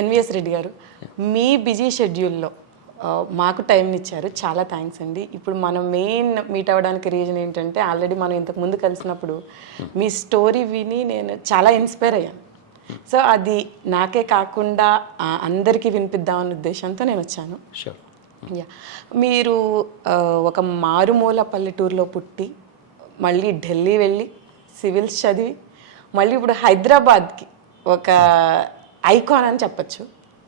NVS Reddy గారు, మీ busy షెడ్యూల్లో మాకు టైంనిచ్చారు, చాలా థ్యాంక్స్ అండి. ఇప్పుడు మనం మెయిన్ మీట్ అవ్వడానికి రీజన్ ఏంటంటే, ఆల్రెడీ మనం ఇంతకు ముందు కలిసినప్పుడు మీ స్టోరీ విని నేను చాలా ఇన్స్పైర్ అయ్యాను. సో అది నాకే కాకుండా అందరికీ వినిపిద్దామన్న ఉద్దేశంతో నేను వచ్చాను. యా, మీరు ఒక మారుమూల పల్లెటూరులో పుట్టి మళ్ళీ ఢిల్లీ వెళ్ళి సివిల్స్ చదివి మళ్ళీ ఇప్పుడు హైదరాబాద్కి ఒక ఐకాన్ అని చెప్పచ్చు,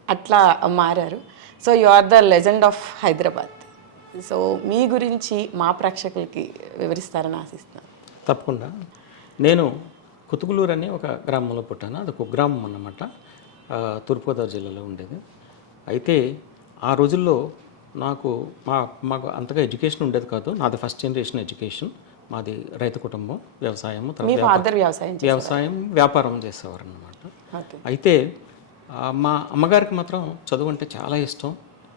అట్లా మారారు. So you are the legend of Hyderabad. So మీ గురించి మా ప్రేక్షకులకి వివరిస్తారని ఆశిస్తున్నాను. తప్పకుండా. నేను కుతుకులూరు అని ఒక గ్రామంలో పుట్టాను. అది ఒక గ్రామం అన్నమాట, తూర్పుగోదావరి జిల్లాలో ఉండేది. అయితే ఆ రోజుల్లో మాకు అంతగా ఎడ్యుకేషన్ ఉండేది కాదు. నాది ఫస్ట్ జనరేషన్ ఎడ్యుకేషన్. మాది రైతు కుటుంబం, వ్యవసాయం, వ్యవసాయం వ్యాపారం చేసేవారు అన్నమాట. అయితే మా అమ్మగారికి మాత్రం చదువు అంటే చాలా ఇష్టం.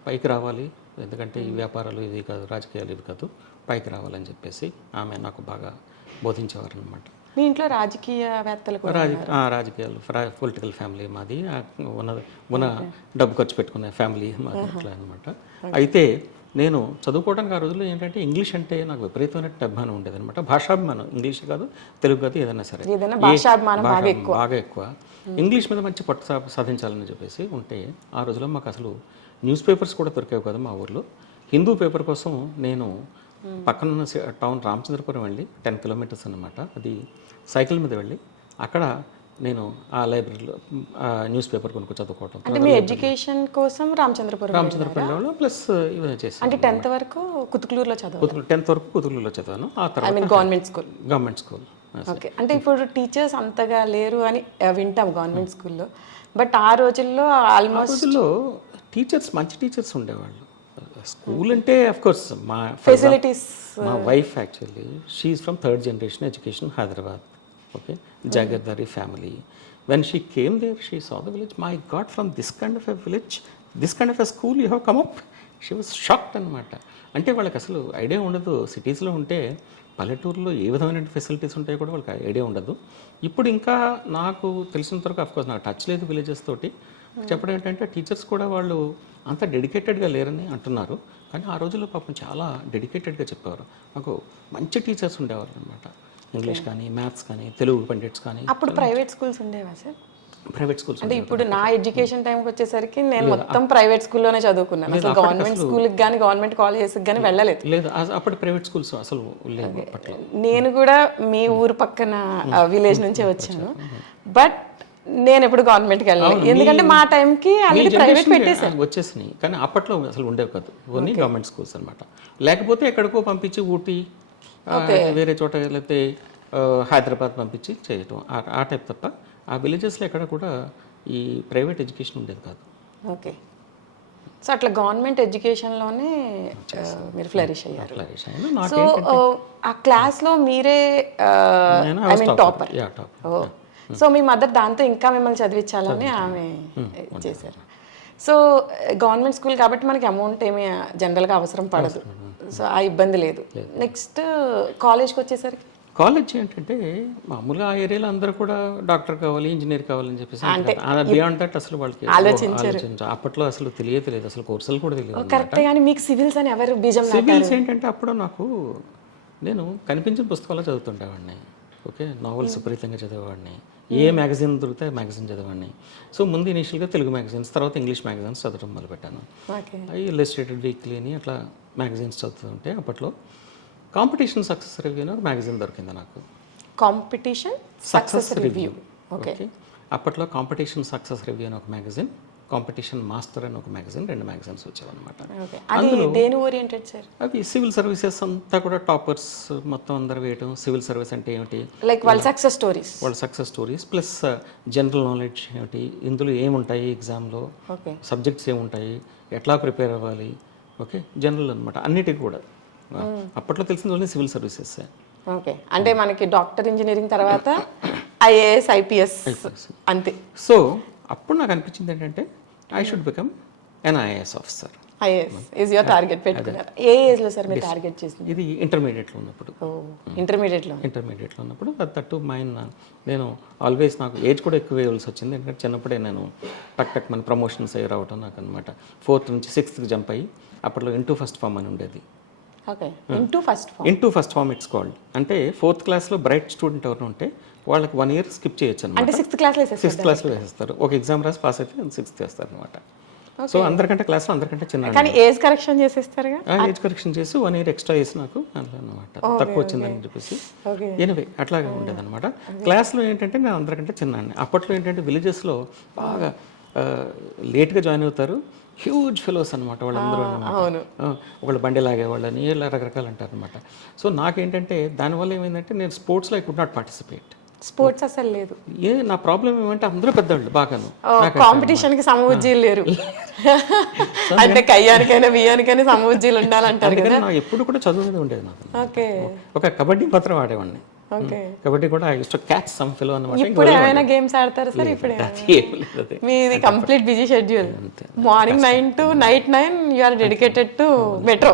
పైకి రావాలి, ఎందుకంటే ఈ వ్యాపారాలు ఇది కాదు, రాజకీయాలు ఇది కాదు, పైకి రావాలని చెప్పేసి ఆమె నాకు బాగా బోధించేవారు అనమాట. మీ ఇంట్లో రాజకీయవేత్తలు రాజకీయాలు పొలిటికల్ ఫ్యామిలీ మాది. ఉన్న డబ్బు ఖర్చు పెట్టుకునే ఫ్యామిలీ మాది అట్లా అనమాట. అయితే నేను చదువుకోవడానికి ఆ రోజుల్లో ఏంటంటే ఇంగ్లీష్ అంటే నాకు విపరీతమైన అభిమానం ఉండేది అనమాట. భాషాభిమానం, ఇంగ్లీష్ కాదు తెలుగు కాదు ఏదైనా సరే బాగా ఎక్కువ. ఇంగ్లీష్ మీద మంచి పట్టు సాధించాలని చెప్పేసి ఉంటే ఆ రోజుల్లో మాకు అసలు న్యూస్ పేపర్స్ కూడా దొరికేవి కదా మా ఊర్లో. హిందూ పేపర్ కోసం నేను పక్కనున్న టౌన్ రామచంద్రపురం వెళ్ళి 10 కిలోమీటర్స్ అనమాట, అది సైకిల్ మీద వెళ్ళి అక్కడ నేను ఆ లైబ్రరీలో న్యూస్ పేపర్ కొనుక్కు చదువుకోవటం. అంటే మీ ఎడ్యుకేషన్ కోసం రామచంద్రపురంలో ప్లస్ ఇవన్నీ చేశాను. అంటే 10th వరకు కుతుకులూరులో చదివాను. 10th వరకు కుతుకులూరులో చదివాను. ఆ తర్వాత గవర్నమెంట్ స్కూల్. ఓకే. అంటే ఇప్పుడు టీచర్స్ అంతగా లేరు అని వింటాం గవర్నమెంట్ స్కూల్లో, బట్ ఆ రోజుల్లో ఆల్మోస్ట్ టీచర్స్ మంచి టీచర్స్ ఉండేవాళ్ళు. స్కూల్ అంటే అఫ్ కోర్స్ మా ఫెసిలిటీస్. మా wife actually she's from 3rd generation education, Hyderabad. Okay, Jagirdari family. When she came there, she saw the village. My God, from this kind of a village, this kind of a school you have come up. She was shocked అనమాట. అంటే వాళ్ళకి అసలు idea ఉండదు. సిటీస్లో ఉంటే పల్లెటూరులో ఏ విధమైన facilities ఉంటాయో కూడా వాళ్ళకి ఐడియా ఉండదు. ఇప్పుడు ఇంకా నాకు తెలిసినంత వరకు అఫ్కోర్స్ నాకు టచ్ లేదు విలేజెస్ తోటి. చెప్పడం ఏంటంటే టీచర్స్ కూడా వాళ్ళు అంత డెడికేటెడ్గా లేరని అంటున్నారు. కానీ ఆ రోజుల్లో పాపం చాలా డెడికేటెడ్గా చెప్పేవారు. మాకు మంచి టీచర్స్ ఉండేవారు అనమాట. ఇంగ్లీష్ కానీ, మ్యాథ్స్ కానీ, తెలుగు పండిట్స్ కానీ. అప్పుడు ప్రైవేట్ స్కూల్స్ ఉండేవా సార్? ప్రైవేట్ స్కూల్స్ అంటే ఇప్పుడు నా ఎడ్యుకేషన్ టైంకి వచ్చేసరికి నేను మొత్తం ప్రైవేట్ స్కూల్లోనే చదువుకున్నాను. అసలు గవర్నమెంట్ స్కూల్కి కానీ గవర్నమెంట్ కాలేజెస్కి కానీ వెళ్ళలేదు. లేదు, అప్పుడు ప్రైవేట్ స్కూల్స్ అసలు లేవు. నేను కూడా మీ ఊరు పక్కన విలేజ్ నుంచే వచ్చాను, బట్ నేను ఎప్పుడు గవర్నమెంట్కి వెళ్ళలేదు, ఎందుకంటే మా టైంకి ఆల్రెడీ ప్రైవేట్ పెట్టేసారు వచ్చేసినాయి. కానీ అప్పట్లో అసలు ఉండేవి కాదు, ఓన్లీ గవర్నమెంట్ స్కూల్స్ అనమాట. లేకపోతే ఎక్కడికో పంపించి ఊటీ వేరే చోట లేకపోతే హైదరాబాద్ పంపించి చేయటం ఆ టైప్ తప్ప ఆ విలేజెస్లో ఎక్కడ కూడా ఈ ప్రైవేట్ ఎడ్యుకేషన్ ఉండేది కాదు. ఓకే. సో అట్లా గవర్నమెంట్ ఎడ్యుకేషన్లోనే మీరు ఫ్లరిష్ అయ్యారు. సో ఆ క్లాస్లో మీరే I mean topper. So me mother దాంతో ఇంకా మిమ్మల్ని చదివించాలని ఆమె చేశారు. సో గవర్నమెంట్ స్కూల్ కాబట్టి మనకి అమౌంట్ ఏమి జనరల్గా అవసరం పడదు, సో ఆ ఇబ్బంది లేదు. నెక్స్ట్ కాలేజ్కి వచ్చేసరికి కాలేజ్ ఏంటంటే మామూలుగా ఆ ఏరియాలో అందరూ కూడా డాక్టర్ కావాలి, ఇంజనీర్ కావాలని చెప్పేసి బియాండ్ దట్ అసలు వాళ్ళకి ఆలోచించారు. అప్పట్లో అసలు తెలియదు, అసలు కోర్సులు కూడా తెలియదు. కరెక్టే. కానీ మీకు సివిల్స్ అని ఎవరు బీజం? సివిల్స్ ఏంటంటే అప్పుడు నేను కనిపించిన పుస్తకాలు చదువుతుండేవాడిని. ఓకే, నావెల్స్ విపరీతంగా చదివేవాడిని. ఏ మ్యాగజైన్ దొరికితే మ్యాగజైన్ చదివేవాడిని. సో ముందు ఇనీషియల్గా తెలుగు మ్యాగజైన్స్, తర్వాత ఇంగ్లీష్ మ్యాగజైన్స్ చదవడం మొదలుపెట్టాను. అవి ఇల్లస్ట్రేటెడ్ వీక్లీ అని అట్లా మ్యాగజైన్స్ చదువుతుంటే అప్పట్లో కాంపిటీషన్ సక్సెస్ రివ్యూ అని ఒక మ్యాగజైన్ దొరికింది నాకు. Competition success review. ఓకే. అప్పట్లో కాంపిటీషన్ సక్సెస్ రివ్యూ అని ఒక మ్యాగజైన్, కాంపిటీషన్ మాస్టర్ అని ఒక మ్యాగజైన్, 2 మ్యాగజైన్స్ వచ్చాయన్నమాట. అవి సివిల్ సర్వీసెస్ అంతా కూడా టాపర్స్ మొత్తం అందరు వేయటం. సివిల్ సర్వీస్ అంటే ఏమిటి, లైక్ వాళ్ళ success stories plus general knowledge ఏమిటి, ఇందులో ఏముంటాయి ఎగ్జామ్లో, సబ్జెక్ట్స్ ఏముంటాయి, ఎట్లా ప్రిపేర్ అవ్వాలి, ఓకే, జనరల్ అనమాట. అన్నిటికీ కూడా అప్పట్లో తెలిసింది ఓన్లీ సివిల్ సర్వీసెస్. ఓకే. అంటే మనకి డాక్టర్, ఇంజనీరింగ్ తర్వాత ఐఏఎస్, ఐపీఎస్ అంతే. సో అప్పుడు నాకు అనిపించింది ఏంటంటే I should become an IAS officer. IAS is your target పెట్టుకున్నారు. ఏ ఏజ్ లో సార్ మీరు టార్గెట్ చేసింది? ఇది ఇంటర్మీడియట్లో ఉన్నప్పుడు. ఇంటర్మీడియట్లో ఇంటర్మీడియట్లో ఉన్నప్పుడు దట్టు నేను ఆల్వేస్ నాకు ఏజ్ కూడా ఎక్కువ వేయవలసి వచ్చింది. ఎందుకంటే చిన్నప్పుడే నేను టక్ మన ప్రమోషన్స్ అయ్యి రావటం నాకు అనమాట. 4th నుంచి 6th జంప్ అయ్యి అప్పట్లో ఇంటూ ఫస్ట్ ఫామ్ అని ఉండేది. Okay, into first form it's called. అంటే 4th క్లాస్లో బ్రైట్ స్టూడెంట్ ఎవరు ఉంటే వాళ్ళకి 1 year స్కిప్ చేయొచ్చు అనమాట. అంటే 6th క్లాస్లో 6th క్లాస్లో వేసేస్తారు. ఒక ఎగ్జామ్ రాసి పాస్ అయితే 6th వేస్తారు అనమాట. సో అందరికంటే క్లాస్లో అందరికంటే చిన్న కానీ ఏజ్ కరెక్షన్ చేసేస్తారుగా. ఏజ్ కరెక్షన్ చేసి 1 year ఎక్స్ట్రా వేసి నాకు అనమాట తక్కువ వచ్చిందని చెప్పేసి. ఎనివే అట్లాగే ఉండేది అనమాట. క్లాస్లో ఏంటంటే నేను అందరికంటే చిన్న. అప్పట్లో ఏంటంటే విలేజెస్లో బాగా లేట్గా జాయిన్ అవుతారు. హ్యూజ్ ఫెలోస్ అనమాట వాళ్ళందరూ అనమాట. ఒకళ్ళు బండి లాగేవాళ్ళని ఇలా రకరకాలు అంటారు అనమాట. సో నాకేంటంటే దానివల్ల ఏమైందంటే నేను స్పోర్ట్స్లో I could not participate. Sports అసలు లేదు. నా ప్రాబ్లం ఏమంటే అందరూ పెద్దవాళ్ళు బాగాను కాంపిటీషన్ కి సమవుజ్జీలు లేరు. అంటే కయ్యానికైనా బియ్యానికైనా సమవుజ్జీలు ఉండాలంటారు కదా. నాకు ఎప్పుడు కూడా చదువు మీద ఉండేది నాకు. ఓకే, ఒక కబడ్డీ మాత్రం ఆడేవాడిని. కబడ్డీ కూడా I use to catch some fellow అన్నమాట. ఇప్పుడు ఏమైనా గేమ్స్ ఆడతారు సార్? ఇప్పుడు మీది complete busy schedule. Morning 9 to night 9 you are dedicated to metro.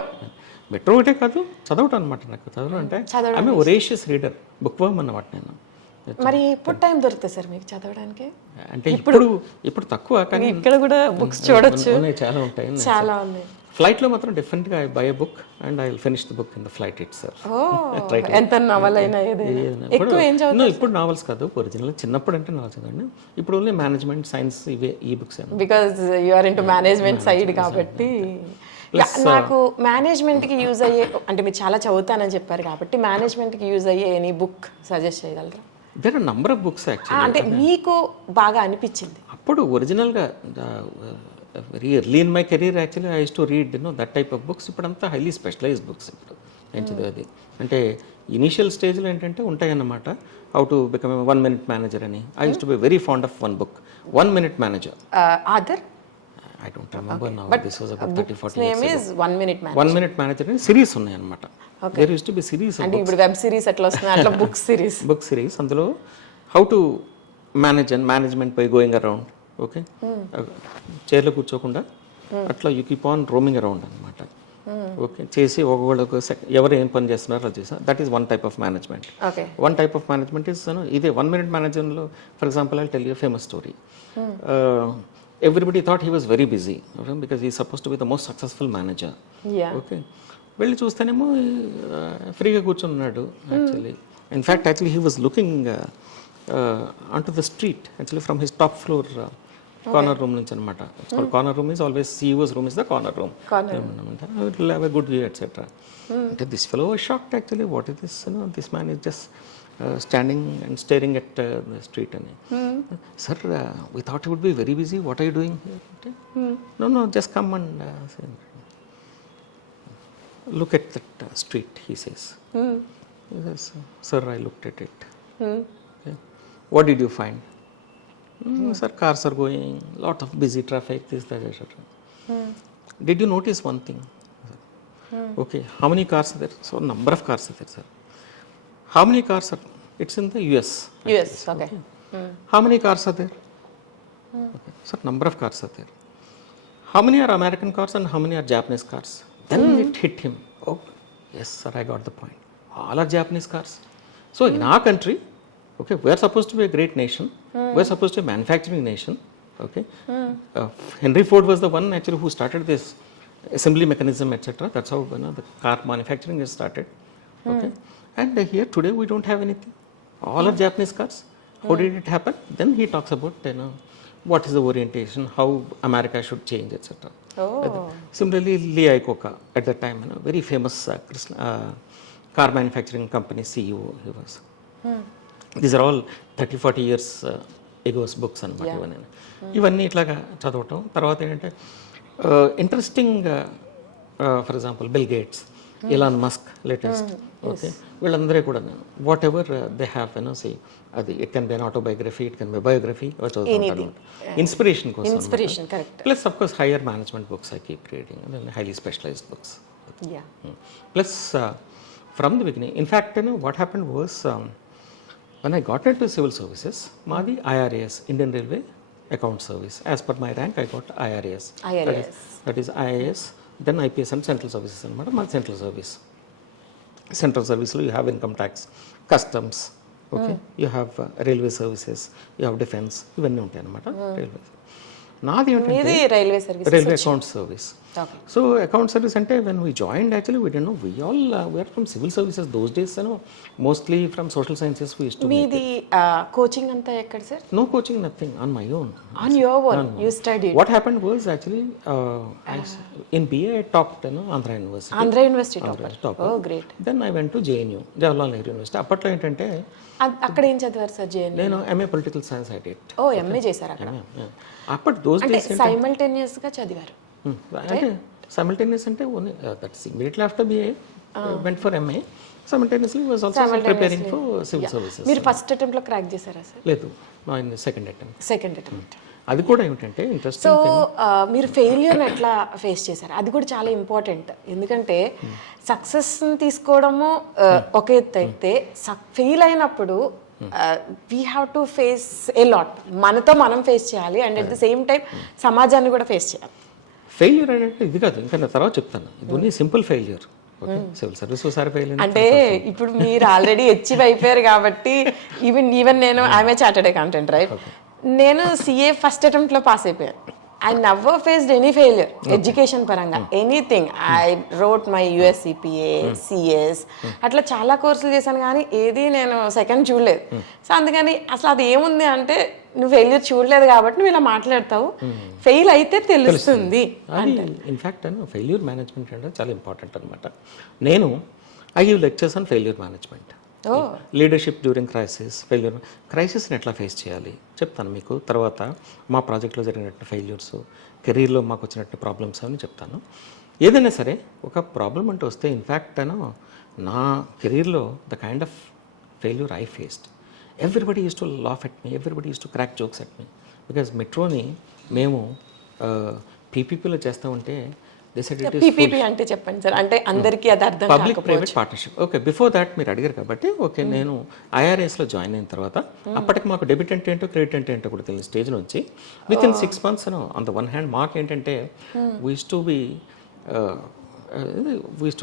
Metro ఒకటే కాదు, చదవటం అనమాట. నాకు చదవడం అంటే I'm a voracious reader, book worm అన్నమాట నేను. మరి ఎప్పుడు టైం దొరుకుతుంది సార్ మీకు చదవడానికి? అంటే ఇప్పుడు తక్కువ, కానీ ఇక్కడ కూడా బుక్స్ చూడొచ్చు, చాలా ఉంటాయి. చాలా ఉన్నాయి. ఫ్లైట్లో మాత్రం డెఫినెట్గా I by a book and I will finish the book in the flight it self. ఎంత నవల్ అయినా ఎక్కువ ఏం చదువుతారు? ఇప్పుడు నావల్స్ కాదు, ఒరిజినల్. చిన్నప్పుడు అంటే నావల్స్ చదవండి. ఇప్పుడు ఓన్లీ మేనేజ్మెంట్, సైన్స్, ఇవే ఈ books. Because you are into management side కాబట్టి. నాకు మేనేజ్మెంట్కి యూజ్ అయ్యే, అంటే మీరు చాలా చదువుతానని చెప్పారు కాబట్టి మేనేజ్మెంట్కి యూజ్ అయ్యే ఎనీ బుక్ సజెస్ట్ చేయగలరా? There are number of books actually. అంటే మీకు బాగా అనిపించింది అప్పుడు ఒరిజినల్గా very early in my career actually I use to read that type of books. ఇప్పుడంతా హైలీ స్పెషలైజ్డ్ బుక్స్ ఇప్పుడు నేను చదివేది. అంటే ఇనీషియల్ స్టేజ్లో ఏంటంటే ఉంటాయన్నమాట. How to become 1 minute manager అని. I use to be very fond of one book, 1 minute manager. Other I don't remember now. This was about 30-40 years name ago. is 1 minute manager. 1 minute manager అని series ఉన్నాయి అన్నమాట. There used to be series. అంటే ఇప్పుడు web series ఎట్లా వస్తుంది అట్లా book series. Book series. అందులో how to manage and management by going around. Okay, చైర్లో కూర్చోకుండా అట్లా you keep on roaming around అనమాట. ఓకే, చేసి ఒకళ్ళకు ఎవరు ఏం పని చేస్తున్నారో అది చేస్తారు. That is one type of management. One type of management is ఇదే 1 minute మేనేజర్లో. For example I tell you famous story. Everybody thought he was very busy, okay, because he is supposed to be the most successful manager. Okay, వెళ్ళి చూస్తేనేమో ఫ్రీగా కూర్చున్నాడు actually. In fact actually he was looking on to the street actually from his top floor corner room నుంచి అనమాట. Corner room is always CEO's room is the corner room. It will have a good view etcetera. అంటే this fellow was shocked actually. What is this? This man is just standing and staring at the street. And sir, we thought you would be very busy. What are you doing here? No, just come and look at that street, he says. He says, sir, I looked at it. Okay. What did you find? Sir, cars are going, lot of busy traffic, this, that, etc. Did you notice one thing? Okay, how many cars are there? So number of cars are there, sir. How many cars are? It's in the US. Okay. How many cars are there? Okay. So number of cars are there. How many are American cars and how many are Japanese cars? Then it hit him. Oh, yes, sir, I got the point. All are Japanese cars. So in our country, okay, we are supposed to be a great nation. We are supposed to be a manufacturing nation. Okay. Henry Ford was the one actually who started this assembly mechanism, etc. That's how the car manufacturing is started. Okay. And here today we don't have anything. All are Japanese cars. How did it happen? Then he talks about what is the orientation, how America should change, etc. Similarly, Lee Iacocca at that time, very famous car manufacturing company CEO he was. These are all 30-40 years ago's books అనమాట. ఇవన్నీ ఇట్లాగా చదవటం. తర్వాత ఏంటంటే interesting, for example Bill Gates, Elon Musk latest. Okay, వీళ్ళందరూ కూడా whatever they have say అది it can be an autobiography, it can be biography చదువుతాను ఇన్స్పిరేషన్ కోసం. Plus of course higher management books I keep reading, highly specialised books. Plus from the beginning, in fact what happened was when I got into civil services, మాది IRAS, Indian Railway Account Service. As per my rank, I got IRAS. That is IAS then IPS and central services అనమాట. మాది central service. Central సర్వీస్లో you have income tax, customs, okay, you have railway services, you have defence, ఇవన్నీ ఉంటాయి అనమాట. Railway నాది ఏంటంటే ఇది railway service. Railway account service. Okay. So account service అంటే when we joined actually we don't know, we all we are from civil services those days, mostly from social sciences we used to. మీది coaching అంతా ఎక్కడ sir? No coaching, nothing, on my own. On your own, you studied. What happened was actually, in BA I topped Andhra University. Andhra University topper. topper. Oh, great. Then I went to JNU, Jawaharlal Nehru University. అప్పట్లో ఏంటంటే అక్కడ ఏం చదివారు sir? JN. నేను MA political science I did. ఓ, MA చేశారు అక్కడ. అప్పటి దోస్ అంటే డేస్ సైమల్టేనియస్ గా చదివారు. అంటే సైమల్టేనియస్ అంటే that's immediately after BA went for MA. Simultaneously was also preparing for civil services. మీరు ఫస్ట్ అటెంప్ట్ లో క్రాక్ చేశారా సార్? లేదు, నా సెకండ్ అటెంప్ట్. Second attempt. అది కూడా ఏమిటంటే సో ఇంట్రెస్టింగ్, మీరు ఫెయిల్యూర్ని ఎట్లా ఫేస్ చేశారు? అది కూడా చాలా ఇంపార్టెంట్. ఎందుకంటే సక్సెస్ తీసుకోవడము ఒక ఎత్తు అయితే, ఫెయిల్ అయినప్పుడు we have to face a lot. మనతో మనం ఫేస్ చేయాలి and at the same time సమాజాన్ని కూడా ఫేస్ చేయాలి. ఫెయిల్యూర్ అంటే ఇది కాదు, ఇంకా నేను తర్వాత చెప్తాను. ఇది simple failure. Okay, civil service ఒకసారి ఫెయిల్ అంటే ఇప్పుడు మీరు ఆల్రెడీ అచీవ్ అయిపోయారు కాబట్టి, ఈవెన్ నేను I'm a chartered accountant, right? నేను CA ఫస్ట్ అటెంప్ట్ లో పాస్ అయిపోయాను. I never faced any failure education పరంగా, anything. I wrote my USCPA, CS, అట్లా చాలా కోర్సులు చేశాను కానీ ఏది నేను సెకండ్ చూడలేదు. సో అందుకని అసలు అది ఏముంది అంటే, నువ్వు ఫెయిల్యూర్ చూడలేదు కాబట్టి నువ్వు ఇలా మాట్లాడతావు, ఫెయిల్ అయితే తెలుస్తుంది. ఇన్ఫ్యాక్ట్ ఫెయిల్యూర్ మేనేజ్మెంట్ అంటే చాలా ఇంపార్టెంట్ అనమాట. నేను I give lectures on failure management, leadership during failure క్రైసిస్ని ఎట్లా ఫేస్ చేయాలి చెప్తాను మీకు. తర్వాత మా ప్రాజెక్ట్లో జరిగినట్టు ఫెయిల్యూర్స్, కెరీర్లో మాకు వచ్చినట్టు ప్రాబ్లమ్స్ అని చెప్తాను. ఏదైనా సరే ఒక ప్రాబ్లం అంటే వస్తే, ఇన్ఫ్యాక్ట్ నా కెరీర్లో the kind of failure I faced, everybody use to laugh at me, everybody use to crack jokes at me. Because మెట్రోని మేము PPPలో చేస్తూ ఉంటే PPP అంటే చెప్పండి సార్, అంటే అందరికీ అది అర్థం కాకపోవచ్చు. Public private partnership. Okay, before that మీరు అడిగారు కాబట్టి, ఓకే, నేను IRASలో జాయిన్ అయిన తర్వాత అప్పటికి మాకు డెబిట్ అంటే ఏంటో క్రెడిట్ అంటే ఏంటో కూడా తెలియని స్టేజ్ నుంచి within 6 months on the one hand మాకు ఏంటంటే we use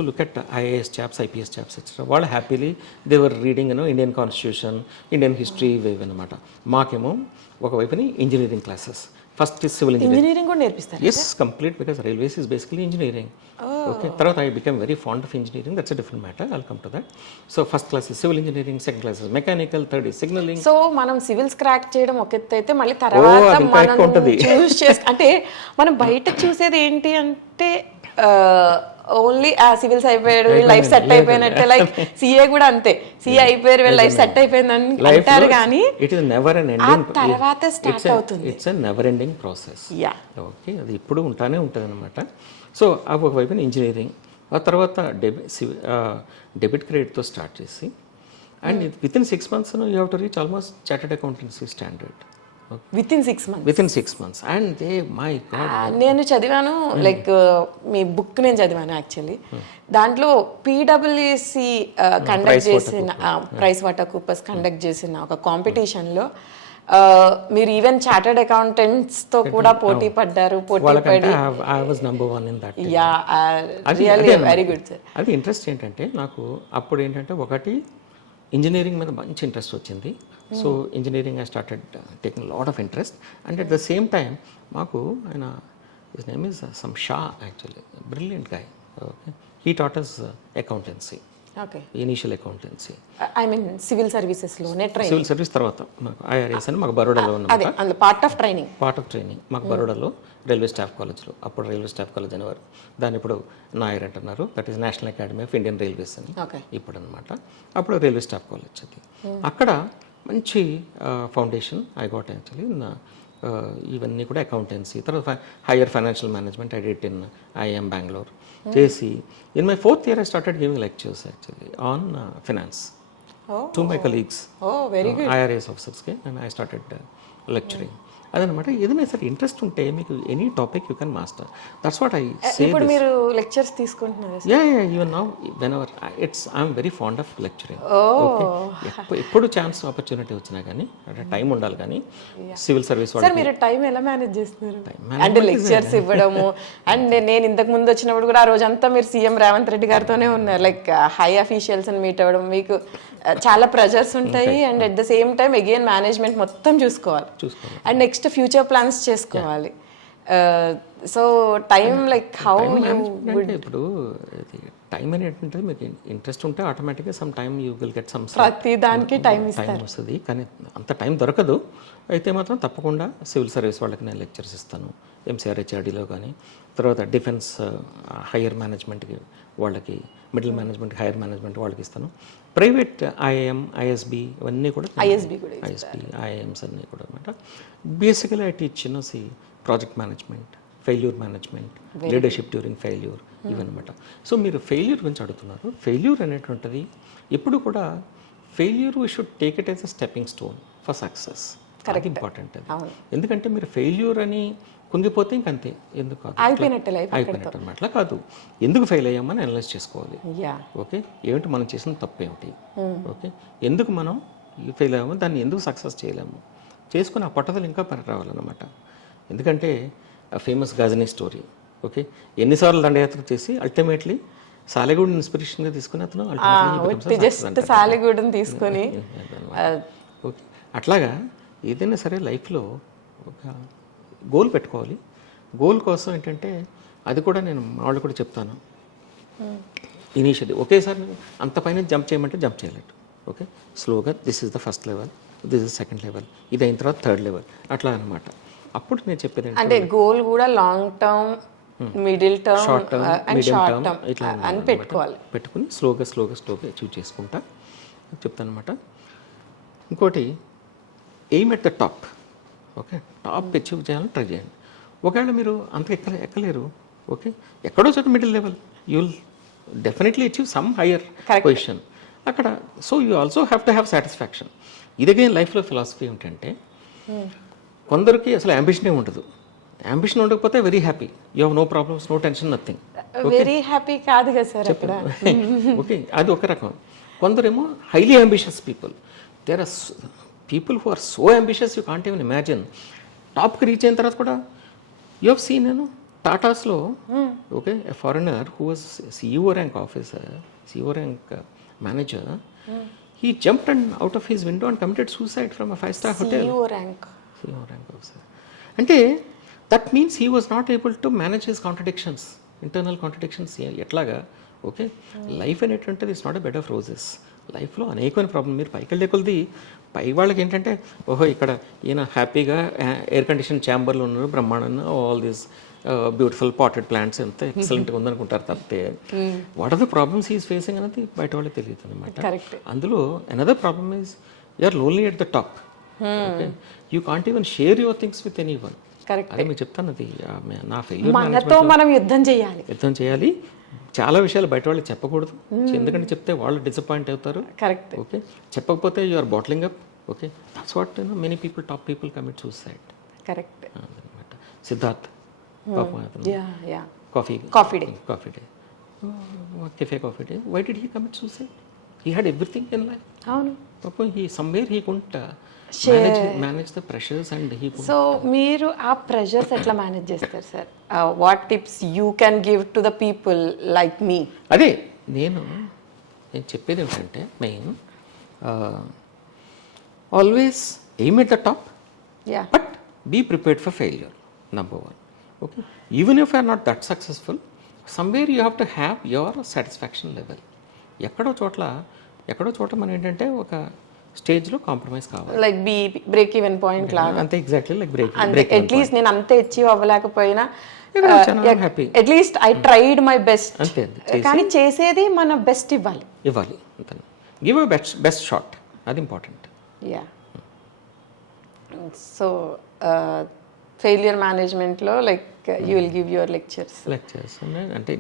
to look at IAS chaps, IPS chaps, etc. వాళ్ళు happily they were reading Indian constitution, Indian history wave అనమాట. మాకేమో ఒకవైపుని engineering classes, first civil engineering కూడా నేర్పిస్తారు. Yes, complete, because railways is basically engineering. Okay, తర్వాత I became very fond of engineering. That's a different matter. I'll come to that. So first class is civil engineering, second class is mechanical, third is signaling. So మనం civils crack చేయడం ఒక ఎత్తు అయితే, మళ్ళీ తర్వాత మనం చూస్ అంటే మనం బయట చూసేది ఏంటి అంటే ఓన్లీ సివిల్స్ అయిపోయాడు, లైఫ్ సెట్ అయిపోయినట్టే. లైక్ CA కూడా అంతే, CA అయిపోయారు, వీళ్ళ లైఫ్ సెట్ అయిపోయిందని అంటారు కానీ ఇట్ ఇస్ నెవర్ ఎన్ ఆ ఎండింగ్. తర్వాత స్టార్ట్ అవుతుంది. It's a never ending process. Yeah, okay, అది ఇప్పుడు ఉంటానే ఉంటుంది అనమాట. సో అవి ఒకవైపున ఇంజనీరింగ్, ఆ తర్వాత డెబిట్ క్రెడిట్తో స్టార్ట్ చేసి, and within 6 months you have to reach almost chartered accountancy standard. With in 6 months. With in 6 months. And they my God, నేను చదివాను, లైక్ మీ బుక్ నేను చదివాను యాక్చువల్లీ. దాంట్లో PwC కండక్ట్ చేసిన, ప్రైస్ వాటర్ కూపర్స్ కండక్ట్ చేసిన ఒక కాంపిటీషన్లో మీరు ఈవెన్ చార్టర్డ్ అకౌంటెంట్స్ తో కూడా పోటీ పడ్డారు. పోటీ పడి I was number 1 in that. Yeah, really very good sir. అది ఇంట్రెస్ట్ ఏంటంటే, నాకు అప్పుడు ఏంటంటే ఒకటి ఇంజనీరింగ్ మీద మంచి ఇంట్రెస్ట్ వచ్చింది. So engineering I started taking lot of interest. And at the same time మాకు ఆయన, his name is some Shah, actually brilliant guy. Okay, he taught us accountancy, okay, initial accountancy. I mean civil సర్వీసెస్లోనే training. Civil service తర్వాత మాకు IRAS అని మాకు బరోడాలో అదే ఉన్నమాట. అందులో పార్ట్ ఆఫ్ ట్రైనింగ్ మాకు బరోడాలో రైల్వే స్టాఫ్ కాలేజ్లో, అప్పుడు రైల్వే స్టాఫ్ కాలేజ్ అనేవారు, దాన్ని ఇప్పుడు నాయర్ అంటున్నారు. That is national academy of Indian railways అని ఓకే ఇప్పుడు అనమాట. అప్పుడు రైల్వే స్టాఫ్ కాలేజ్ అది. అక్కడ మంచి ఫౌండేషన్ ఐ గాట్ యాక్చువల్లీ. ఇవన్నీ కూడా అకౌంటెన్సీ, తర్వాత higher financial management I did in IIM Bengaluru చేసి, in my 4th year I started giving lectures actually on finance to my colleagues, oh very good, IRAS officers, and I started lecturing అదనమాట. ఏదైనా సరే interest ఉంటే మీకు any topic you can master. That's what I say. ఇప్పుడు మీరు lectures తీసుకుంటున్నారు even now whenever I'm very fond of lecturing. ఎప్పుడు chance opportunity వచ్చినా కానీ అంటే టైం ఉండాలి. కానీ సివిల్ సర్వీస్ సార్ మీరు టైం ఎలా మేనేజ్ చేస్తున్నారు? అంటే లెక్చర్స్ ఇవ్వడము అండ్ నేను ఇంతకు ముందు వచ్చినప్పుడు కూడా ఆ రోజంతా మీరు సీఎం రేవంత్ రెడ్డి గారితోనే ఉన్నారు. లైక్ హై అఫీషియల్స్ మీట్ అవ్వడం, మీకు చాలా ప్రెజర్స్ ఉంటాయి and at the same time again management మొత్తం చూసుకోవాలి అండ్ నెక్స్ట్ ఫ్యూచర్ ప్లాన్స్ చేసుకోవాలి. So time like how you అంటే ఇప్పుడు టైం అనేటువంటి మీకు ఇంట్రెస్ట్ ఉంటే ఆటోమేటిక్గా some time you will get some ప్రతి దానికి టైం వస్తుంది. కానీ అంత టైం దొరకదు. అయితే మాత్రం తప్పకుండా సివిల్ సర్వీస్ వాళ్ళకి నేను లెక్చర్స్ ఇస్తాను. ఎంసీఆర్హెచ్ఆర్డీలో కానీ, తర్వాత డిఫెన్స్ హైయర్ మేనేజ్మెంట్కి వాళ్ళకి, మిడిల్ మేనేజ్మెంట్, హైయర్ మేనేజ్మెంట్ వాళ్ళకి ఇస్తాను. ప్రైవేట్ ఐఐఎం, ఐఎస్బి ఇవన్నీ కూడా ఐఎస్బి, ఐఐఎమ్స్ అన్నీ కూడా అనమాట. Basically I teach project management, failure management, leadership during failure ఇవన్నమాట. సో మీరు ఫెయిల్యూర్ గురించి అడుగుతున్నారు. ఫెయిల్యూర్ అనేటువంటిది ఎప్పుడు కూడా failure we should take it as a stepping stone for success. అది ఇంపార్టెంట్. అది ఎందుకంటే మీరు ఫెయిల్యూర్ అని కుంగిపోతే ఇంకంతే, ఎందుకు కాదు అయిపోయినట్టు అనమాట. అట్లా కాదు, ఎందుకు ఫెయిల్ అయ్యామని అనలైజ్ చేసుకోవాలి. ఓకే, ఏమిటి మనం చేసిన తప్పు ఏమిటి, ఓకే, ఎందుకు మనం ఫెయిల్ అయ్యాము, దాన్ని ఎందుకు సక్సెస్ చేయలేము చేసుకుని ఆ పట్టుదల ఇంకా పని రావాలన్నమాట. ఎందుకంటే ఫేమస్ గజనీ స్టోరీ, ఓకే, ఎన్నిసార్లు దండయాత్ర చేసి అల్టిమేట్లీ సాలెగూడని ఇన్స్పిరేషన్గా తీసుకుని అతను జస్ట్ సాలెగూడని తీసుకొని ఓకే. అట్లాగా ఏదైనా సరే లైఫ్లో ఒక గోల్ పెట్టుకోవాలి. గోల్ కోసం ఏంటంటే అది కూడా నేను మా వాళ్ళు కూడా చెప్తాను. ఇనీషియల్లీ ఒకేసారి అంత పైన జంప్ చేయమంటే జంప్ చేయలేడు. ఓకే, స్లోగా this is the first level, this is second level, ఇది అయిన తర్వాత థర్డ్ లెవెల్, అట్లా అనమాట. అప్పుడు నేను చెప్పేది అంటే గోల్ కూడా long term, middle term, short term, medium term ఇట్లా అని పెట్టుకుని స్లోగా అచీవ్ చేసుకుంటా చెప్తాను అనమాట. ఇంకోటి aim at the top. Okay, top achieve చేయాలని ట్రై చేయండి. ఒకవేళ మీరు అంత ఎక్కలేరు, ఓకే, ఎక్కడో చోట middle level you will definitely achieve some higher position అక్కడ. So you also have to have satisfaction. ఇదిగే లైఫ్లో ఫిలాసఫీ ఏంటంటే కొందరికి అసలు అంబిషనే ఉండదు. అంబిషన్ ఉండకపోతే very happy, you have no problems, no tension, nothing. Very happy కాదు కదా సార్ అక్కడ. ఓకే, అది ఒక రకం. కొందరేమో highly ambitious people. There are people who are so ambitious you can't even imagine. టాప్కి రీచ్ అయిన తర్వాత కూడా యూ హెవ్ సీన్ నేను టాటాస్లో, okay, a foreigner who was CEO rank officer, CEO rank manager, he jumped out of his window and committed suicide from a 5-star hotel. CEO rank officer. అంటే that means he was not able to manage his contradictions, internal contradictions. ఎట్లాగా, okay, life అనేటువంటిది it's not a bed of roses. లైఫ్లో అనేకమైన problem. మీరు పైకి వెళ్ళే కొలది పై వాళ్ళకి ఏంటంటే ఓహో ఇక్కడ ఈయన హ్యాపీగా ఎయిర్ కండిషన్ ఛాంబర్లో ఉన్నారు, బ్రహ్మాండంగా all these beautiful potted plants ఎంత ఎక్సలెంట్గా ఉందనుకుంటారు తప్పితే what are the problems is facing అనేది బయట వాళ్ళకి తెలియదు అనమాట. అందులో another problem is you are lonely at the top. You can't even share your things with any one. అదే మీకు చెప్తాను, అది నా ఫెయిల్యూర్ మనం యుద్ధం చేయాలి. చాలా విషయాలు బయట వాళ్ళకి చెప్పకూడదు, ఎందుకంటే చెప్తే వాళ్ళు డిసప్పాయింట్ అవుతారు. కరెక్ట్. ఓకే, చెప్పకపోతే you are bottling up. Okay, that's what many people, top people commit suicide. Correct. అదనమాట. Siddharth coffee day, cafe coffee day, why did he commit suicide? He had everything in life. అవును. పాపం he somewhere he couldn't manage the pressures and he. So మీరు ఆ pressures ఎట్లా manage చేస్తారు sir? What tips you can give to the people like me? అదే నేను చెప్పేది ఏమిటంటే main always aim at the top, but be prepared for failure, number 1. Okay, even if are not that successful, somewhere you have to have your satisfaction level. ఎక్కడో చోట మనం ఏంటంటే ఒక స్టేజ్లో కాంప్రమైజ్ కావాలి. లైక్ బ్రేక్ ఈవెన్ పాయింట్ లాగా. అంతే, exactly like break. At least నేను అంతే అచీవ్ అవ్వలేకపోయినా at least I tried my best. కానీ చేసేది మన బెస్ట్ ఇవ్వాలి. అంతే, గివ్ అ బెస్ట్ షాట్, అది ఇంపార్టెంట్. యా. సో ఫెయిలియర్ మేనేజ్మెంట్లో like you will give your lectures అంటే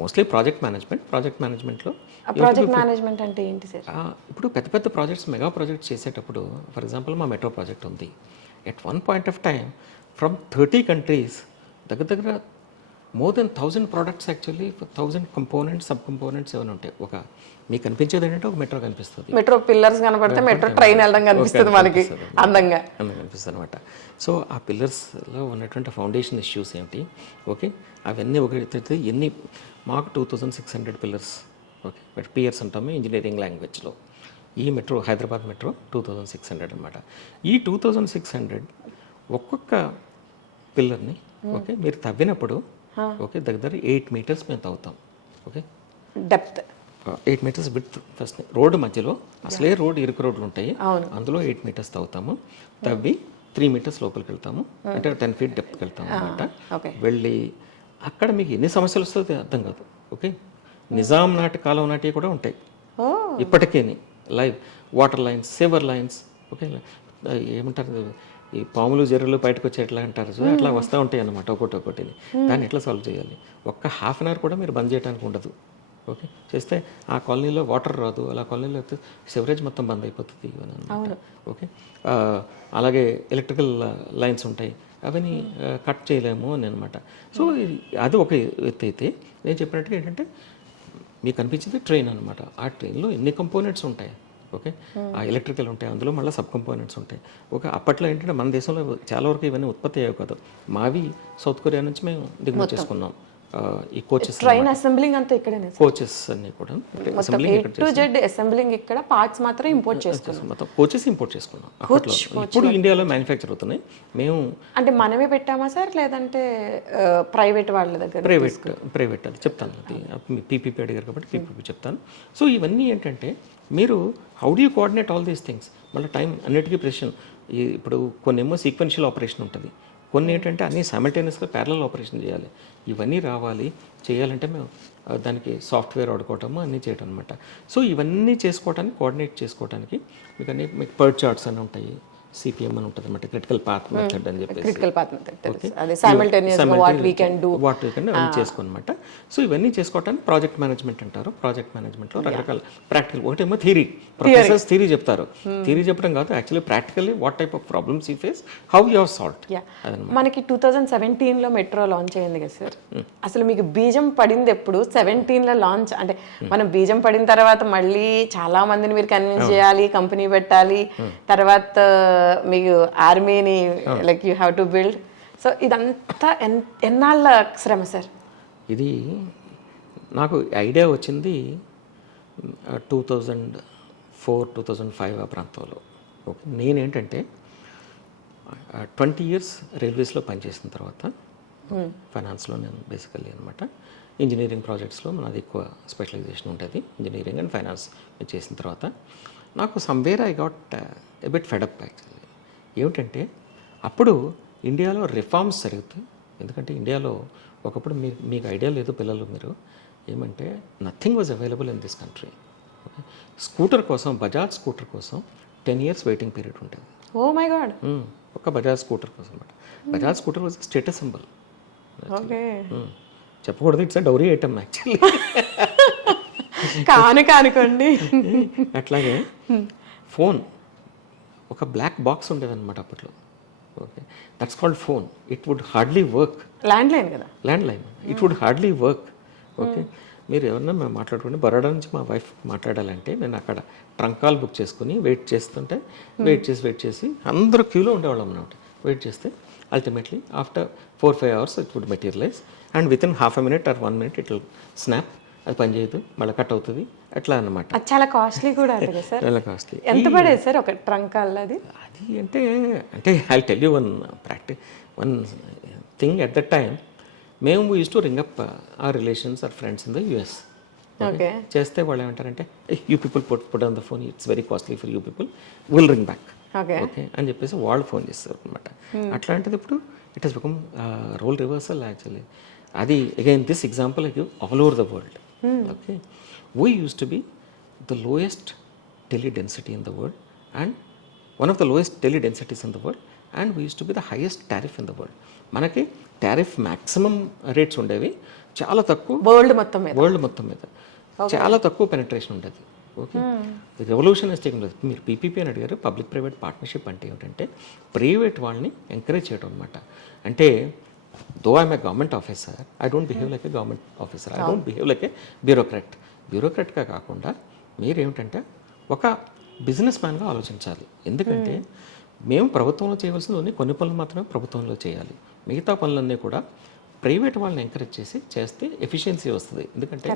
మోస్ట్లీ ప్రాజెక్ట్ మేనేజ్మెంట్లో. ప్రాజెక్ట్ మేనేజ్మెంట్ అంటే ఏంటి సార్? ఇప్పుడు పెద్ద ప్రాజెక్ట్స్, మెగా ప్రాజెక్ట్స్ చేసేటప్పుడు, ఫర్ ఎగ్జాంపుల్ మా మెట్రో ప్రాజెక్ట్ ఉంది. At one point of time from 30 countries దగ్గర more than 1000 products actually 1000 components sub components ఏమైనా ఉంటాయి. ఒక మీకు కనిపించేది ఏంటంటే ఒక మెట్రో కనిపిస్తుంది, మెట్రో పిల్లర్స్ కనపడితే మెట్రో ట్రైన్ వెళ్ళడం కనిపిస్తుంది మనకి అందంగా కనిపిస్తుంది అనమాట. సో ఆ పిల్లర్స్లో ఉన్నటువంటి ఫౌండేషన్ ఇష్యూస్ ఏంటి, ఓకే, అవన్నీ ఒకటి ఎన్ని మాకు 2600 పిల్లర్స్, ఓకే, బట్ పియర్స్ అంటాము ఇంజనీరింగ్ లాంగ్వేజ్లో. ఈ మెట్రో హైదరాబాద్ మెట్రో 2600 అనమాట. ఈ 2600 ఒక్కొక్క పిల్లర్ని, ఓకే, మీరు తవ్వినప్పుడు, ఓకే, దగ్గర 8 మీటర్స్ మేము తవ్వుతాం, okay, depth 8 metres width. First road మధ్యలో అసలే రోడ్డు ఇరుకు రోడ్లు ఉంటాయి, అందులో 8 మీటర్స్ తవ్వుతాము. తవ్వి 3 మీటర్స్ లోపలికి వెళ్తాము, అంటే 10 ఫీట్ డెప్త్కి వెళ్తాము అనమాట. వెళ్ళి అక్కడ మీకు ఎన్ని సమస్యలు వస్తుందో అర్థం కాదు, ఓకే. నిజాం నాటి కాలం నాటివి కూడా ఉంటాయి ఇప్పటికేని, live water lines, sewer lines, okay, ఏమంటారు ఈ పాములు జర్రులు బయటకు వచ్చి ఎట్లా అంటారు, సో అట్లా వస్తూ ఉంటాయి అన్నమాట ఒకటిని. దాన్ని ఎట్లా సాల్వ్ చేయాలి, ఒక్క హాఫ్ అన్ అవర్ కూడా మీరు బంద్ చేయడానికి ఉండదు, ఓకే. చేస్తే ఆ కాలనీలో వాటర్ రాదు, అలా కాలనీలో అయితే సివరేజ్ మొత్తం బంద్ అయిపోతుంది ఇవన్నీ అన్నమాట, ఓకే. అలాగే ఎలక్ట్రికల్ లైన్స్ ఉంటాయి, అవన్నీ కట్ చేయలేము అని అనమాట. సో అది ఒక ఎత్తు అయితే, నేను చెప్పినట్టుగా ఏంటంటే మీకు అనిపించింది ట్రైన్ అనమాట. ఆ ట్రైన్లో ఎన్ని కంపోనెంట్స్ ఉంటాయి, ఓకే, ఆ ఎలక్ట్రికల్ ఉంటాయి, అందులో మళ్ళీ సబ్ కంపోనెంట్స్ ఉంటాయి. ఒక అప్పట్లో ఏంటంటే మన దేశంలో చాలా వరకు ఇవన్నీ ఉత్పత్తి అయ్యాయి కాదు, మావి సౌత్ కొరియా నుంచి మేము దిగుమతి చేసుకున్నాం. ఈ కోచెస్, ట్రైన్ అసెంబ్లింగ్ అంతా ఇక్కడనే, కోచెస్ అన్ని కూడా అసెంబ్లింగ్ ఇక్కడ, పార్ట్స్ మాత్రం ఇంపోర్ట్ చేసుకున్నాం, మొత్తం కోచెస్ ఇంపోర్ట్ చేసుకున్నాం అప్పట్లో. ఇప్పుడు ఇండియాలో మ్యానుఫ్యాక్చర్ అవుతున్నాయి. మేము అంటే మనమే పెట్టామా సార్, లేదంటే ప్రైవేట్ వాళ్ళ దగ్గర? ప్రైవేట్ అది చెప్తాను, అది పీపీపీ అడిగారు కాబట్టి పీపీపీ చెప్తాను. సో ఇవన్నీ ఏంటంటే మీరు how do you coordinate all these things, మళ్ళీ టైం అన్నిటికీ ప్రెషన్. ఇప్పుడు కొన్నేమో సీక్వెన్షియల్ ఆపరేషన్ ఉంటుంది, కొన్ని ఏంటంటే అన్నీ సైమల్టేనియస్గా ప్యారలల్ ఆపరేషన్ చేయాలి. ఇవన్నీ రావాలి, చేయాలంటే మేము దానికి సాఫ్ట్వేర్ వాడుకోవటము అన్నీ చేయటం అనమాట. సో ఇవన్నీ చేసుకోవడానికి, కోఆర్డినేట్ చేసుకోవడానికి మీకు అన్ని మీకు పర్ట్ చార్ట్స్ అని ఉంటాయి, సిపిఎం అని ఉంటుంది అనమాట, క్రిటికల్ పాత్ మెథడ్ అని చెప్పేసి, క్రిటికల్ పాత్ మెథడ్, అదే సైమల్టేనియస్గా వాట్ వీ కెన్ డు అన్నీ చేసుకోనమాట. సో ఇవన్నీ చేసుకోవటానికి ప్రాజెక్ట్ మేనేజ్మెంట్ అంటారు. ప్రాజెక్ట్ మేనేజ్మెంట్లో రకరకాల ప్రాక్టికల్, ఒకటేమో థియరీ, ప్రొఫెసర్స్ థియరీ చెప్తారు. థియరీ చెప్పడం కాదు, actually practically what type of problems you face, how you have solved. మనకి 2017లో మెట్రో లాంచ్ అయింది కదా సార్, అసలు మీకు బీజం పడింది ఎప్పుడు? 17లో లాంచ్ అంటే మనం బీజం పడిన తర్వాత మళ్ళీ చాలా మందిని మీరు కన్విన్స్ చేయాలి, కంపెనీ పెట్టాలి, తర్వాత మీకు ఆర్మీని like you have to build. So ఇదంతా ఎన్నాళ్ళ శ్రమ సార్? ఇది నాకు ఐడియా వచ్చింది 2004-2005 ఆ ప్రాంతంలో. ఓకే, నేనేంటంటే 20 years రైల్వేస్లో పనిచేసిన తర్వాత ఫైనాన్స్లో నేను బేసికల్లీ అనమాట, ఇంజనీరింగ్ ప్రాజెక్ట్స్లో మనది ఎక్కువ స్పెషలైజేషన్ ఉంటుంది, ఇంజనీరింగ్ అండ్ ఫైనాన్స్ చేసిన తర్వాత నాకు somewhere I got a bit fed up actually. ఏమిటంటే అప్పుడు ఇండియాలో రిఫార్మ్స్ జరుగుతాయి. ఎందుకంటే ఇండియాలో ఒకప్పుడు మీకు ఐడియా లేదు పిల్లలు, మీరు ఏమంటే nothing was available in this country. Okay, scooter కోసం, బజాజ్ స్కూటర్ కోసం 10 years వెయిటింగ్ పీరియడ్ ఉంటుంది. ఓ మై గాడ్, ఒక బజాజ్ స్కూటర్ కోసం అనమాట. Bajaj scooter was status symbol. చెప్పకూడదు, ఇట్స్ డౌరీ ఐటమ్ యాక్చువల్లీ. కానుకోండి. అట్లాగే ఫోన్, ఒక బ్లాక్ బాక్స్ ఉండేదన్నమాట అప్పట్లో. Okay, that's called phone. It would hardly work. Landline కదా, landline. It would hardly work. Okay, మీరు ఎవరన్నా మేము మాట్లాడుకుంటే బరోడా నుంచి మా వైఫ్ మాట్లాడాలంటే నేను అక్కడ ట్రంక్ కాల్ బుక్ చేసుకుని వెయిట్ చేస్తుంటే వెయిట్ చేసి అందరూ క్యూలో ఉండేవాళ్ళం అన్నమాట. వెయిట్ చేస్తే ultimately after 4-5 hours it would materialise and within ½ minute or 1 minute it will snap. అది పని చేయదు, మళ్ళీ కట్ అవుతుంది, అట్లా అన్నమాట. అది చాలా కాస్ట్లీ కూడా అంటే సార్. చాలా కాస్ట్లీ. ఎంత పడేది సార్ ఒక ట్రంక్ అది? అది అంటే I tell you one thing. At that time మేము use to ring up or relations or friends in the US. Okay, చేస్తే వాళ్ళు ఏమంటారంటే you people put on the phone, it's very costly for you people, will ring back. Okay అని చెప్పేసి వాళ్ళు phone చేస్తారు అనమాట. అట్లాంటిది ఇప్పుడు it has become role reversal actually. అది again this example I give all over the world. Okay, we use to be the lowest tele density in the world and one of the lowest tele densities in the world, and we used to be the highest tariff in the world. మనకి tariff maximum rates ఉండేవి, చాలా తక్కువ world మొత్తం మీద చాలా తక్కువ penetration ఉండేది. Okay, revolution is taking place. మీరు పీపీపీ అని అడిగారు. పబ్లిక్ ప్రైవేట్ పార్ట్నర్షిప్ అంటే ఏమిటంటే ప్రైవేట్ వాళ్ళని ఎంకరేజ్ చేయడం అనమాట. అంటే though I'm a government officer, I don't behave like a government officer, I don't behave like a బ్యూరోక్రాట్గా కాకుండా మీరేమిటంటే ఒక బిజినెస్ మ్యాన్గా ఆలోచించాలి. ఎందుకంటే మేము ప్రభుత్వంలో చేయవలసింది కొన్ని పనులు మాత్రమే ప్రభుత్వంలో చేయాలి, మిగతా పనులన్నీ కూడా ప్రైవేట్ వాళ్ళని ఎంకరేజ్ చేస్తే ఎఫిషియన్సీ వస్తుంది. ఎందుకంటే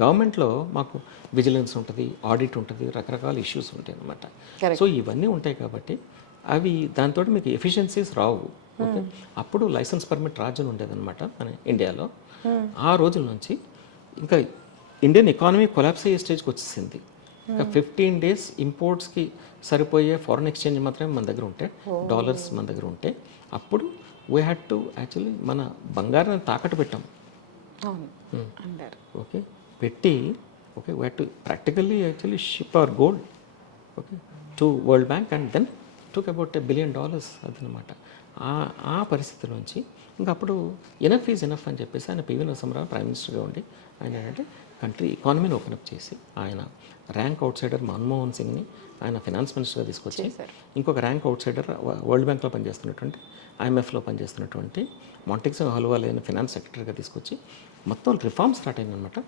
గవర్నమెంట్లో మాకు విజిలెన్స్ ఉంటుంది, ఆడిట్ ఉంటుంది, రకరకాల ఇష్యూస్ ఉంటాయి అన్నమాట. సో ఇవన్నీ ఉంటాయి కాబట్టి అవి దాంతో మీకు ఎఫిషియన్సీస్ రావు. ఓకే, అప్పుడు లైసెన్స్ పర్మిట్ రాజ్యం ఉండేదన్నమాట మన ఇండియాలో. ఆ రోజుల నుంచి ఇంకా ఇండియన్ ఎకానమీ కొలాప్స్ అయ్యే స్టేజ్కి వచ్చేసింది. ఇంకా 15 days ఇంపోర్ట్స్కి సరిపోయే ఫారెన్ ఎక్స్చేంజ్ మాత్రమే మన దగ్గర ఉంటే, డాలర్స్ మన దగ్గర ఉంటే, అప్పుడు వీ హ్యాడ్ టు యాక్చువల్లీ మన బంగారాన్ని తాకట్టు పెట్టాం. ఓకే, పెట్టి okay we had to practically actually ship our gold okay to World Bank and then took about $1 billion అదనమాట. ఆ పరిస్థితి నుంచి ఇంకా అప్పుడు ఎనఫ్ ఈజ్ ఎనఫ్ అని చెప్పేసి ఆయన పివి నరసింహరావు ప్రైమ్ మినిస్టర్గా ఉండి ఆయన ఏంటంటే కంట్రీ ఎకానమీని ఓపెన్ అప్ చేసి ఆయన ర్యాంక్ అవుట్ సైడర్ మన్మోహన్ సింగ్ని ఆయన ఫినాన్స్ మినిస్టర్గా తీసుకొచ్చి, ఇంకొక ర్యాంక్ అవుట్ సైడర్ వరల్డ్ బ్యాంక్లో పనిచేస్తున్నటువంటి ఐఎంఎఫ్లో పనిచేస్తున్నటువంటి మాంటెక్సో హల్వాలేని ఫినాన్స్ సెక్రటరీగా తీసుకొచ్చి మొత్తం రిఫార్మ్ స్టార్ట్ అయిందనమాట.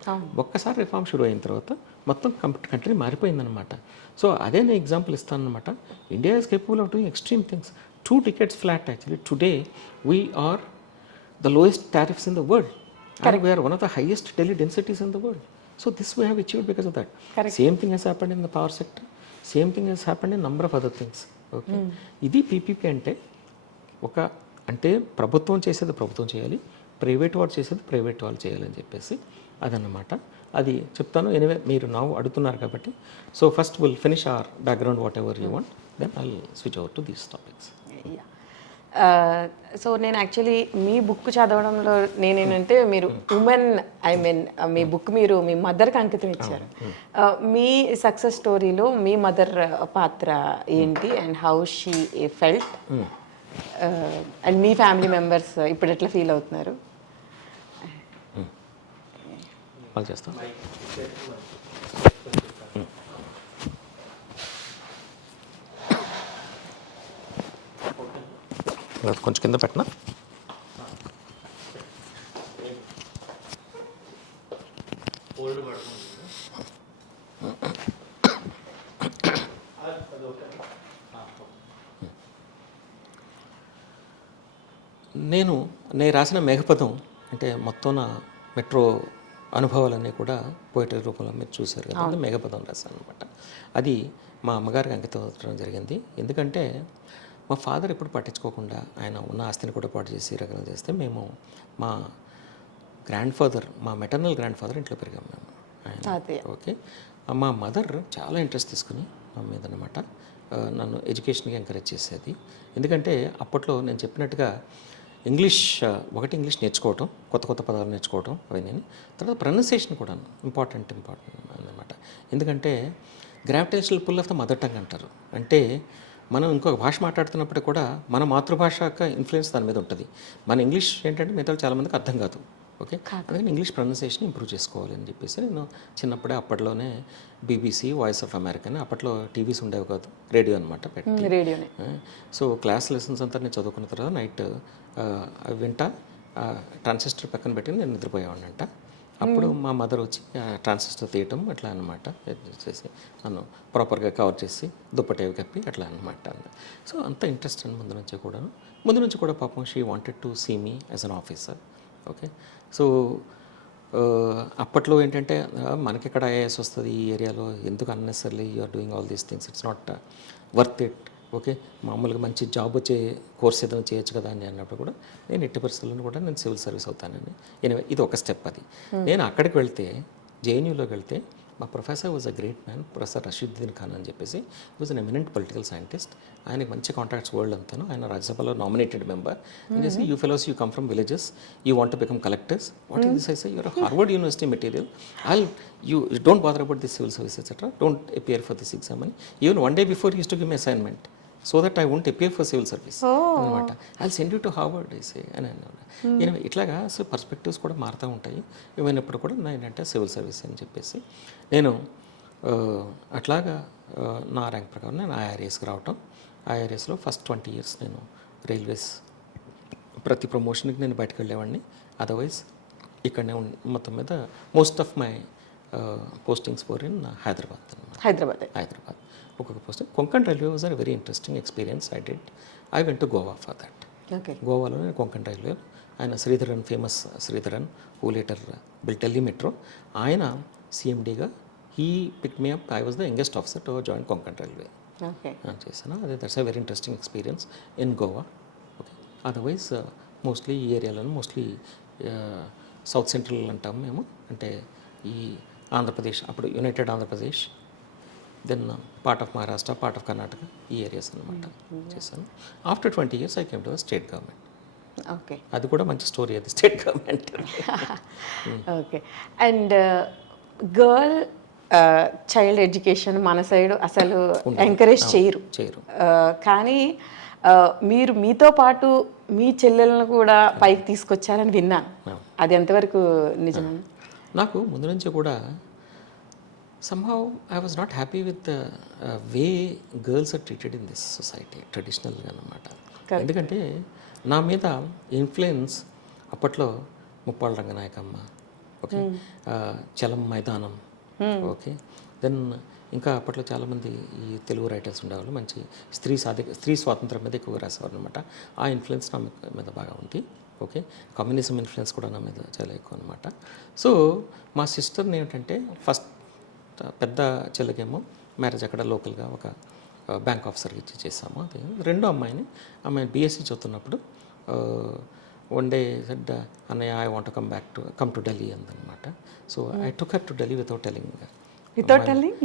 ఒక్కసారి రిఫార్మ్ షురూ అయిన తర్వాత మొత్తం కంట్రీ మారిపోయిందనమాట. సో అదే నేను ఎగ్జాంపుల్ ఇస్తానమాట. India is capable of doing extreme things. 2 decades flat actually. Today we are the lowest tariffs in the world. And we are one of the highest daily densities in the world. So this we have achieved because of that. Same thing has happened in the power sector. Same thing has happened in number of other things. Okay. ఇది PPP అంటే ఒక అంటే ప్రభుత్వం చేసేది ప్రభుత్వం చేయాలి, private వాళ్ళు చేసేది ప్రైవేట్ వాళ్ళు చేయాలని చెప్పేసి అదన్నమాట. అది చెప్తాను. ఎనివే మీరు నా అడుగుతున్నారు కాబట్టి so first will finish our background whatever you want, then I will switch over to these topics. So నేను యాక్చువల్లీ మీ బుక్ చదవడంలో నేనేంటంటే మీరు ఉమెన్ మీ బుక్ మీరు మీ మదర్కి అంకితం ఇచ్చారు. మీ సక్సెస్ స్టోరీలో మీ మదర్ పాత్ర ఏంటి and how she felt and me family members ఇప్పుడు ఎట్లా ఫీల్ అవుతున్నారు? చేస్తాం. కొంచెం కింద పెట్టినా నేను రాసిన మేఘపదం అంటే మొత్తం నా మెట్రో అనుభవాలన్నీ కూడా పోయిటరీ రూపంలో మీరు చూశారు కదా. మేఘపదం రాశాను అనమాట. అది మా అమ్మగారికి అంకితం అవ్వడం జరిగింది. ఎందుకంటే మా ఫాదర్ ఎప్పుడు పట్టించుకోకుండా ఆయన ఉన్న ఆస్తిని కూడా పాటు చేసి రకం చేస్తే మేము మా మెటర్నల్ గ్రాండ్ ఫాదర్ ఇంట్లో పెరిగాము మేము ఆయన. ఓకే, మా మదర్ చాలా ఇంట్రెస్ట్ తీసుకుని మా మీద అనమాట నన్ను ఎడ్యుకేషన్కి ఎంకరేజ్ చేసేది. ఎందుకంటే అప్పట్లో నేను చెప్పినట్టుగా ఇంగ్లీష్ నేర్చుకోవటం, కొత్త పదాలు నేర్చుకోవటం అవన్నీ, తర్వాత ప్రొనౌన్సియేషన్ కూడా ఇంపార్టెంట్ అనమాట. ఎందుకంటే gravitational pull of the mother tongue అంటారు. అంటే మనం ఇంకొక భాష మాట్లాడుతున్నప్పుడు కూడా మన మాతృభాష యొక్క ఇన్ఫ్లుయెన్స్ దాని మీద ఉంటుంది. మన ఇంగ్లీష్ ఏంటంటే మిగతా చాలామందికి అర్థం కాదు. ఓకే, అందుకని ఇంగ్లీష్ ప్రొనౌన్సియేషన్ ఇంప్రూవ్ చేసుకోవాలి అని చెప్పేసి నేను చిన్నప్పుడే అప్పట్లోనే BBC, వాయిస్ ఆఫ్ అమెరికా అని అప్పట్లో టీవీస్ ఉండేవి కాదు, రేడియో అనమాట పెట్టి రేడియోనే. సో క్లాస్ లెసన్స్ అంతా నేను చదువుకున్న తర్వాత నైట్ వింటా ట్రాన్సిస్టర్ పక్కన పెట్టి నేను నిద్రపోయేవాడినంట. అప్పుడు మా మదర్ వచ్చి ట్రాన్సిస్టర్ తీయటం అట్లా అనమాట చేసి నన్ను ప్రాపర్గా కవర్ చేసి దుప్పటేవి కప్పి అట్లా అనమాట. సో అంత ఇంట్రెస్ట్ అని ముందు నుంచి కూడా పాపం she wanted to see me as an officer. Okay, so అప్పట్లో ఏంటంటే మనకి ఇక్కడ ఐఏఎస్ వస్తుంది ఈ ఏరియాలో, ఎందుకు unnecessarily you are doing all these things, it's not worth it. Okay, మామూలుగా మంచి జాబ్ వచ్చే కోర్స్ ఏదైనా చేయొచ్చు కదా అని అన్నప్పుడు కూడా నేను ఎట్టి పరిస్థితుల్లో కూడా నేను సివిల్ సర్వీస్ అవుతానని. ఎనివే ఇది ఒక స్టెప్. అది నేను అక్కడికి వెళ్తే జేఎన్యూలోకి వెళ్తే మా professor was a great man, professor Rasheeduddin Khan అని చెప్పేసి was an eminent political scientist. ఆయనకి మంచి కాంటాక్ట్స్ వరల్డ్ అంతాను. ఆయన రాజ్యసభలో నామినేటెడ్ మెంబర్. చేసి you fellows you come from villages, you want to become collectors, what is this? I say you're Harvard University material, you don't bother about this civil service etc, don't appear for this exam అని even one day before he used to give me assignment so that I won't appear for civil service అనమాట. I'll send you to Harvard I say అని అన్నాడు. ఇట్లాగా so perspectives కూడా మారుతూ ఉంటాయి. ఏమైనప్పుడు కూడా ఏంటంటే సివిల్ సర్వీస్ అని చెప్పేసి నేను అట్లాగా నా ర్యాంక్ ప్రకారం నేను ఐఆర్ఎస్కి రావటం, ఐఆర్ఎస్లో ఫస్ట్ 20 years నేను రైల్వేస్ ప్రతి ప్రమోషన్కి నేను బయటకు వెళ్ళేవాడిని. అదర్వైజ్ ఇక్కడనే మొత్తం మీద most of my postings four in Hyderabad అనమాట. హైదరాబాద్ ఒక్కొక్క posting. Konkan railway was a very interesting experience. I went to Goa for that. గోవాలో నేను కొంకణ్ రైల్వే ఆయన Sreedharan, famous Sreedharan, who later build Delhi metro, ఆయన సిఎండీగా he pick me up. I was the youngest officer to join Konkan railway చేశాను. అదే that's a very interesting experience in Goa. Okay, otherwise mostly ఈ ఏరియాలను mostly south central అంటాం మేము, అంటే ఈ ఆంధ్రప్రదేశ్, అప్పుడు united Andhra Pradesh, then part of Maharashtra, part of Karnataka, ఈ ఏరియాస్ అనమాట చేశాను. After 20 years I came to the state government. Okay, అది కూడా మంచి స్టోరీ, అది state government. Okay. And girl child education మన సైడ్ అసలు ఎంకరేజ్ చేయరు. కానీ మీరు మీతో పాటు మీ చెల్లెలను కూడా పైకి తీసుకొచ్చారని విన్నాను. అది ఎంతవరకు నిజం? నాకు ముందు నుంచి కూడా somehow I was not happy with the way girls are treated in this society, ట్రెడిషనల్గా అనమాట. ఎందుకంటే నా మీద ఇన్ఫ్లుయెన్స్ అప్పట్లో ముప్పాళ్ళ రంగనాయకమ్మ, ఓకే, చలం మైదానం, ఓకే, దెన్ ఇంకా అప్పట్లో చాలామంది ఈ తెలుగు రైటర్స్ ఉండేవాళ్ళు, మంచి స్త్రీ స్వాతంత్రం మీద ఎక్కువగా రాసేవారు అనమాట. ఆ ఇన్ఫ్లుయెన్స్ నా మీద బాగా ఉంది. ఓకే, కమ్యూనిజం ఇన్ఫ్లుయెన్స్ కూడా నా మీద చాలా ఎక్కువ అనమాట. సో మా సిస్టర్ని ఏంటంటే ఫస్ట్ పెద్ద చెల్లెకేమో మ్యారేజ్ అక్కడ లోకల్గా ఒక బ్యాంక్ ఆఫీసర్కి ఇచ్చి చేసాము. అదే రెండో అమ్మాయిని బీఎస్సీ చదువుతున్నప్పుడు వన్ డే సెడ్, అన్నయ్య I want come to Delhi అందనమాట. So I took her to Delhi without telling.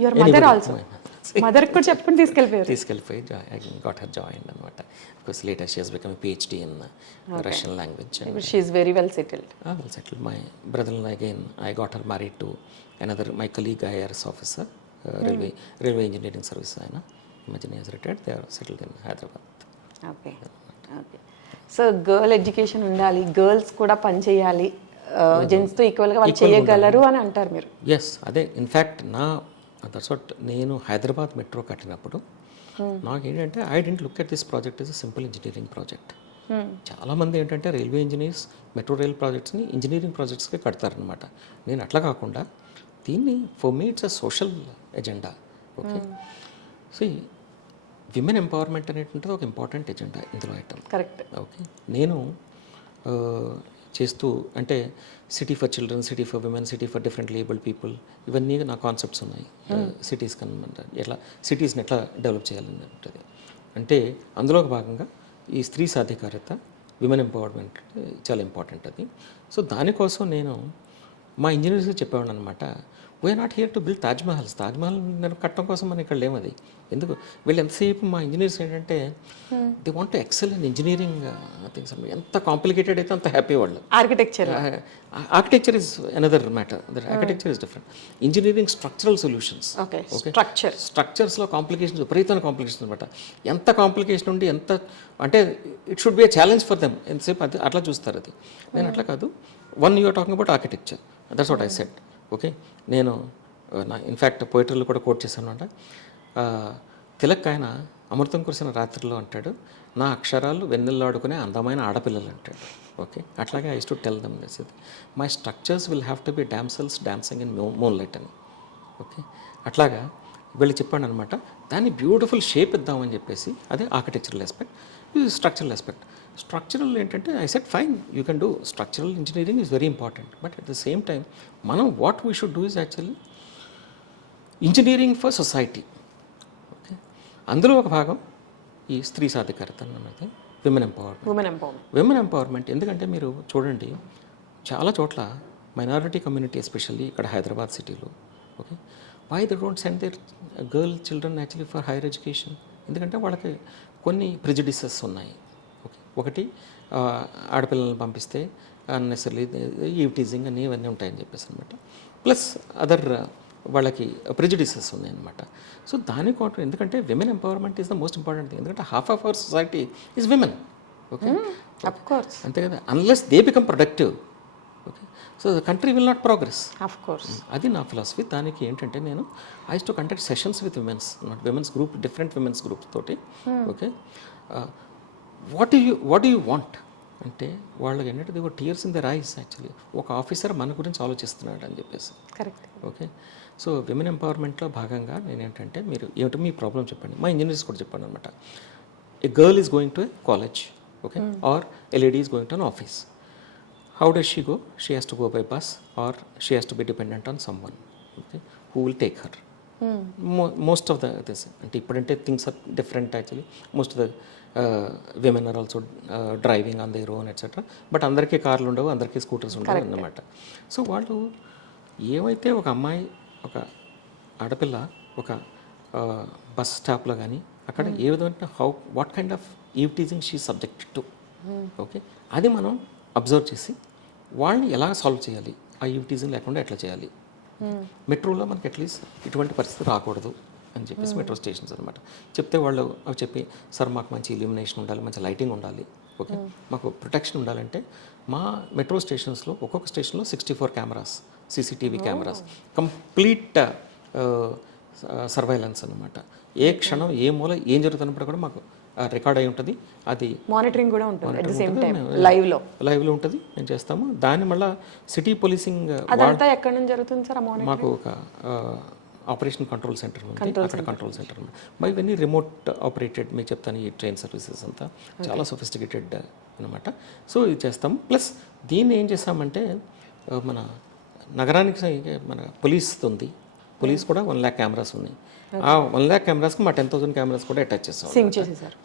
Your mother also? Mother కూడా చెప్పండి తీసుకెళ్ళిపోయి ఐ గాట్ హర్ జాయిన్ అనమాట. Because later she has become PhD in Russian language. She is very well settled. My brother again I got her married to another my colleague IRS officer, railway engineering service ఆయన imagine has retired, they are settled in Hyderabad. Okay. So girl education ఉండాలి, girls కూడా పని చేయాలి, జెంట్స్తో ఈక్వల్గా వాళ్ళు చేయగలరు అని అంటారు మీరు? ఎస్, అదే ఇన్ఫ్యాక్ట్ దట్స్ వాట్. నేను హైదరాబాద్ మెట్రో కట్టినప్పుడు నాకు ఏంటంటే I didn't look at this project is a simple engineering project. చాలామంది ఏంటంటే రైల్వే ఇంజనీర్స్ మెట్రో రైల్ ప్రాజెక్ట్స్ని ఇంజనీరింగ్ ప్రాజెక్ట్స్గా కడతారనమాట. నేను అట్లా కాకుండా దీన్ని for me it's a social agenda. Okay, so women empowerment అనేటువంటిది ఒక ఇంపార్టెంట్ ఎజెండా ఇందులో ఐటమ్. కరెక్ట్. ఓకే, నేను చేస్తూ అంటే city for children, city for women, city for different labelled people, ఇవన్నీ నా కాన్సెప్ట్స్ ఉన్నాయి. సిటీస్ కనమాట ఎట్లా సిటీస్ని ఎట్లా డెవలప్ చేయాలని ఉంటుంది. అంటే అందులో భాగంగా ఈ స్త్రీ సాధికారత, విమెన్ ఎంపవర్మెంట్ చాలా ఇంపార్టెంట్ అది. సో దానికోసం నేను మా ఇంజనీర్స్కి చెప్పేవాడు అనమాట, we are not here to build Taj Mahals. Taj Mahal నేను కట్టడం కోసం మనం ఇక్కడ లేమది. ఎందుకు వీళ్ళు ఎంతసేపు మా ఇంజనీర్స్ ఏంటంటే they want to excel in engineering things. ఎంత కాంప్లికేటెడ్ అయితే అంత హ్యాపీ వాళ్ళు. Architecture is another matter, that architecture is different. Engineering structural solutions, okay, స్ట్రక్చర్స్లో కాంప్లికేషన్స్, విపరీతమైన కాంప్లికేషన్స్ అనమాట. ఎంత కాంప్లికేషన్ ఉండి ఎంత అంటే it should be a challenge for them. ఎంతసేపు అది అట్లా చూస్తారు. అది నేను అట్లా కాదు. You're talking about architecture, that's what I said. Okay, నేను ఇన్ఫ్యాక్ట్ పోయిటర్లు కూడా కోట్ చేశాను అంట. తిలక్ ఆయన అమృతం కురిసిన రాత్రిలో అంటాడు, నా అక్షరాలు వెన్నెల్లాడుకునే అందమైన ఆడపిల్లలు అంటాడు. ఓకే, అట్లాగే I to tell them this, my structures will have to be damsels dancing in moonlight అని. ఓకే, అట్లాగా వీళ్ళు చెప్పాను అనమాట. దాన్ని బ్యూటిఫుల్ షేప్ ఇద్దామని చెప్పేసి, అదే architectural aspect. Structural aspect, structural ఏంటంటే I set fine you can do structural engineering is very important, but at the same time మనం what we should do is actually engineering for society. Okay, అందులో ఒక భాగం ఈ స్త్రీ సాధికారత అన్నది women empowerment. ఎందుకంటే మీరు చూడండి, చాలా చోట్ల మైనారిటీ కమ్యూనిటీ ఎస్పెషల్లీ ఇక్కడ హైదరాబాద్ సిటీలో, okay, why they don't send their girl children actually for higher education? ఎందుకంటే వాళ్ళకి కొన్ని ప్రిజుడిసెస్ ఉన్నాయి. ఓకే, ఒకటి ఆడపిల్లలను పంపిస్తే అన్నెసరీ ఈవ్ టీజింగ్ అని ఇవన్నీ ఉంటాయని చెప్పేసి అనమాట. ప్లస్ అదర్ వాళ్ళకి ప్రిజుడిసెస్ ఉన్నాయన్నమాట. సో దానికోసం ఎందుకంటే women empowerment is the most important thing. ఎందుకంటే half of our society is women. Okay, of course, అంతే కదా, unless they become productive. Okay, so the country will not progress. Of course. అది నా philosophy. దానికి ఏంటంటే నేను I to conduct sessions with womens, not womens group, different womens groups తోటి. Okay, what you want అంటే వాళ్ళకి ఏంటంటే the were tears in their eyes actually. ఒక ఆఫీసర్ మన గురించి ఆలోచిస్తున్నాడు అని చెప్పేసి. కరెక్ట్. ఓకే, సో విమెన్ ఎంపవర్మెంట్లో భాగంగా నేనేంటంటే మీరు ఏమిటో మీ ప్రాబ్లం చెప్పండి. మా ఇంజనీర్స్ కూడా చెప్పాను అనమాట. A girl is going to a college, okay, or a lady is going to an office. How does she go? She has to go by bus or she has to be dependent on someone, okay, who will take her. Most of this, అంటే ఇప్పుడంటే things are different actually. Most of the women are also driving on their own etcetera. But అందరికీ కార్లు ఉండవు, అందరికీ scooters ఉండవు అన్నమాట. So వాళ్ళు ఏమైతే ఒక అమ్మాయి, ఒక ఆడపిల్ల ఒక బస్ స్టాప్లో కానీ అక్కడ ఏ విధమైన what kind of eve teasing she subjected to, okay, అది మనం అబ్జర్వ్ చేసి వాళ్ళని ఎలా సాల్వ్ చేయాలి, ఆ ఈవిటీజింగ్ లేకుండా ఎట్లా చేయాలి. మెట్రోలో మనకి అట్లీస్ట్ ఇటువంటి పరిస్థితి రాకూడదు అని చెప్పేసి మెట్రో స్టేషన్స్ అనమాట చెప్తే వాళ్ళు అవి చెప్పి, సార్ మాకు మంచి ఇల్యూమినేషన్ ఉండాలి, మంచి లైటింగ్ ఉండాలి, ఓకే, మాకు ప్రొటెక్షన్ ఉండాలంటే మా మెట్రో స్టేషన్స్లో ఒక్కొక్క స్టేషన్లో 64 cameras, CCTV cameras, complete surveillance అనమాట. ఏ క్షణం ఏ మూల ఏం జరుగుతున్నప్పుడు కూడా మాకు రికార్డ్ అయి ఉంటుంది. అది మానిటరింగ్ కూడా ఉంటుంది అట్ ది సేమ్ టైం లైవ్లో ఉంటుంది. మేము చేస్తాము దాన్ని. మళ్ళీ సిటీ పోలీసింగ్ అదంతా ఎక్కడి నుంచి జరుగుతుంది సార్? మాకు ఒక ఆపరేషన్ కంట్రోల్ సెంటర్ ఉంది, అక్కడ కంట్రోల్ సెంటర్ ఉంది. మరి ఇవన్నీ రిమోట్ ఆపరేటెడ్. మీకు చెప్తాను, ఈ ట్రైన్ సర్వీసెస్ అంతా చాలా సొఫిస్టికేటెడ్ అనమాట. సో ఇది చేస్తాము. ప్లస్ దీన్ని ఏం చేస్తామంటే మన నగరానికి మన పోలీస్ ఉంది. పోలీస్ కూడా 1 lakh కెమెరాస్ ఉన్నాయి. ఆ 1 lakh కెమెరాస్కి మా 10,000 కెమెరాస్ కూడా అటాచ్ చేస్తాం. సింక్ చేసేసారు.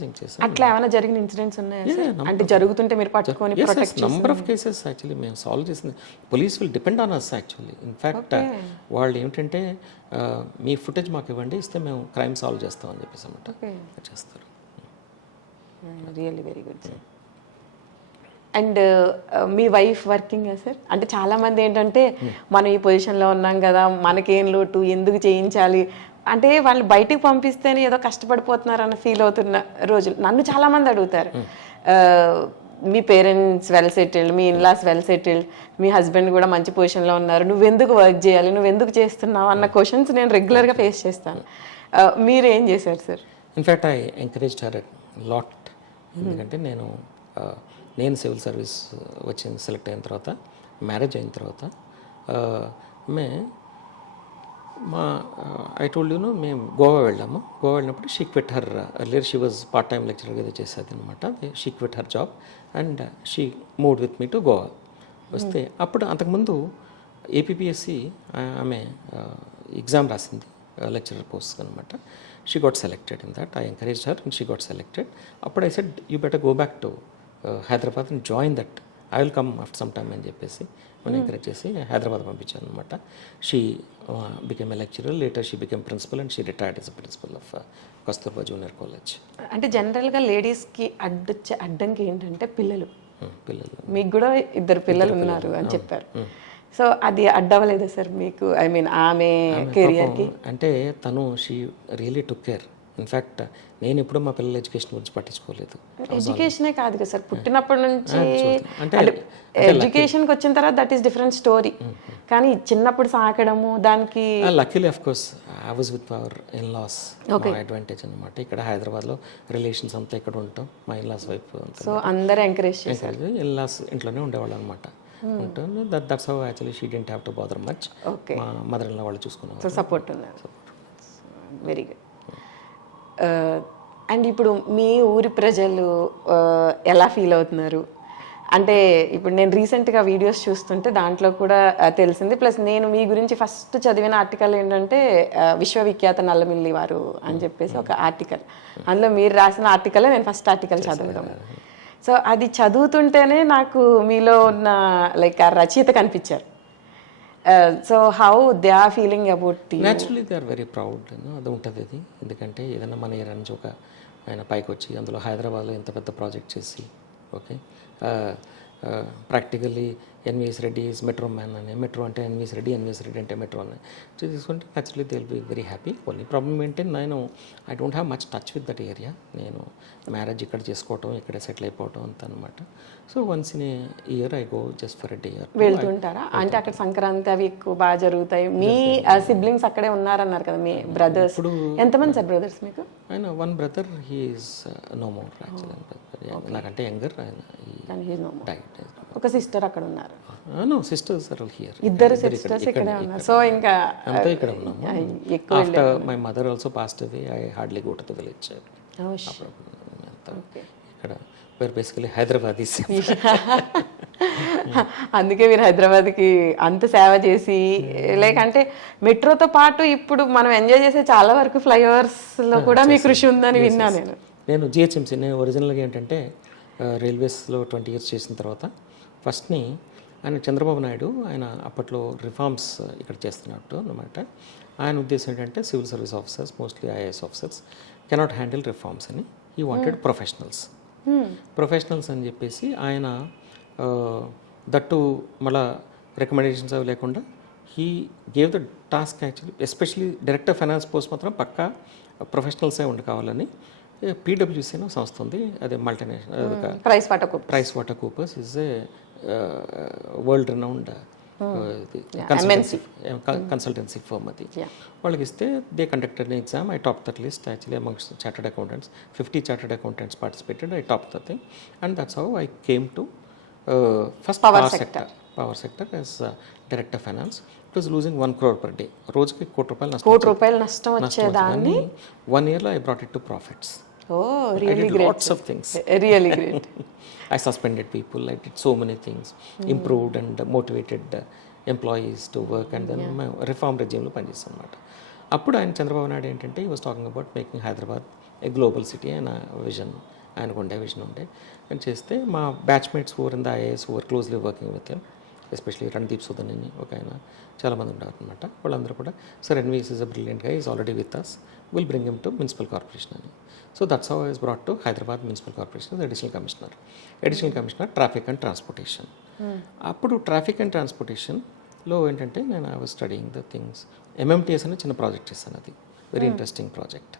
సింక్ చేసాం. అట్లా ఏమైనా జరిగిన ఇన్సిడెంట్స్ ఉన్నాయా? అంటే జరుగుతుంటే మీరు పట్టుకొని protect number of cases actually మేము సాల్వ్ చేసింది. Police will depend on us actually. In fact వాళ్ళు ఏమిటంటే మీ ఫుటేజ్ మాకు ఇవ్వండి, ఇస్తే మేము క్రైమ్ సాల్వ్ చేస్తాం అని చెప్పేసి అనమాట చేస్తారు. Really very good sir. And me wife working sir? అంటే చాలామంది ఏంటంటే మనం ఈ పొజిషన్లో ఉన్నాం కదా, మనకేం లోటు, ఎందుకు చేయించాలి అంటే వాళ్ళు బయటికి పంపిస్తేనే ఏదో కష్టపడిపోతున్నారన్న ఫీల్ అవుతున్న రోజులు నన్ను చాలామంది అడుగుతారు. మీ పేరెంట్స్ వెల్ సెటిల్డ్, మీ ఇన్లాస్ వెల్ సెటిల్డ్, మీ హస్బెండ్ కూడా మంచి పొజిషన్లో ఉన్నారు, నువ్వెందుకు వర్క్ చేయాలి, నువ్వెందుకు చేస్తున్నావు అన్న క్వశ్చన్స్ నేను రెగ్యులర్గా ఫేస్ చేస్తాను. మీరు ఏం చేశారు sir? In fact I encouraged her lot. ఎందుకంటే నేను సివిల్ సర్వీస్ వచ్చింది, సెలెక్ట్ అయిన తర్వాత, మ్యారేజ్ అయిన తర్వాత ఐ టోల్డ్ యూను మేము గోవా వెళ్ళాము. గోవా వెళ్ళినప్పుడు she quit her earlier she was part time లెక్చరర్గా ఏదో చేసేది అనమాట. She quit her job and she moved with me to Goa. వస్తే అప్పుడు అంతకుముందు ఏపీపీఎస్సి ఆమె ఎగ్జామ్ రాసింది లెక్చరర్ పోస్ట్ అనమాట. She got selected in that. I encourage her and she got selected. అప్పుడు I said you better go back to Hyderabad and join that, I will come after some time అని చెప్పేసి మనం encourage చేసి హైదరాబాద్ పంపించాను అనమాట. She became a lecturer. Later she became principal and she retired as a principal of Kasturba junior college. అంటే జనరల్గా లేడీస్కి అడ్డంకి ఏంటంటే పిల్లలు. మీకు కూడా 2 పిల్లలు ఉన్నారు అని చెప్పారు. సో అది అడ్డవలేదా సార్ మీకు? ఐ మీన్ ఆమె కెరియర్కి? అంటే తను she really took care. In fact నేను ఎప్పుడూ మా పిల్లల ఎడ్యుకేషన్ గురించి పట్టించుకోలేదు. ఎడ్యుకేషనే కాదు కదా సార్, పుట్టినప్పటి నుంచి ఎడ్యుకేషన్కి వచ్చిన తర్వాత దట్ ఈస్ డిఫరెంట్ స్టోరీ. కానీ చిన్నప్పుడు సాకడము దానికి luckily of course I was with our in-laws. Advantage అనమాట. ఇక్కడ హైదరాబాద్లో రిలేషన్స్ అంతా ఇక్కడ ఉంటాం. మా ఇన్లాస్ వైపు సో అందరూ ఎంకరేజ్ చేశారు. ఇన్లాస్ ఇంట్లోనే ఉండేవాళ్ళు అనమాట. ఉంటుంది. That's how actually she didn't have to bother much. మా మదర్ ఇన్ లా వాళ్ళు చూసుకున్నారు. సో సపోర్ట్ ఉన్నారు. Very good. అండ్ ఇప్పుడు మీ ఊరి ప్రజలు ఎలా ఫీల్ అవుతున్నారు? అంటే ఇప్పుడు నేను రీసెంట్గా వీడియోస్ చూస్తుంటే దాంట్లో కూడా తెలిసింది. ప్లస్ నేను మీ గురించి ఫస్ట్ చదివిన ఆర్టికల్ ఏంటంటే విశ్వవిఖ్యాత నల్లమిల్లి వారు అని చెప్పేసి ఒక ఆర్టికల్. అందులో మీరు రాసిన ఆర్టికలే నేను ఫస్ట్ ఆర్టికల్ చదవడం. సో అది చదువుతుంటేనే నాకు మీలో ఉన్న లైక్ ఆ రచయిత కనిపించారు. So how they are feeling about you? Naturally they are very proud. అది ఉంటుంది అది. ఎందుకంటే ఏదైనా మన ఏరియా నుంచి ఒక ఆయన పైకి వచ్చి అందులో హైదరాబాద్లో ఎంత పెద్ద ప్రాజెక్ట్ చేసి, okay, practically NVS Reddy is metro man అని, మెట్రో అంటే ఎన్విఎస్ రెడ్డి అంటే మెట్రో అని తీసుకుంటే actually they will be very happy. Only problem ఏంటంటే I don't have much touch with that area. నేను మ్యారేజ్ ఇక్కడ చేసుకోవటం, ఇక్కడే సెటిల్ అయిపోవటం అంత అనమాట. So once in year I go just for a day. వెళ్తుంటారా? అంటే అక్కడ సంక్రాంతి అవి ఎక్కువ బాగా జరుగుతాయి. మీ సిబ్లింగ్స్ అక్కడే ఉన్నారన్నారు కదా, మీ బ్రదర్స్. ఇప్పుడు ఎంతమంది సార్ బ్రదర్స్ మీకు? ఆయన one brother, he's no more actually. నాకంటే యంగర్, ఆయన డైట్. ఒక సిస్టర్ అక్కడ ఉన్నారు. No sisters are all here. ఇద్దరు సిస్టర్స్ ఇక్కడే ఉన్నారు. సో ఇంకా అంతా ఇక్కడ ఉన్నాము. After my mother also passed away, I hardly go to the village. ఇక్కడ వేర్ బేసికలీ హైదరాబాదీస్. అందుకే మీరు హైదరాబాద్కి అంత సేవ చేసి, లేకంటే మెట్రోతో పాటు ఇప్పుడు మనం ఎంజాయ్ చేసే చాలా వరకు ఫ్లైఓవర్స్లో కూడా మీ కృషి ఉందని విన్నా నేను. నేను జిహెచ్ఎంసీ, నేను ఒరిజినల్గా ఏంటంటే రైల్వేస్లో 20 years చేసిన తర్వాత ఫస్ట్ని ఆయన చంద్రబాబు నాయుడు, ఆయన అప్పట్లో రిఫార్మ్స్ ఇక్కడ చేస్తున్నట్టు అనమాట. ఆయన ఉద్దేశం ఏంటంటే civil service officers, mostly IAS officers cannot handle reforms అని. హీ వాంటెడ్ ప్రొఫెషనల్స్ అని చెప్పేసి ఆయన దట్టు మళ్ళా రికమెండేషన్స్ అవి లేకుండా he gave the task actually, especially director finance post మాత్రం పక్కా ప్రొఫెషనల్సే ఉండి కావాలని. పీడబ్ల్యూసీ అనే సంస్థ ఉంది, అదే multinational, Price Water Coopers is a world renowned consultancy firm అది. వాళ్ళకి ఇస్తే they conducted an exam. I topped that list actually amongst chartered accountants. 50 chartered accountants participated. I topped the thing, and that's how I came to first power sector as director finance. It was losing 1 crore per day. రోజుకి ₹1 కోటి నష్టం వచ్చేదాన్ని 1 year I brought it to profits. Oh, really great. Lots of things. Really great. I suspended people. I did so many things. Improved and motivated employees to work, and then reform regimeలో పనిచేస్తాను అనమాట. అప్పుడు ఆయన చంద్రబాబు నాయుడు ఏంటంటే ఈ was talking about making Hyderabad a global city అనే vision ఆయనకు ఉండే vision ఉండే. అని చేస్తే మా batchmates over in the IAS over closely working with him, especially Randeep Sudan అని ఒక ఆయన, చాలామంది ఉన్నారు అనమాట. వాళ్ళందరూ కూడా sir NVS is a brilliant గా, is already with us, will bring him to municipal corporation అని. So that's how I was brought to Hyderabad municipal corporation as additional commissioner traffic and transportation. అప్పుడు ట్రాఫిక్ అండ్ ట్రాన్స్పోర్టేషన్లో ఏంటంటే నేను I was studying the things. MMTS అని చిన్న project చేశాను, అది very interesting project.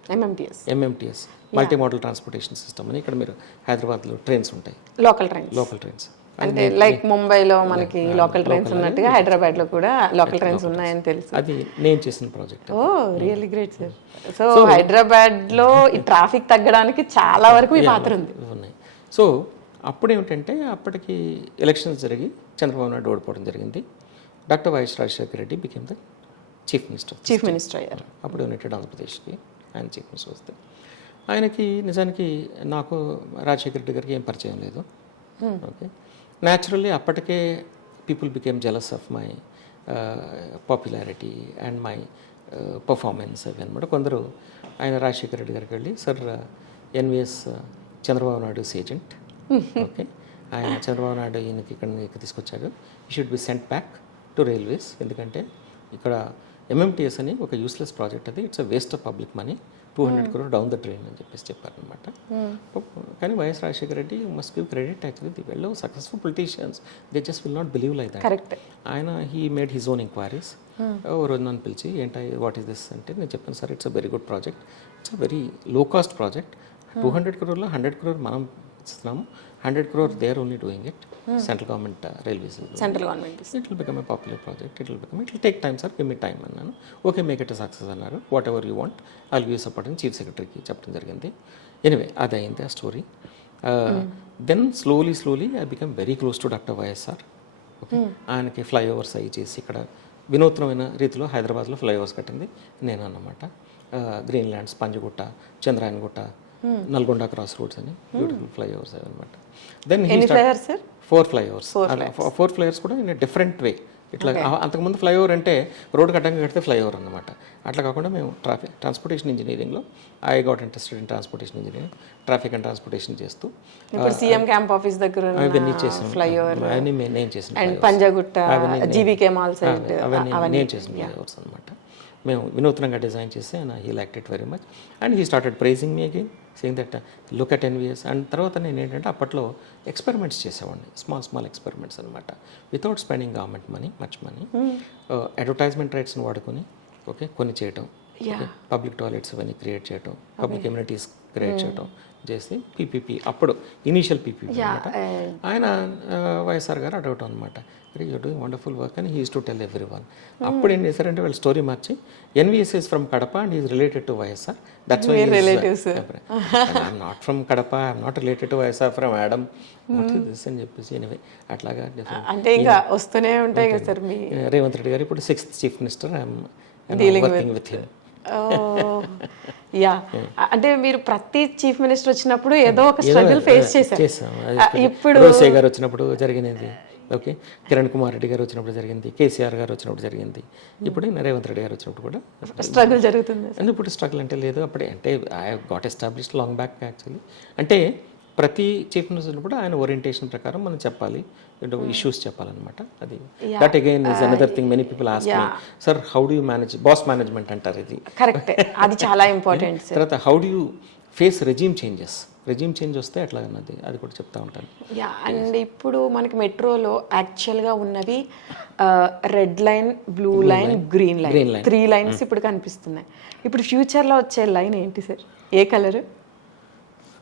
MMTS multi modal transportation system అని. ఇక్కడ మీరు హైదరాబాద్లో ట్రైన్స్ ఉంటాయి, లోకల్ ట్రైన్స్, అంటే లైక్ ముంబైలో మనకి లోకల్ ట్రైన్స్ ఉన్నట్టుగా హైదరాబాద్లో కూడా లోకల్ ట్రైన్స్ ఉన్నాయని తెలుసు. అది నేను చేసిన ప్రాజెక్ట్. ఓ రియల్లీ గ్రేట్ సార్. సో హైదరాబాద్లో ఈ ట్రాఫిక్ తగ్గడానికి చాలా వరకు ఈ పాత్ర ఉన్నాయి. సో అప్పుడు ఏమిటంటే అప్పటికి ఎలక్షన్స్ జరిగి చంద్రబాబు నాయుడు ఓడిపోవడం జరిగింది. Doctor YS Rajasekhara Reddy became the chief minister అయ్యారు. అప్పుడు యునైటెడ్ ఆంధ్రప్రదేశ్కి ఆయన చీఫ్ మినిస్టర్ వస్తే, ఆయనకి నిజానికి నాకు రాజశేఖర రెడ్డి గారికి ఏం పరిచయం లేదు. ఓకే, న్యాచురల్లీ అప్పటికే people became jealous of my popularity and my performance అవి అనమాట. కొందరు ఆయన రాజశేఖర రెడ్డి గారికి వెళ్ళి, sir NVS Chandrababu Naidu agent, okay, ఆయన చంద్రబాబు నాయుడు ఈయనకి ఇక్కడ తీసుకొచ్చాడు, ఈ should be sent back to railways, ఎందుకంటే ఇక్కడ ఎంఎంటీఎస్ అని ఒక యూస్లెస్ ప్రాజెక్ట్, అది it's a waste of public money, 200 crore down the drain అని చెప్పేసి చెప్పారనమాట. కానీ YS Rajasekhara Reddy must give credit, actually the well successful politicians they just will not believe like that. ఆయన he made his own enquiries. ఓ రోజు నన్ను పిలిచి ఏంటి వాట్ ఈస్ దిస్ అంటే నేను చెప్పాను, sir it's a very good project, it's a very low cost project, 200 crore 100 crore మనం ఇస్తున్నాము, 100 crore they are only doing it, central government railways, it will become a popular project, it will take time sir, give me time అన్నాను. Okay, make it success అన్నారు. Whatever you want I will give support అని chief సెక్రటరీకి చెప్పడం జరిగింది. Anyway అది అయింది ఆ story. Then slowly I become very close to doctor YSR. Okay, ఆయనకి ఫ్లైఓవర్స్ అవి చేసి ఇక్కడ వినూత్నమైన రీతిలో హైదరాబాద్లో ఫ్లైఓవర్స్ కట్టింది నేను అన్నమాట. Green lands, Panjagutta, Chandrayangutta, Nalgonda cross roads అని బ్యూటిఫుల్ ఫ్లైఓవర్స్ అవి అనమాట. దెన్ 4 ఫ్లైఓవర్స్, 4 ఫ్లైఓవర్స్ కూడా ఇన్ డిఫరెంట్ వే. ఇట్లా అంతకుముందు ఫ్లైఓవర్ అంటే రోడ్డు కట్టంగా కడితే ఫ్లైఓవర్ అనమాట. అట్లా కాకుండా మేము ట్రాన్స్పోర్టేషన్ ఇంజనీరింగ్లో I got interested in transportation engineering, traffic and transportation చేస్తూ సీఎం క్యాంప్ ఆఫీస్ దగ్గర అవన్నీ చేసాను, అవన్నీ నేను చేసిన పంజాగుట్ట, జీవీకే మాల్ సైడ్ అవన్నీ నేను చేసిన ఫ్లైఓవర్స్ అనమాట. మేము వినూత్నంగా డిజైన్ చేసి ఆయన he liked it very much and he started praising me again, saying that look at NVS. And తర్వాత నేను ఏంటంటే అప్పట్లో ఎక్స్పెరిమెంట్స్ చేసేవాడిని, స్మాల్ ఎక్స్పెరిమెంట్స్ అనమాట, without spending government money, much money. Advertisement రైట్స్ని వాడుకొని ఓకే కొన్ని చేయటం, పబ్లిక్ టాయిలెట్స్ అవన్నీ క్రియేట్ చేయటం, పబ్లిక్ కమ్యూనిటీస్ క్రియేట్ చేయటం చేసి పీపీపీ, అప్పుడు ఇనీషియల్ పీపీపీ అనమాట. ఆయన వైఎస్ఆర్ గారు అడగటం అనమాట, యూ డూయింగ్ వండర్ఫుల్ వర్క్ అని he use to tell every one. అప్పుడు ఏం చేశారంటే వాళ్ళు స్టోరీ మార్చి NVS is from Kadapa and is related to YSR, that's why I'm not from Kadapa, I'm not related to YSR from Adam, what is this అని చెప్పేసి anyway అట్లాగా అంటే ఇంకా వస్తూనే ఉంటాయి కదా సార్. మీ రేవంత్ రెడ్డి గారు ఇప్పుడు 6th chief minister, I'm working with him. Yeah, అంటే మీరు ప్రతి చీఫ్ మినిస్టర్ వచ్చినప్పుడు ఏదో ఒక స్ట్రగుల్ ఫేస్ చేశారు. ఇప్పుడు రోసే గారు వచ్చినప్పుడు జరిగినది, ఓకే, కిరణ్ కుమార్ రెడ్డి గారు వచ్చినప్పుడు జరిగింది, కేసీఆర్ గారు వచ్చినప్పుడు జరిగింది, ఇప్పుడు రేవంత్ రెడ్డి గారు వచ్చినప్పుడు కూడా స్ట్రగుల్ జరుగుతుంది. అంటే ఇప్పుడు స్ట్రగుల్ అంటే లేదు, అప్పుడే అంటే I got established long back actually. అంటే ప్రతి చీఫ్ మినిస్టర్ ఉన్నప్పుడు ఆయన ఓరియంటేషన్ ప్రకారం మనం చెప్పాలి, ఇష్యూస్ చెప్పాలన్నమాట. అది that again is another thing many people ask me, sir how do you manage boss management అంటారు, ఇది కరెక్ట్, అది చాలా ఇంపార్టెంట్. తర్వాత how do you face resume change వస్తే ఎట్లా అన్నది అది కూడా చెప్తా ఉంటాను. యా, అండ్ ఇప్పుడు మనకి మెట్రోలో యాక్చువల్గా ఉన్నవి red line, blue line, green line, 3 lines ఇప్పుడు కనిపిస్తున్నాయి. ఇప్పుడు ఫ్యూచర్లో వచ్చే లైన్ ఏంటి సార్, ఏ కలర్?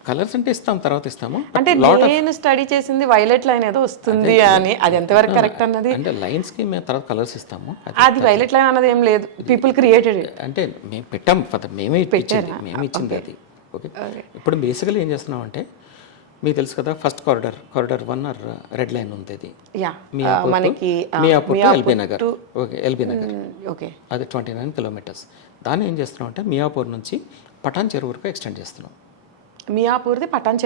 కలర్స్ అంటే ఇస్తాం, తర్వాత ఇస్తాము. అంటే నేను స్టడీ చేసింది వైలెట్ లైన్ ఏదో వస్తుంది అని, అది ఎంతవరకు కరెక్ట్ అన్నది. అంటే లైన్స్ కి మేము తర్వాత కలర్స్ ఇస్తాము. అది వైలెట్ లైన్ అన్నది ఏం లేదు, పీపుల్ క్రియేటెడ్. అంటే మేము పెట్టాం, మేమే ఇచ్చింది అది. ఓకే, ఇప్పుడు బేసికలీ ఏం చేస్తున్నాం అంటే మీకు తెలుసు కదా, first corridor 1 or red line ఉంది, అది మనకి Miyapur to LB Nagar. Okay, LB Nagar, okay, అది 29 కిలోమీటర్స్. దాన్ని ఏం చేస్తున్నాం అంటే మియాపూర్ నుంచి పటాన్ చెరువు వరకు ఎక్స్టెండ్ చేస్తున్నాం. మియాపూర్ది పటాన్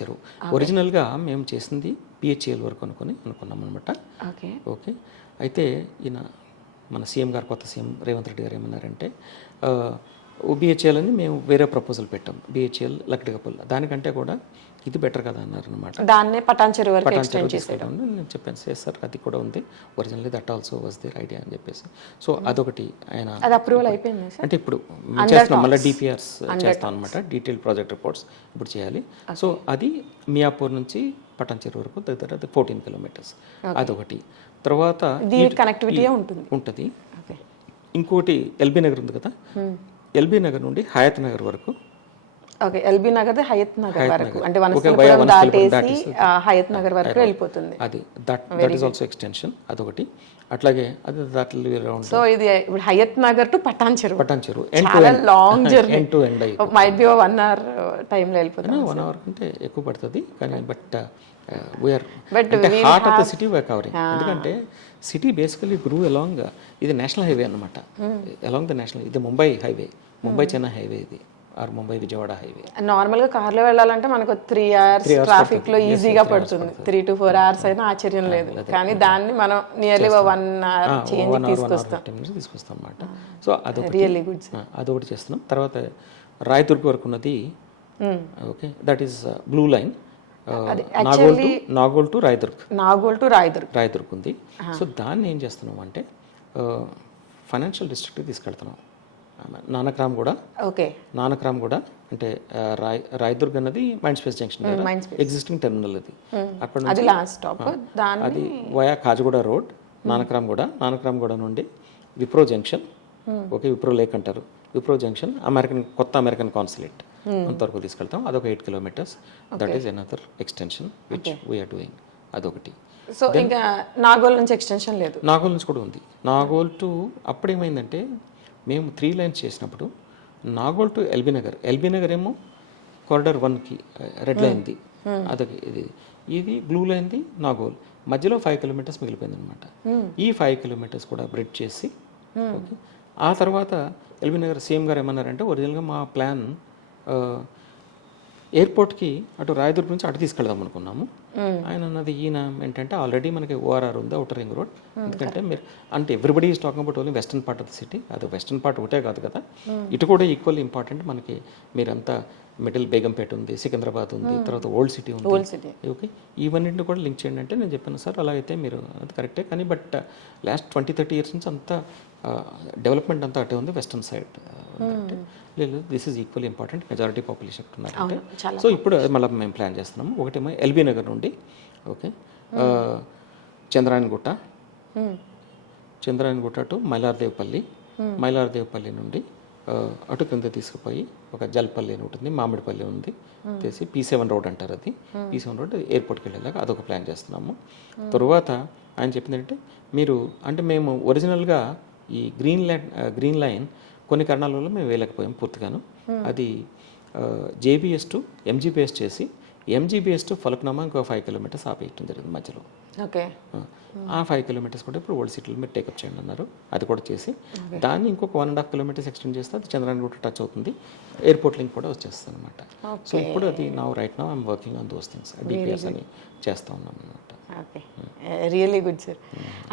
చెరువు. ఒరిజినల్గా మేము చేసింది పిహెచ్ఎల్ వరకు అనుకున్నాం అనమాట. ఓకే, అయితే ఈయన మన సీఎం గారు, కొత్త సీఎం రేవంత్ రెడ్డి గారు ఏమన్నారంటే బిహెచ్ఎల్ అని మేము వేరే ప్రపోజల్ పెట్టాం, బిహెచ్ఎల్ లక్డిగపుల్, దానికంటే కూడా ఇది బెటర్ కదా అన్నారు అనమాట. దాన్నే పటాన్ చెరువు వరకు ఎక్స్టెండ్ చేసేయడం. నేను చెప్పాను సార్ అది కూడా ఉంది, originally that also was there idea అని చెప్పేసి. సో అదొకటి ఆయన అది అప్రూవల్ అయిపోయింది. అంటే ఇప్పుడు చేస్తున్నాం, మళ్ళీ డిపిఆర్స్ చేస్తాం అనమాట, డీటెయిల్ ప్రాజెక్ట్ రిపోర్ట్స్ ఇప్పుడు చేయాలి. సో అది మియాపూర్ నుంచి పటాన్ చెరువు వరకు దగ్గర 14 కిలోమీటర్స్, అదొకటి. తర్వాత కనెక్టివిటీ ఉంటుంది. ఇంకోటి ఎల్బీ నగర్ ఉంది కదా, ఎల్బీ నగర్ నుండి హయత్ నగర్ వరకు. ఓకే, ఎల్బీ నగర్ హయత్ నగర్ వరకు, అంటే వనస్థలిపురం దాటేసి హయత్ నగర్ వరకు వెళ్ళిపోతుంది. అది దట్ ఇస్ ఆల్సో ఎక్స్టెన్షన్, అదొకటి. అట్లాగే అది దాటలు అరౌండ్. సో ఇది ఇప్పుడు హయత్ నగర్ టు పటాన్ చెరువు చాలా long journey, end to end might be 1 hour టైంలో వెళ్ళిపోతుంది. 1 hour కంటే ఎక్కువ పడుతుంది, కానీ but we're heart of the city we're covering. ఎందుకంటే సిటీ బేసికలీ గ్రూ అలాంగ్, ఇది నేషనల్ హైవే అనమాట, అలాంగ్ ద నేషనల్, ఇది ముంబై హైవే, ముంబై చెన్నై హైవే ఇది, ఆర్ ముంబై విజయవాడ హైవే. నార్మల్గా కార్లో వెళ్ళాలంటే మనకు 3 hours ట్రాఫిక్ లో ఈజీగా పడుతుంది, 3 to 4 hours అయినా ఆశ్చర్యం లేదు. కానీ దాన్ని మనం నియర్లీ 1 hour చేంజ్ తీసుకొస్తాం అన్నమాట. సో అదొకటి రియల్లీ గుడ్, అదొకటి చేస్తున్నాం. తర్వాత రాయదుర్గ్ వరకు ఉన్నది, okay, that is blue line, Nagole to Rayadurg ఉంది. సో దాన్ని ఏం చేస్తున్నాం అంటే ఫైనాన్షియల్ డిస్ట్రిక్ట్కి తీసుకెళ్తున్నాం. నానక్రామ్ కూడా అంటే రాయదుర్గ్ అన్నది mind space junction, existing terminal అది, అక్కడ నుంచి అది వయా కాజగూడ రోడ్, నానక్రామ్ గూడ నుండి Wipro junction, okay, Wipro lake అంటారు, విప్రో జంక్షన్, కొత్త అమెరికన్ కాన్సులేట్ అంతవరకు తీసుకెళ్తాం. అదొక 8 kilometers. That is another extension which we're doing, అదొకటి. సో ఇంకా నాగోల్ నుంచి ఎక్స్టెన్షన్ లేదు, నాగోల్ నుంచి కూడా ఉంది. నాగోల్ టు అప్పుడేమైందంటే మేము 3 lines చేసినప్పుడు నాగోల్ టు ఎల్బీ నగర్ ఏమో కారిడార్ 1కి రెడ్ లైన్ది, అదొక ఇది బ్లూ లైన్ది నాగోల్, మధ్యలో 5 kilometers మిగిలిపోయింది అనమాట. ఈ 5 kilometers కూడా బ్రిడ్జ్ చేసి, ఓకే, ఆ తర్వాత ఎల్బీ నగర్ సీఎం గారు ఏమన్నారంటే ఒరిజినల్గా మా ప్లాన్ ఎయిర్పోర్ట్కి అటు రాయదుర్గ్ నుంచి అటు తీసుకెళ్దాం అనుకున్నాము. ఆయన అన్నది ఈయన ఏంటంటే ఆల్రెడీ మనకి ఓఆర్ఆర్ ఉంది, అవుటర్ రింగ్ రోడ్, ఎందుకంటే మీరు అంటే everybody is talking about only western part of the city, అది వెస్టర్న్ పార్ట్ ఒకటే కాదు కదా, ఇటు కూడా ఈక్వల్ ఇంపార్టెంట్ మనకి. మీరంతా మిడిల్ బేగంపేట ఉంది, సికింద్రాబాద్ ఉంది, తర్వాత ఓల్డ్ సిటీ ఉంది, ఓకే, ఇవన్నింటిని కూడా లింక్ చేయండి అంటే నేను చెప్పాను సార్ అలా అయితే మీరు అది కరెక్టే, కానీ బట్ లాస్ట్ 20-30 years నుంచి అంతా డెవలప్మెంట్ అంతా అటే ఉంది వెస్టర్న్ సైడ్. లేదు, this is equally important, majority population ఉన్నారంటే. చాలా సో ఇప్పుడు అది మళ్ళీ మేము ప్లాన్ చేస్తున్నాము. ఒకటేమో ఎల్బీ నగర్ నుండి, ఓకే, చంద్రాయణగుట్ట, చంద్రాయణగుట్ట టు మైలార్దేవపల్లి, మైలార్దేవపల్లి నుండి అటు కింద తీసుకుపోయి ఒక జల్పల్లి అని ఉంటుంది, మామిడిపల్లి ఉంది, చేసి P7 రోడ్ అంటారు, అది P7 రోడ్ ఎయిర్పోర్ట్కి వెళ్ళేలాగా అదొక ప్లాన్ చేస్తున్నాము. తరువాత ఆయన చెప్పింది ఏంటంటే, మీరు అంటే మేము ఒరిజినల్గా ఈ గ్రీన్ లైన్ కొన్ని కారణాల వల్ల మేము వేయలేకపోయాం పూర్తిగాను. అది JBS టు MGBS చేసి MGBS టు ఫలక్నామా ఇంకో 5 కిలోమీటర్స్ ఆపేయటం జరిగింది మధ్యలో. ఓకే, ఆ 5 కిలోమీటర్స్ కూడా ఇప్పుడు ఓల్డ్ సిటీలో మీరు టేకప్ చేయండి అన్నారు. అది కూడా చేసి దాన్ని ఇంకొక 1.5 కిలోమీటర్స్ ఎక్స్టెండ్ చేస్తే అది చంద్రాయణగుట్ట టచ్ అవుతుంది, ఎయిర్పోర్ట్ లింక్ కూడా వచ్చేస్తుంది అనమాట. సో ఇప్పుడు అది right now I'm working on those things, DPS అని చేస్తూ ఉన్నాం అనమాట. Okay, really good sir.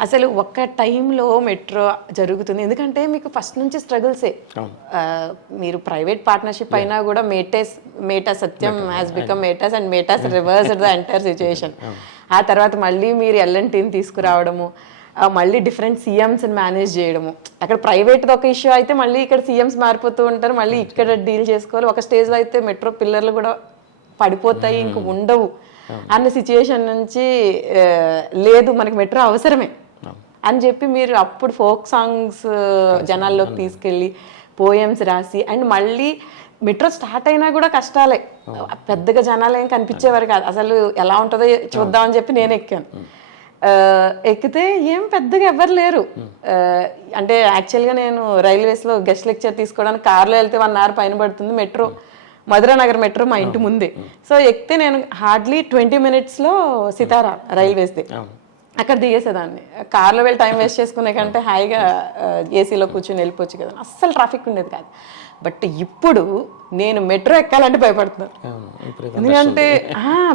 అసలు ఒక్క టైంలో మెట్రో జరుగుతుంది, ఎందుకంటే మీకు ఫస్ట్ నుంచి స్ట్రగుల్సే. మీరు ప్రైవేట్ పార్ట్నర్షిప్ అయినా కూడా మేటా Satyam has become Maytas and Maytas reverse the entire situation. ఆ తర్వాత మళ్ళీ మీరు L&Tని తీసుకురావడము, మళ్ళీ డిఫరెంట్ CMస్ని మేనేజ్ చేయడము. అక్కడ ప్రైవేట్ది ఒక ఇష్యూ అయితే మళ్ళీ ఇక్కడ CMs మారిపోతూ ఉంటారు, మళ్ళీ ఇక్కడ డీల్ చేసుకోవాలి. ఒక స్టేజ్లో అయితే మెట్రో పిల్లర్లు కూడా పడిపోతాయి, ఇంక ఉండవు అన్న సిచ్యుయేషన్ నుంచి లేదు మనకి మెట్రో అవసరమే అని చెప్పి మీరు అప్పుడు ఫోక్ సాంగ్స్ జనాల్లోకి తీసుకెళ్ళి పోయమ్స్ రాసి, అండ్ మళ్ళీ మెట్రో స్టార్ట్ అయినా కూడా కష్టాలే, పెద్దగా జనాలు ఏం కనిపించేవారు కాదు. అసలు ఎలా ఉంటుందో చూద్దామని చెప్పి నేను ఎక్కాను. ఎక్కితే ఏం పెద్దగా ఎవ్వరు లేరు. అంటే యాక్చువల్గా నేను రైల్వేస్లో గెస్ట్ లెక్చర్ తీసుకోవడానికి కార్లో వెళ్తే 1 hour పైన పడుతుంది. మెట్రో మధురానగర్ మెట్రో మా ఇంటి ముందే. సో ఎక్కితే నేను హార్డ్లీ 20 minutesలో సితారా రైల్వేస్ది అక్కడ దిగేసేదాన్ని. కార్లో వెళ్ళి టైం వేస్ట్ చేసుకునే కంటే హాయిగా ఏసీలో కూర్చొని వెళ్ళిపోవచ్చు కదా, అస్సలు ట్రాఫిక్ ఉండేది కాదు. బట్ ఇప్పుడు నేను మెట్రో ఎక్కాలంటే భయపడుతున్నాను, ఎందుకంటే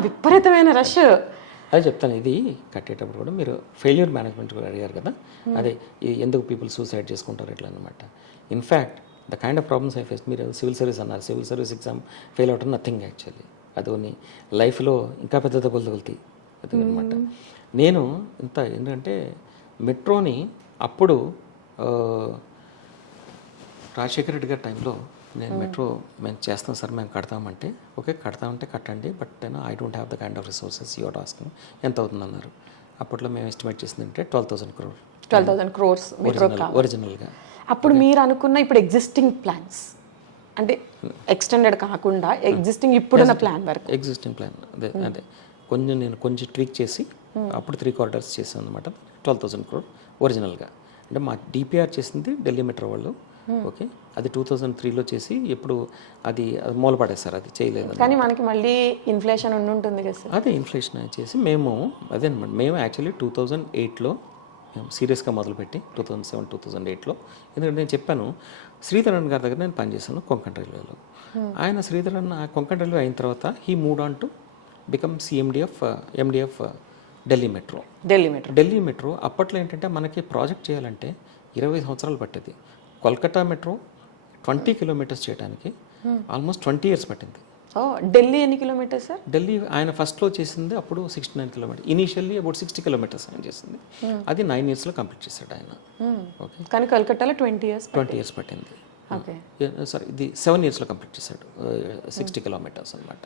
విపరీతమైన రష్. అదే చెప్తాను, ఇది కట్టేటప్పుడు కూడా మీరు ఫెయిల్యూర్ మేనేజ్మెంట్ కూడా అడిగారు కదా, అదే ఎందుకు పీపుల్ సూసైడ్ చేసుకుంటారు ఇట్లా అనమాట. In fact the kind of problems I face, మీరు సివిల్ సర్వీస్ అన్నారు, సివిల్ సర్వీస్ ఎగ్జామ్ ఫెయిల్ అవటం నథింగ్ యాక్చువల్లీ, అది లైఫ్లో ఇంకా పెద్ద దెబ్బలు తగులుతాయి అది అనమాట. నేను ఎందుకంటే మెట్రోని అప్పుడు రాజశేఖర రెడ్డి గారి టైంలో నేను మెట్రో మేము చేస్తాం సార్, మేము కడతామంటే ఓకే కడతామంటే కట్టండి, but I don't have the kind of resources your asking, ఎంత అవుతుందన్నారు. అప్పట్లో మేము ఎస్టిమేట్ చేసిందంటే 12,000 crores ఒరిజినల్గా. అప్పుడు మీరు అనుకున్న ఇప్పుడు ఎగ్జిస్టింగ్ ప్లాన్స్ అంటే ఎక్స్టెండెడ్ కాకుండా ఎగ్జిస్టింగ్ ఇప్పుడున్న ప్లాన్ వరకు, ఎగ్జిస్టింగ్ ప్లాన్ అదే నేను కొంచెం ట్వీక్ చేసి అప్పుడు 3 corridors చేసాను అనమాట. 12,000 crore ఒరిజినల్గా. అంటే మా DPR చేసింది ఢిల్లీ మెట్రో వాళ్ళు, ఓకే, అది 2003లో చేసి ఇప్పుడు అది మూలపడేస్తారు, అది చేయలేదు. కానీ మనకి మళ్ళీ ఇన్ఫ్లేషన్ ఉంటుంది కదా సార్, అదే ఇన్ఫ్లేషన్ చేసి మేము అదే అనమాట. మేము యాక్చువల్లీ 2008లో మేము సీరియస్గా మొదలుపెట్టి 2007-2008లో, ఎందుకంటే నేను చెప్పాను శ్రీధరన్ గారి దగ్గర నేను పనిచేశాను కొంకణ్ రైల్వేలో. ఆయన శ్రీధరన్ కొంకణ్ రైల్వే అయిన తర్వాత he mood on to become MD of Delhi metro. అప్పట్లో ఏంటంటే మనకి ప్రాజెక్ట్ చేయాలంటే 20 సంవత్సరాలు పట్టేది. కోల్కతా మెట్రో 20 kilometers చేయడానికి ఆల్మోస్ట్ 20 years పట్టింది. ఢిల్లీ ఎన్ని కిలోమీటర్స్ సార్? ఢిల్లీ ఆయన ఫస్ట్లో చేసింది అప్పుడు 69 kilometers, ఇనీషియల్లీ అబౌట్ 60 kilometers ఆయన చేసింది, అది 9 yearsలో కంప్లీట్ చేశాడు ఆయన. ఓకే, కానీ కలకట్టాలో 20 years పట్టింది. సారీ, ఇది 7 yearsలో కంప్లీట్ చేశాడు, 60 kilometers అనమాట.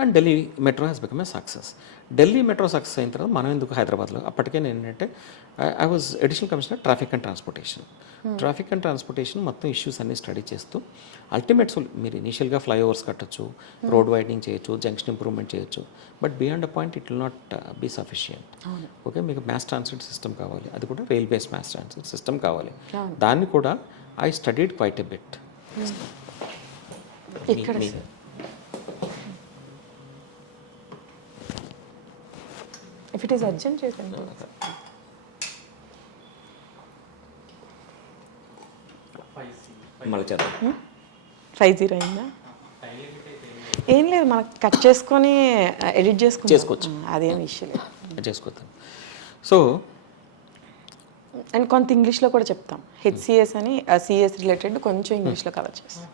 And Delhi metro has become a success. Delhi metro success అయిన తర్వాత మనం ఎందుకు హైదరాబాద్లో, అప్పటికే నేను ఏంటంటే I was additional commissioner traffic and transportation మొత్తం ఇష్యూస్ అన్ని స్టడీ చేస్తూ అల్టిమేట్ మీరు ఇనీషియల్గా ఫ్లైఓవర్స్ కట్టచ్చు, రోడ్ వైడనింగ్ చేయొచ్చు, జంక్షన్ ఇంప్రూవ్మెంట్ చేయొచ్చు, but beyond a point it will not be sufficient. Okay, మీకు మ్యాస్ ట్రాన్సిట్ సిస్టమ్ కావాలి, అది కూడా rail base mass transit system కావాలి. దాన్ని కూడా I studied quite a bit. If it is urgent, చేయండి. మళ్ళీ చేద్దాం. 50 అయిందా? ఏం లేదు, మనకు కట్ చేసుకొని ఎడిట్ చేసుకోవచ్చు, అదేం ఇష్యూ లేదు, చేసుకోవచ్చు. సో అండ్ కొంత ఇంగ్లీష్లో కూడా చెప్తాం, HCS అని CS రిలేటెడ్ కొంచెం ఇంగ్లీష్లో కవర్ చేస్తాం.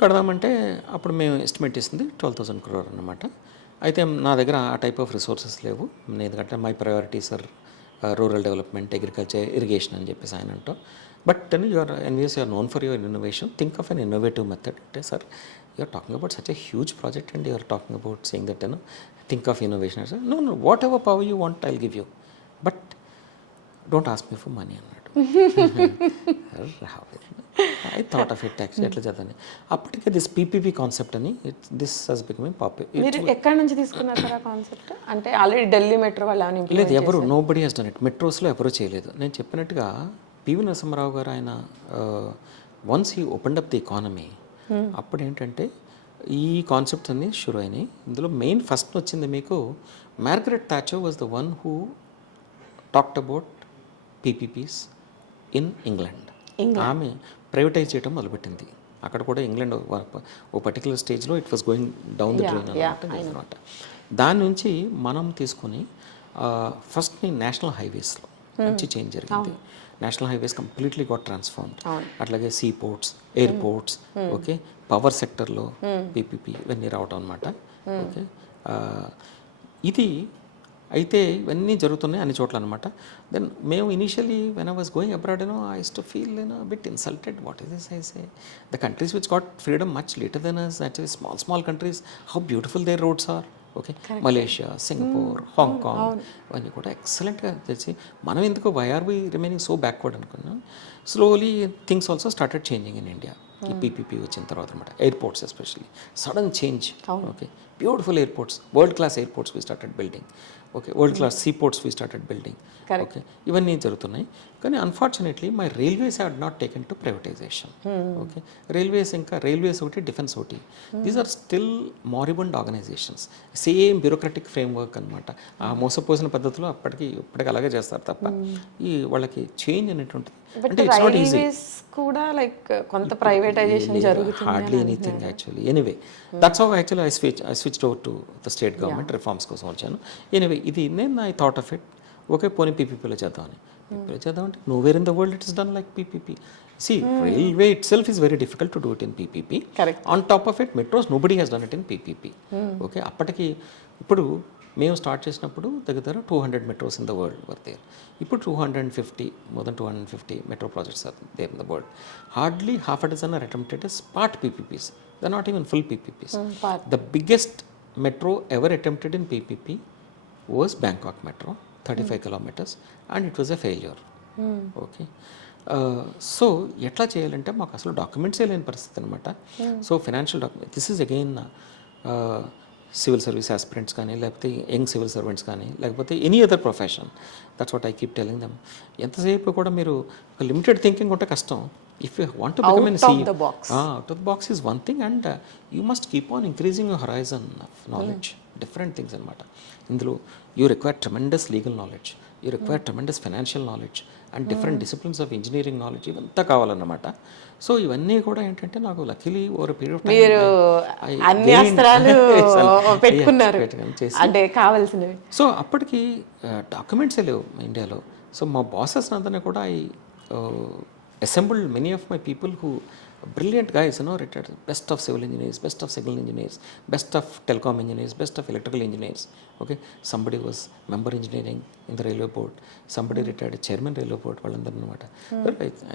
కడదామంటే అప్పుడు మేము ఎస్టిమేట్ చేసింది 12,000 crore అనమాట. అయితే నా దగ్గర ఆ టైప్ ఆఫ్ రిసోర్సెస్ లేవు, ఎందుకంటే my priorities are rural development, agriculture, irrigation అని చెప్పేసి ఆయన అంటాం. But then you're NVS you're known for your innovation, think of an innovative method. అంటే sir you're talking about such a huge project and you're talking about saying that think of innovation. No no, whatever power you want I'll give you, but don't ask me for money అన్నాడు. I thought of it actually ఎట్లా చదవని. అప్పటికే this PPP concept అని this has becoming popular. మీరు ఎక్కడి నుంచి తీసుకున్నారు sir ఆ కాన్సెప్ట్? అంటే ఆల్రెడీ ఢిల్లీ మెట్రో వాళ్ళు లేదు, ఎవరు nobody has done it. మెట్రోస్లో ఎవరూ చేయలేదు. నేను చెప్పినట్టుగా పివి నరసింహారావు గారు ఆయన once he opened up the economy, అప్పుడు ఏంటంటే ఈ కాన్సెప్ట్స్ అన్ని షురు అయినాయి. ఇందులో మెయిన్ ఫస్ట్ వచ్చింది మీకు Margaret Thatcher was the one who talked about PPPs in England. ఆమె ప్రైవేటైజ్ చేయడం మొదలుపెట్టింది. అక్కడ కూడా ఇంగ్లాండ్ ఓ పర్టికులర్ స్టేజ్లో it was going down the drain అనమాట. దాని నుంచి మనం తీసుకుని ఫస్ట్ని నేషనల్ హైవేస్లో మంచి చేంజ్ జరిగింది. National highways completely got transformed. అట్లాగే sea ports, airports, okay, power సెక్టర్లో పీపీపీ ఇవన్నీ రావడం అనమాట. ఓకే, ఇది అయితే ఇవన్నీ జరుగుతున్నాయి అన్ని చోట్ల అనమాట. దెన్ మేము initially when I was going abroad I use to feel bit insulted. What is this I say, the countries which got freedom much later then us, actually small countries, how beautiful their roads are. Okay, Malaysia, Singapore, Hong Kong ఇవన్నీ కూడా ఎక్సలెంట్గా తెలిసి మనం ఎందుకు why are we remaining so backward అనుకున్నాం. Slowly things also started changing in India. ఈ PPP వచ్చిన తర్వాత అనమాట. Airports especially sudden change. Okay, beautiful airports, world class airports we started building. Okay, world class sea ports we started building. Okay, ఇవన్నీ జరుగుతున్నాయి. కానీ unfortunately my railways had not taken to privatisation. Okay, railways ఒకటి, defence ఒకటి, these are still moribund organisations, same bureaucratic framework అనమాట. ఆ మోసపోసిన పద్ధతిలో ఇప్పటికీ అలాగే చేస్తారు తప్ప ఈ వాళ్ళకి చేంజ్ అనేటువంటిది అంటే ఇట్స్ నాట్ ఈజీ. కూడా లైక్ కొంత ప్రైవేటైజేషన్ జరుగుతుంది. Hardly anything actually. Anyway that's how actually I switched over to the state government reforms కోసం వచ్చాను. ఎనీవే ఇది నేను I thought of it. Okay, పోనీ పీపీపీలో చేద్దామని. పీపీలో చేద్దామంటే nowhere in the world it is done like PPP. See, railway itself is very difficult to do it in PPP. Correct. On top of it, metros, nobody has done it in PPP. Okay, అప్పటికి ఇప్పుడు మేము start చేసినప్పుడు దగ్గర 200 metros in the world were there. ఇప్పుడు 250, more than 250 metro projects are there in the world. Hardly half a dozen are attempted as part PPPs. They're not even full PPPs. The biggest metro ever attempted in PPP was Bangkok Metro, 35 kilometers, and it was a failure. Okay. So ఎట్లా చేయాలంటే మాకు అసలు డాక్యుమెంట్సే లేని పరిస్థితి అనమాట. So financial document, this is again civil service aspirants కానీ, లేకపోతే young civil servants కానీ, లేకపోతే any other profession, that's what I keep telling them. ఎంతసేపు కూడా మీరు ఒక లిమిటెడ్ థింకింగ్ ఉంటే కష్టం. If you want to become an CEO, out of the box is one thing, and you must keep on increasing your horizon of knowledge, different things అనమాట. ఇందులో you require tremendous legal knowledge, you require tremendous financial knowledge and different disciplines of engineering knowledge, ఇవంతా కావాలన్నమాట. So ఇవన్నీ కూడా ఏంటంటే నాకు luckily over period of మీరు అన్ని అస్త్రాలు పెట్టుకున్నారు అంటే కావాల్సినవి. సో అప్పటికి డాక్యుమెంట్సే లేవు ఇండియాలో. సో మా బాసెస్ అందరినీ కూడా I assembled many of my people who brilliant guys, retired, best of civil engineers, best of civil engineers, best of telecom engineers, best of electrical engineers. Okay, somebody was member engineering in the railway board, somebody retired chairman railway board, vallandaru anamata.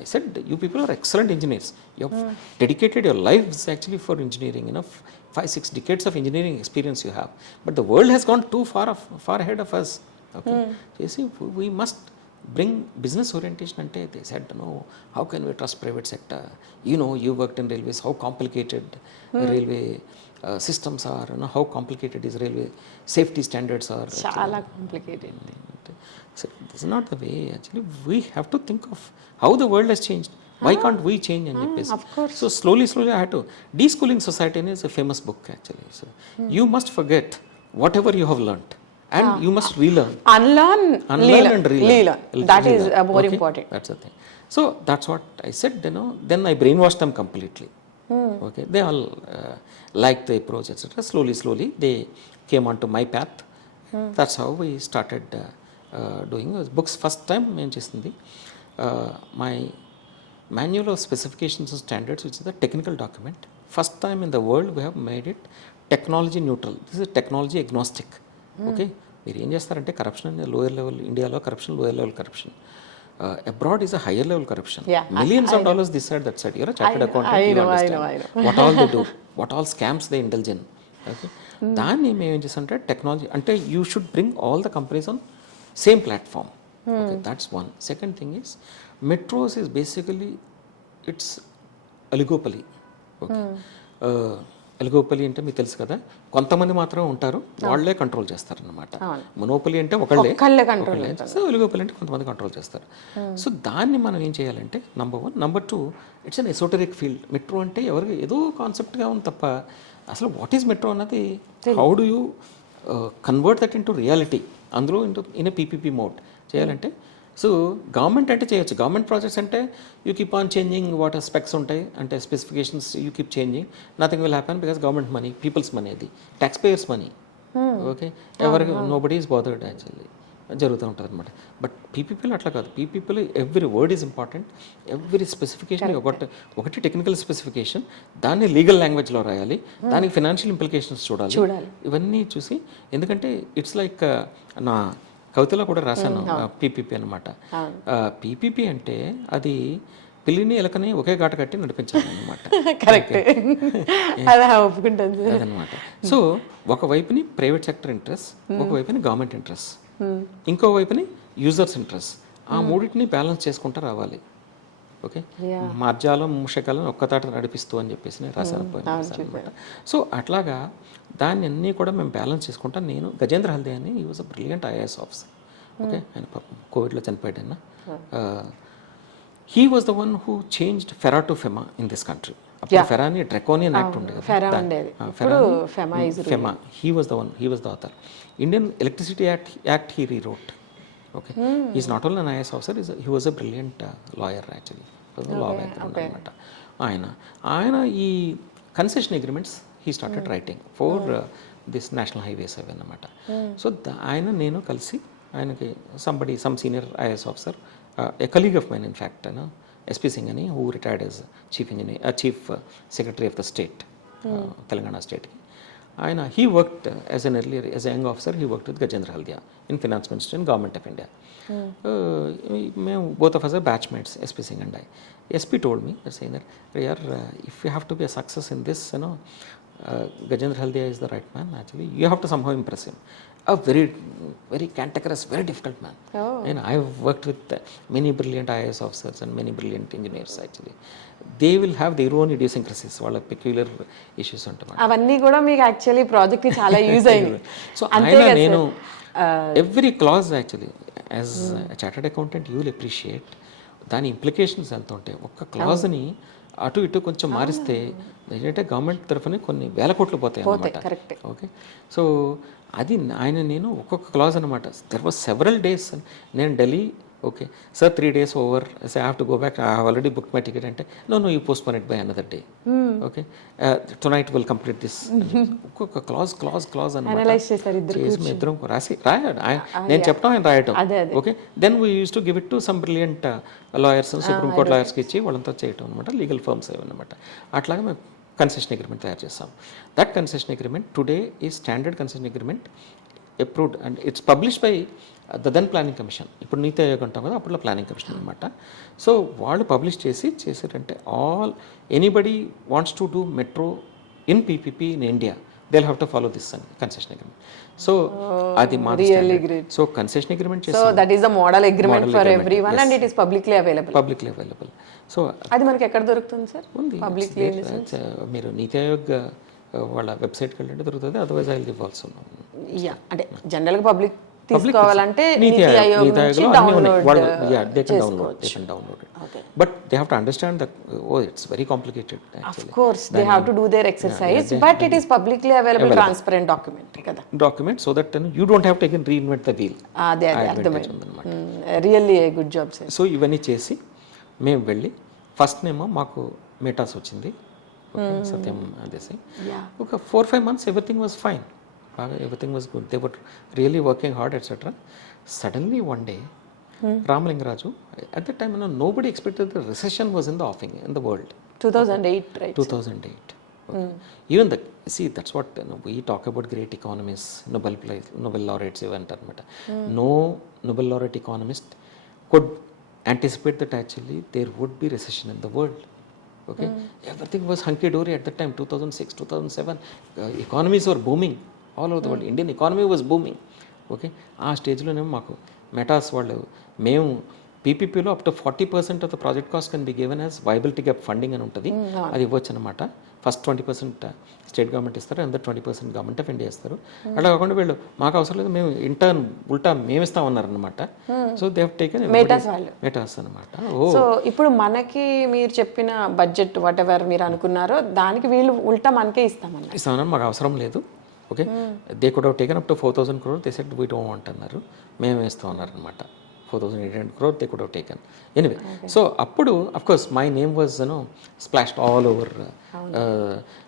I said, you people are excellent engineers, you have dedicated your lives actually for engineering, 5-6 decades of engineering experience you have, but the world has gone too far ahead of us. Okay, so you see, we must bring business orientation. Ante they said, no, how can we trust private sector? You worked in railways, how complicated railway systems are, how complicated is railway safety standards are. Chala complicated. So this is not the way. Actually, we have to think of how the world has changed. Why can't we change and of course. So slowly I had to. Deschooling Society is a famous book actually. So you must forget whatever you have learnt. And you must relearn. Unlearn and relearn. That is more important. That's the thing. So that's what I said, then I brainwashed them completely. Okay, they all liked the approach, etc. Slowly they came onto my path. That's how we started doing books. First time I chesindi my manual of specifications and standards, which is the technical document. First time in the world we have made it technology neutral. This is technology agnostic. Okay, మీరు ఏం చేస్తారంటే corruption lower level, ఇండియాలో corruption lower level corruption, abroad is a higher level corruption. Millions of dollars this side that side. Your chartered accountant, what all they do, what all scams they indulge in. Okay, దాన్ని మేము ఏం చేస్తామంటే technology అంటే you should bring all the companies on same platform. Okay, that's one. Second thing is metros is basically it's oligopoly. Okay, oligopoly అంటే మీకు తెలుసు కదా, కొంతమంది మాత్రమే ఉంటారు, వాళ్ళే కంట్రోల్ చేస్తారనమాట. మొనోపలి అంటే ఒకళ్ళే సో అలిగోపలి అంటే కొంతమంది కంట్రోల్ చేస్తారు. సో దాన్ని మనం ఏం చేయాలంటే number 1. Number 2, it's an esoteric field. Metro అంటే ఎవరికి ఏదో కాన్సెప్ట్గా ఉంది తప్ప అసలు వాట్ ఈజ్ మెట్రో అన్నది how do you convert that into reality, అందులో ఇన్ ఏ పీపీపీ మోడ్ చేయాలంటే. సో గవర్నమెంట్ అంటే చేయొచ్చు, గవర్నమెంట్ ప్రాజెక్ట్స్ అంటే you keep on changing what specs ఉంటాయి అంటే specifications you keep changing, nothing will happen because government money, peoples money, అది tax payers money. Okay, ఎవరికి no body is bothered actually జరుగుతూ ఉంటుంది అనమాట. బట్ పీపీపీలో అట్లా కాదు. పీపీపీలో every word is important, every specification ఒకటి టెక్నికల్ స్పెసిఫికేషన్, దాన్ని లీగల్ లాంగ్వేజ్లో రాయాలి, దానికి ఫినాన్షియల్ ఇంప్లికేషన్స్ చూడాలి. ఇవన్నీ చూసి, ఎందుకంటే ఇట్స్ లైక్ నా కవితలో కూడా రాశాను పీపీపీ అనమాట. పీపీపీ అంటే అది పిల్లిని ఎలకని ఒకే గాట కట్టి నడిపించాలి అనమాట. అదనమాట. సో ఒకవైపుని ప్రైవేట్ సెక్టర్ ఇంట్రెస్ట్, ఒకవైపుని గవర్నమెంట్ ఇంట్రెస్ట్, ఇంకో వైపుని యూజర్స్ ఇంట్రెస్ట్, ఆ మూడింటిని బ్యాలెన్స్ చేసుకుంటూ రావాలి. ఓకే, మార్జాలం మూషకాలను ఒక్కతాట నడిపిస్తూ అని చెప్పేసి నేను రాశాను అనమాట. సో అట్లాగా దాన్ని అన్నీ కూడా మేము బ్యాలెన్స్ చేసుకుంటాం. నేను గజేంద్ర హల్దే అని he was a brilliant IAS officer. Okay, ఆయన కోవిడ్లో చనిపోయాడు ఆయన. He was the one who changed FERA to FEMA in this country. అప్పుడు ఫెరాని డ్రాకోనియన్ యాక్ట్ ఉండేది, FEMA. He was the one, he was the author. Indian electricity act he rewrote. Okay, is not only an IAS officer, he was a brilliant lawyer actually, law background అనమాట ఆయన. ఈ concession agreements he started writing for this national highways అవి అన్నమాట. So ఆయన నేను కలిసి ఆయనకి some senior IAS officer, a colleague of mine in fact, SP Singh అని, who retired as chief secretary of the state, Telangana స్టేట్కి. ఆయన he worked as an earlier as young officer, he worked with Gajendra Haldia in finance ministry in government of India. మేము both of us are batchmates, SP Singh and I. SP told me, saying that, if you have to be a success in this, Gajendra Haldia is the right man. Actually, you have to somehow impress him. A very, very cantankerous, very difficult man. And I've worked with many brilliant IAS officers and many brilliant engineers. Actually, they will have their own idiosyncrasies, వాళ్ళ peculiar issues ఉంటాయి. అవన్నీ కూడా మీకు actually project చాలా use అయింది. So ఆయన నేను every clause actually as chartered accountant you will appreciate దాని ఇంప్లికేషన్స్ ఎంత ఉంటాయి. ఒక్క క్లాజ్ని అటు ఇటు కొంచెం మారిస్తే ఏంటంటే గవర్నమెంట్ తరఫున కొన్ని వేల కోట్లు పోతాయి అన్నమాట. ఓకే, సో అది నేను ఒక్కొక్క క్లాజ్ అనమాట. There was several days. నేను Delhi, okay sir 3 days over, I have to go back, I have already book my ticket అంటే, no you postpone it by another day. Okay, tonight will complete this. ఒక్కొక్క clause అనమాట చేసి మీ ఇద్దరం రాయాడు. నేను చెప్పడం ఆయన రాయటం. Okay, then we use to give it to some brilliant lawyers, supreme court లాయర్స్కి ఇచ్చి వాళ్ళంతా చేయటం అనమాట, లీగల్ ఫర్మ్స్ అనమాట. అట్లాగే మేము కన్సెషన్ అగ్రిమెంట్ తయారు చేస్తాం. దట్ కన్సెషన్ అగ్రిమెంట్ టుడే ఈ standard concession agreement approved and it's published by the then planning commission. ఇప్పుడు నీతి ఆయోగ్ అంటాం కదా, అప్పట్లో ప్లానింగ్ కమిషన్ అనమాట. సో వాళ్ళు పబ్లిష్ చేసారంటే anybody wants to do metro in PPP in India, they will have to follow this concession agreement. So అది మా so concession agreement చేస్తాం. So that is the model agreement for everyone and it is publicly available. So అది మనకి ఎక్కడ దొరుకుతుంది sir? Publicly మీరు నీతి ఆయోగ్ వాళ్ళ వెబ్సైట్కి వెళ్ళంటే దొరుకుతుంది, otherwise I will give also. Yeah, అంటే జనరల్గా పబ్లిక్ తీసుకోవాలంటే నీతి ఆయోగ్ నుంచి download but they have to understand that it's very complicated. Of course they have to do their exercise, but it is publicly available transparent document so that you don't have to again reinvent the wheel. అదే really a good job sir. So ఇవన్నీ చేసి మేము వెళ్ళి first నేమో మాకు metas వచ్చింది, సత్యం అదేసి. ఒక 4-5 months everything was fine, everything was good. They were really working hard, etc. Suddenly one day, Ramalingiraju, at that time, nobody expected the recession was in the offing in the world. 2008, right? 2008. Okay. Even the see that's what we talk about great economists, Nobel laureates event అనమాట. No Nobel laureate economist could anticipate that actually there would be recession in the world. Okay, everything was hunky dory at that time, 2006, 2007. Economies were booming all over the world. Indian economy was booming. Okay, ఆ స్టేజ్లోనేమో మాకు మెటాస్ వాళ్ళు మేము పీపీపీలో up to 40% of the project cost can be given as viability gap funding అని ఉంటుంది. అది ఇవ్వచ్చు అనమాట. ఫస్ట్ 20% స్టేట్ గవర్నమెంట్ ఇస్తారు, అందరు 20% గవర్నమెంట్ ఆఫ్ ఇండియా ఇస్తారు. అట్లా కాకుండా వీళ్ళు మాకు అవసరం లేదు, మేము ఇంటర్న్ ఉల్టా మేము ఇస్తామన్నారనమాట. So they have taken Maytas అనమాట. సో ఇప్పుడు మనకి మీరు చెప్పిన బడ్జెట్ వాట్ ఎవర్ మీరు అనుకున్నారో దానికి వీళ్ళు ఉల్టా మనకే ఇస్తామన్నారు. మాకు అవసరం లేదు. Okay, they could have taken up to 4,000 crore. They said we don't want అన్నారు, మేమే ఇస్తాం అన్నారనమాట. 4,800 crore they could have taken. Anyway, so అప్పుడు of course my name was splashed all over.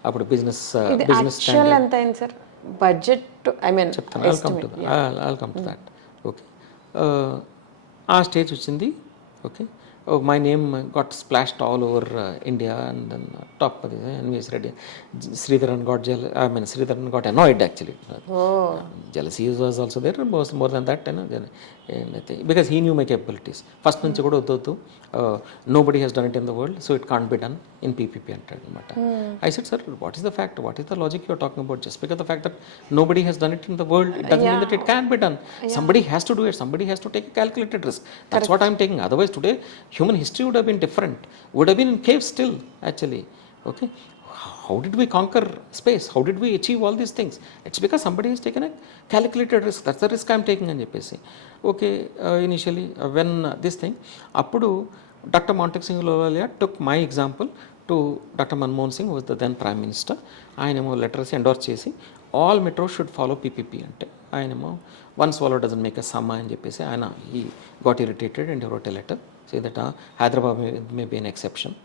అప్పుడు బిజినెస్ ఎంత అయింది సార్ బడ్జెట్? ఐ మీన్ చెప్తాను, I'll come to that. Okay, ఆ స్టేజ్ వచ్చింది. Okay, my name got splashed all over India and then top అది NVS Reddy. Sridharan got annoyed actually. Jealousy was also there, more than that, because he knew my capabilities. First నుంచి కూడా వద్దు, nobody has done it in the world, so it can't be done in PPP అంటాడు అనమాట. I said, sir, what is the fact? What is the logic you are talking about? Just because the fact that nobody has done it in the world, it doesn't mean that it can't be done. Somebody has to do it. Somebody has to take a calculated risk. That's what I'm taking. Otherwise today human history would have been different. Would have been in caves still actually. Okay, how did we conquer space? How did we achieve all these things? It's because somebody has taken a calculated risk. That's the risk I'm taking అని చెప్పేసి. Okay, initially when this thing, అప్పుడు doctor Montek Singh Ahluwalia took my example to doctor Manmohan Singh was the then prime minister. ఆయనేమో letters endorse చేసి all metro should follow PPP అంటే, ఆయనేమో one swallow doesn't make a summer అని చెప్పేసి ఆయన he got irritated and wrote a letter say that Hyderabad may be an exception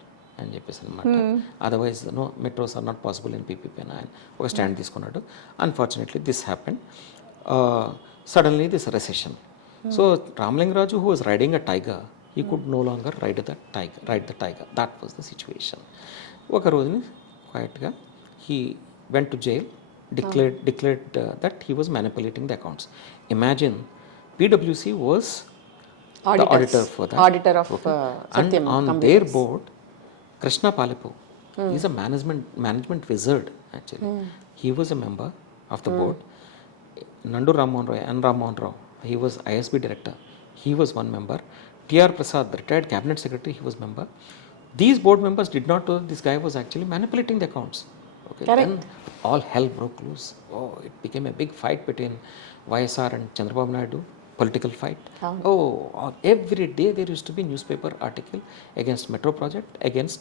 అని చెప్పేసి అనమాట. Otherwise no metros are not possible in PPP అని ఆయన ఒక స్టాండ్ తీసుకున్నాడు. Unfortunately this happened suddenly this recession. So Ramalinga Raju who was riding a tiger, he could no longer ride the tiger. That was the situation. ఒక రోజుని క్వైట్గా he went to jail, declared that he was manipulating the accounts. Imagine, PwC was the auditor for that. Auditor of and on their board, Krishna Palipu is a management wizard actually. He was a member of the board. Nandu Rammohan Roy, N. Rammohan Rao, he was ISB director. He was one member. T.R. Prasad, retired cabinet secretary, he was member. These board members did not know this guy was actually manipulating the accounts. Okay, then all hell broke loose. Oh, it became a big fight between YSR and Chandrababu Naidu, political fight. Every day there used to be newspaper article against Metro project, against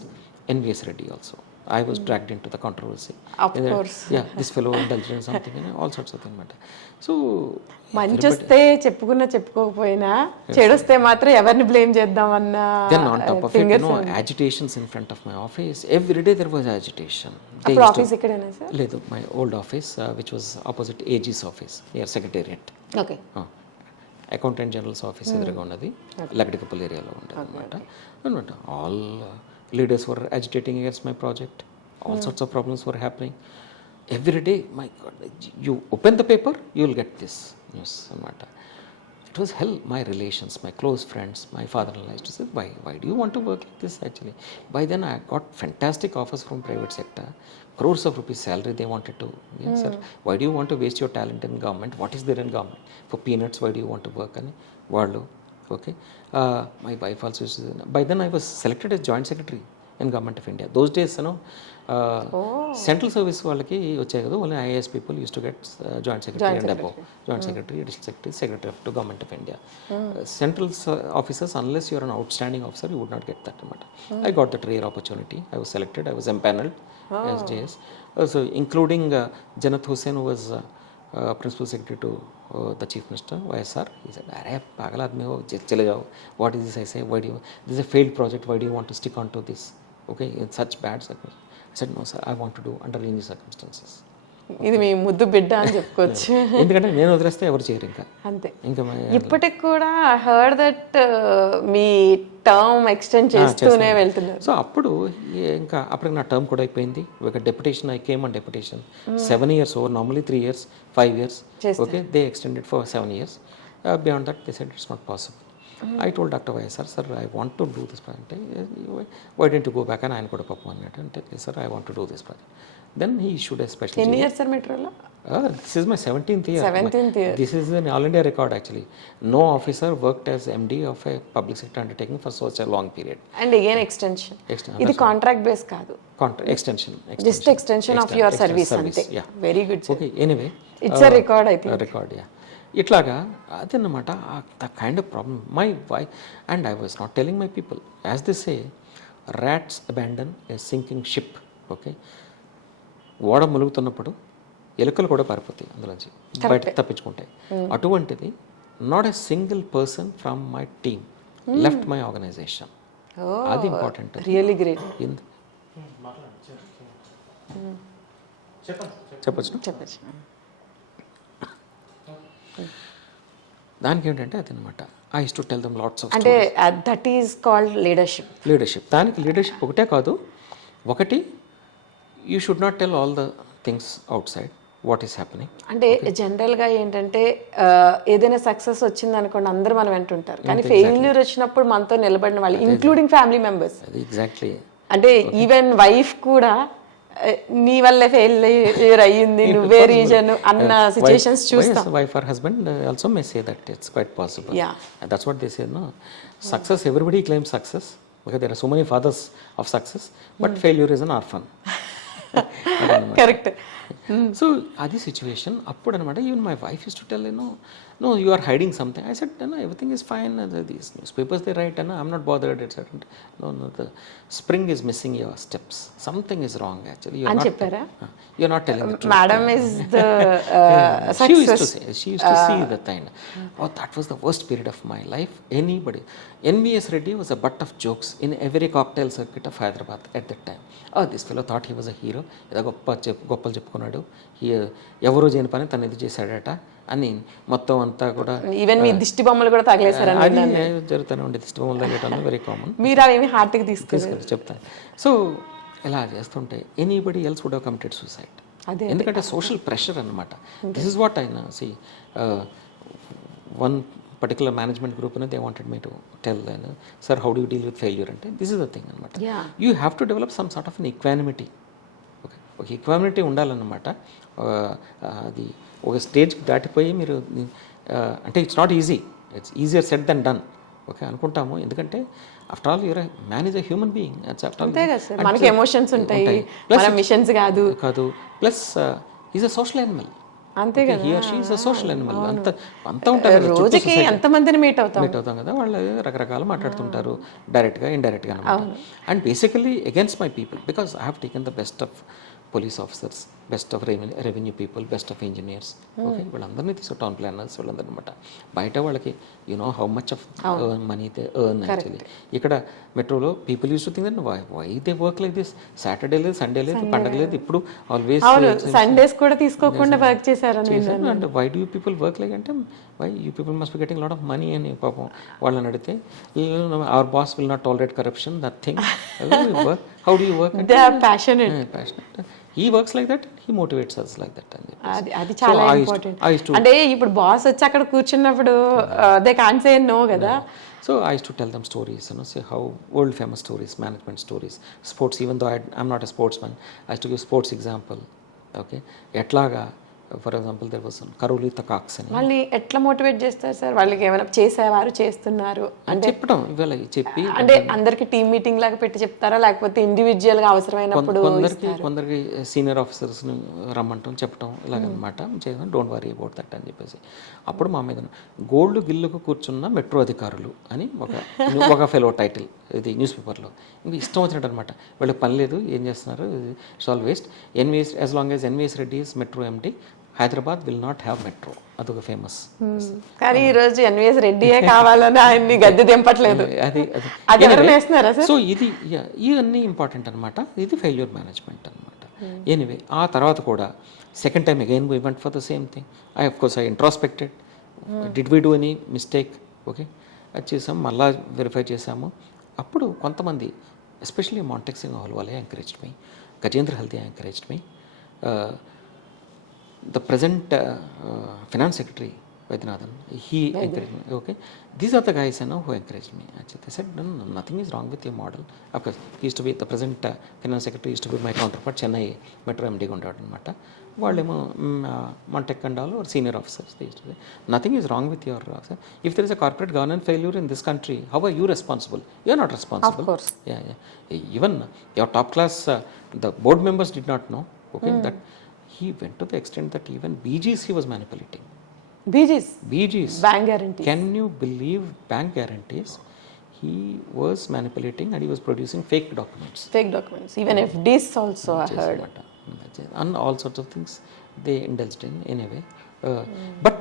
NVS Reddy also. I was dragged into the controversy. Of course. Yeah, this fellow indulged in something, all sorts of things. So మంచి వస్తే చెప్పుకోకపోయినా చెడొస్తే మాత్రం ఎవరిని blame చేద్దామన్న. Then on top of it, agitations in front of my office. Every day there was agitation. అప్పుడు office ఎక్కడైనా sir? లేదు, my old office, which was opposite AG's office, near Secretariat. Okay, accountant general's office ఎదురుగా ఉన్నది, లగడికపల్లి ఏరియాలో ఉండేది అనమాట. All leaders were agitating against my project. All sorts of problems were happening. Every day, my God, you open the paper, you will get this news అనమాట. It was hell. My relations, my close friends, my father-in-law used to say, why do you want to work like this actually? By then I got fantastic offers from private sector, crores of rupees salary they wanted to. Yes, sir, why do you want to waste your talent in government? What is there in government? For peanuts, why do you want to work? అని వాళ్ళు. Okay, my wife also used to say, by then I was selected as joint secretary in government of India. Those days, central service వాళ్ళకి వచ్చాయి కదా, only IAS people used to get joint secretary and above. Joint secretary, additional secretary, secretary to government of India. Central officers, unless you are an outstanding officer, you would not get that అనమాట. I got that rare opportunity. I was selected. I was empaneled as JS. So including Jannat Hussain, who was principal secretary to the chief minister, YSR. He said, "Arey pagal aadmi ho, chale jao. What is this?" I say, this is a failed project. Why do you want to stick on to this? Okay, in such bad circumstances. I said, no sir, I want to do under any circumstances. ఇది మీ ముద్దు బిడ్డ అని చెప్పుకోవచ్చు. ఎందుకంటే నేను వదిలేస్తే ఎవరు చేయరు ఇంకా. అంతే. ఇంకా ఇప్పటికి కూడా heard that me term extend చేస్తూనే వెళ్తున్నారు. సో అప్పుడు ఇంకా అప్పటికి నా టర్మ్ కూడా అయిపోయింది. ఒక deputation, I came on deputation 7 years over, normally 3 years 5 years. Okay, they extended for 7 years. Beyond that they said it's not possible. I told Dr. YSR, sir, I want to do this project. Why didn't you go back? And ఆయన కూడా పాపం అన్నట్టు అంటే, sir, I want to do this project. Then he issued a special. ఎన్ని years sir మెట్రోలో? This is my 17th year. 17th year. This is an all India record actually. No officer worked as MD of a public sector undertaking for such a long period. And again extension. ఇది contract base కాదు, Extension. Just extension of your service అంతే. Very good. Okay, anyway. It's a record, I think. Record, yeah. ఇట్లాగా అదన్నమాట the kind of problem my wife and I was not telling my people. As this a rats abandon a sinking ship. Okay, ఓడ ములుగుతున్నప్పుడు ఎలుకలు కూడా పారిపోతాయి అందులోంచి, బయట తప్పించుకుంటాయి. అటువంటిది not a single person from my team left my organisation. అది ఇంపార్టెంట్. Really great. చెప్పచ్చు. దానికి ఏంటంటే అదనమాట, I use to tell them lots of అంటే దట్ ఈస్ కాల్డ్ లీడర్షిప్. దానికి లీడర్షిప్ ఒకటే కాదు, ఒకటి you should not tell all the things out side what is happening. అంటే జనరల్గా ఏంటంటే ఏదైనా సక్సెస్ వచ్చింది అనుకోండి అందరూ మనం వింటుంటారు, కానీ ఫెయిల్యూర్ వచ్చినప్పుడు మనతో నిలబడిన వాళ్ళు ఇంక్లూడింగ్ ఫ్యామిలీ మెంబర్స్. అది ఎగ్జాక్ట్లీ. అంటే ఈవెన్ వైఫ్ కూడా నీ వల్ల ఫెయిల్యూర్ అయ్యింది, నువ్వే రీజన్ అన్న సిచ్యుయేషన్స్ చూస్తాం. Wife or husband also may say that it's quite possible. Yeah. And that's what they say, no? Success, everybody claims success because there are so many fathers of success, but failure is an orphan. Correct. So అది situation అప్పుడు అనమాట. Even my wife use to tell, no, you are hiding something. I said, no, everything is fine. These newspapers they write, and I'm not bothered, etc. No, the spring is missing your steps. Something is wrong actually. You're not telling the truth. Madam is the success. She used to see the thing. Oh, that was the worst period of my life. Anybody. NVS Reddy was a butt of jokes in every cocktail circuit of Hyderabad at that time. Oh, this fellow thought he was a hero. ఏదో గొప్పలు చెప్పుకున్నాడు, ఎవరో చేయని పని తను ఇది చేశాడట అని మొత్తం అంతా కూడా. ఈవెన్ మీ దిష్టి బొమ్మలు కూడా తగిలేశారని అది జరుగుతూనే ఉండే. దిష్టి బొమ్మలు తగ్గటం వెరీ కామన్. మీరు అవేమి హార్ట్కి తీసుకెళ్ళి చెప్తాను. సో ఇలా చేస్తుంటే anybody else would have committed suicide. ఎందుకంటే సోషల్ ప్రెషర్ అనమాట. This is what I know. See one particular management group they wanted me to tell sir how do deal with failure అంటే దిస్ ఇస్ ద థింగ్ అనమాట. You have to develop some sort of an equanimity. Okay, ఒక equanimity ఉండాలన్నమాట. అది ఒక స్టేజ్కి దాటిపోయి మీరు అంటే it's not easy, it's easier said than done. Okay అనుకుంటాము, ఎందుకంటే after all your man is a human being. మనకి ఎమోషన్స్ ఉంటాయి, మిషన్స్ కాదు. Plus is a social animal. అంతే కదా, he or she is a social animal. అంతా ఉంటారు, రోజుకి ఎంతమందిని మీట్ అవుతాం కదా, వాళ్ళు రకరకాలు మాట్లాడుతుంటారు, డైరెక్ట్గా ఇండైరెక్ట్గా అనమాట. And basically against my people because I have taken the best of police officers, best of revenue people, best of engineers. Okay, వీళ్ళందరినీ తీసు టౌన్ ప్లానర్స్ వీళ్ళందరూ అనమాట. బయట వాళ్ళకి how much of money they earn actually. ఇక్కడ మెట్రోలో people use to think that why they work like this. Saturday లేదు, Sunday లేదు, పండగ లేదు, ఇప్పుడు ఆల్వేస్ సండేస్ కూడా తీసుకోకుండా వర్క్ చేశారు. And why do you people work like అంటే why you people must be getting lot of money అని పాపం వాళ్ళని అడిగితే, our boss will not tolerate corruption, that thing. How do you work? They are passionate. He works like that, he motivates us like that. అది చాలా important. అంటే ఇప్పుడు boss వచ్చి అక్కడ కూర్చున్నప్పుడు దే కాంట్ సే నో కదా. So I used to tell them stories, say how world famous stories, management stories, sports. Even though I'm not a sportsman, I used to give sports example. Okay, ఎట్లాగా for example there was Karoly Takacs అని. వాళ్ళని ఎట్లా motivate చేస్తారు sir? వాళ్ళకి ఏమైనా చేసేవారు, చేస్తున్నారు అంటే చెప్పడం, ఇవాళ చెప్పి అంటే అందరికి టీమ్ మీటింగ్ లాగా పెట్టి చెప్తారా, లేకపోతే ఇండివిజువల్ గా అవసరమైనప్పుడు? కొందరికి సీనియర్ ఆఫీసర్స్ రమ్మంటాం, చెప్పడం ఇలాగనమాట. డోంట్ వరీ అబౌట్ దట్ అని చెప్పేసి. అప్పుడు మా మీద గోల్డ్ గిల్లుకు కూర్చున్న మెట్రో అధికారులు అని ఒక ఫెలో టైటిల్ ఇది న్యూస్ పేపర్లో. ఇంకా ఇష్టం వచ్చినట్టు అనమాట. వీళ్ళకి పని లేదు, ఏం చేస్తున్నారు, it's all waste. NVS, as long as NVS Reddy is metro MD, Hyderabad will not have metro. అదొక ఫేమస్. కానీ ఈ రోజు ఎన్విఎస్ రెడ్డియే కావాలని ఆయన్ని గద్దె దింపట్లేదు. సో ఇది ఇవన్నీ ఇంపార్టెంట్ అనమాట. ఇది ఫెయిల్యూర్ మేనేజ్మెంట్ అనమాట. ఎనీవే ఆ తర్వాత కూడా second time again we went for the same thing. I introspected, did we do any mistake, okay అది చేసాం, మళ్ళా వెరిఫై చేసాము. అప్పుడు కొంతమంది especially Montek Singh Ahluwalia encouraged me, Gajendra Haldia encouraged me, the present finance secretary Vaidyanathan, he encouraged me. Okay, these are the guys who encouraged me. Actually, they said no, nothing is wrong with your model. Of course, he used to be the present finance secretary, used to be my counterpart, Chennai Metro MD ఉంటాడు అనమాట. వాళ్ళేమో Montech and all or senior officers, they used to say nothing is wrong with your if there is a corporate governance failure in this country, how are you responsible? You are not responsible. Of course. Yeah. Even your top class the board members did not know, okay, that he went to the extent that even BGC was manipulating. BGs. Bank guarantee. Can you believe bank guarantees? He was manipulating and he was producing fake documents. Even FDs also I heard. And all sorts of things they indulged in a way. But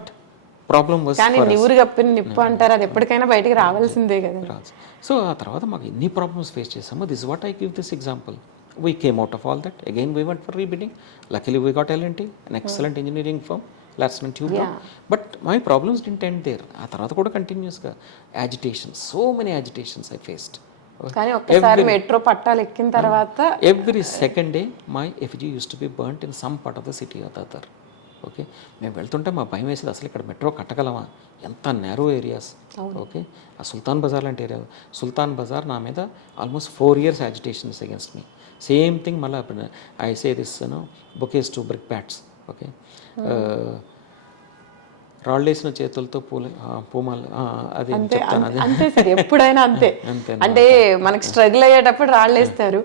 problem was కానీ for us. నివురు కప్పిన నిప్పు అంటారు, అది ఎప్పటికైనా బయటికి రావాల్సిందే కదా. So ఆ తర్వాత మాకు ఎన్ని ప్రాబ్లమ్స్ ఫేస్ చేసామో, this what I give this example. We came out of all that. Again, we went for rebidding. Luckily, we got L&T, an excellent engineering firm, Larsen & Toubro. But my problems didn't end there. ఆ తర్వాత కూడా కంటిన్యూస్గా agitation, so many agitations I faced. కానీ ఒక్కసారి metro పట్టాలు ఎక్కిన తర్వాత Every second day, my effigy used to be burnt in some part of the city or the other. Okay, మేము వెళ్తుంటే మా భయం వేసేది, అసలు ఇక్కడ మెట్రో కట్టగలమా, ఎంత నేరో ఏరియాస్. ఓకే, ఆ సుల్తాన్ బజార్ లాంటి ఏరియా, సుల్తాన్ బజార్ నా మీద almost 4 years agitations against me. Same thing మళ్ళీ I say this bouquets to brickbats. Okay, రాళ్ళేసిన చేతులతో పూమాలు, అది చెప్తాను. అదే అంతే సార్, ఎప్పుడైనా అంతే. అంటే మనకి స్ట్రగుల్ అయ్యేటప్పుడు రాళ్ళు వేస్తారు,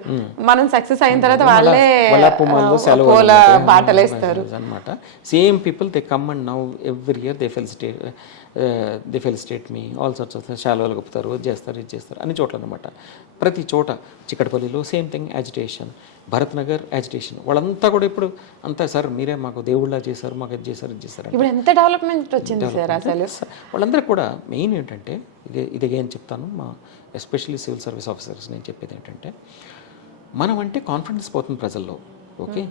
మనం సక్సెస్ అయిన తర్వాత వాళ్ళే పూల బాటలు వేస్తారు అనమాట. Same people they come and now every year they felicitate me, all sorts of శాలువాలు కప్పుతారు, ఇది చేస్తారు అన్ని చోట్ల అనమాట. ప్రతి చోట, చిక్కడపల్లిలో same thing, agitation, Bharat Nagar agitation. వాళ్ళంతా కూడా ఇప్పుడు అంతా సార్ మీరే మాకు దేవుళ్ళ చేశారు, మాకు ఇది చేశారు ఇప్పుడు ఎంత డెవలప్మెంట్ వచ్చింది సార్ అసలు. వాళ్ళందరూ కూడా మెయిన్ ఏంటంటే ఇది ఏం చెప్తాను, మా ఎస్పెషల్లీ సివిల్ సర్వీస్ ఆఫీసర్స్ నేను చెప్పేది ఏంటంటే, మనం అంటే కాన్ఫిడెన్స్ పోతుంది ప్రజల్లో. ఓకే,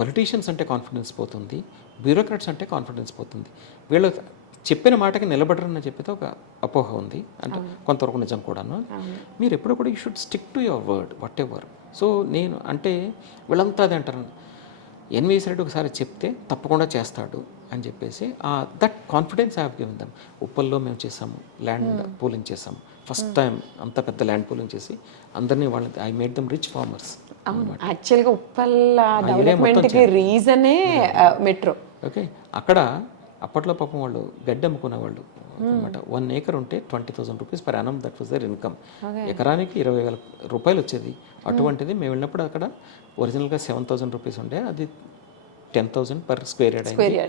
పొలిటీషియన్స్ అంటే కాన్ఫిడెన్స్ పోతుంది, బ్యూరోక్రాట్స్ అంటే కాన్ఫిడెన్స్ పోతుంది. వీళ్ళు చెప్పిన మాటకి నిలబడరని చెప్పితే ఒక అపోహ ఉంది, అంటే కొంతవరకు నిజం కూడాను. మీరు ఎప్పుడు కూడా you should stick to your word what ever. So నేను అంటే వీళ్ళంతా అది అంటారు, ఎన్వీఎస్ రెడ్డి ఒకసారి చెప్తే తప్పకుండా చేస్తాడు అని చెప్పేసి that confidence I have given them. ఉప్పల్లో మేము చేసాము, ల్యాండ్ పూలింగ్ చేసాము, ఫస్ట్ టైం అంత పెద్ద ల్యాండ్ పూలింగ్ చేసి అందరినీ వాళ్ళని I made them rich farmers. యాక్చువల్గా ఉప్పల్ డెవలప్మెంట్కి రీజనే మెట్రో. ఓకే, అక్కడ అప్పట్లో పాపం వాళ్ళు గడ్డి అమ్ముకునేవాళ్ళు అనమాట. 1 acre ఉంటే 20,000 rupees per annum, that was there income. ఎకరానికి 20,000 రూపాయలు వచ్చేది. అటువంటిది మేము వెళ్ళినప్పుడు అక్కడ ఒరిజినల్గా 7,000 rupees ఉండే, అది 10,000 per square yard అయింది.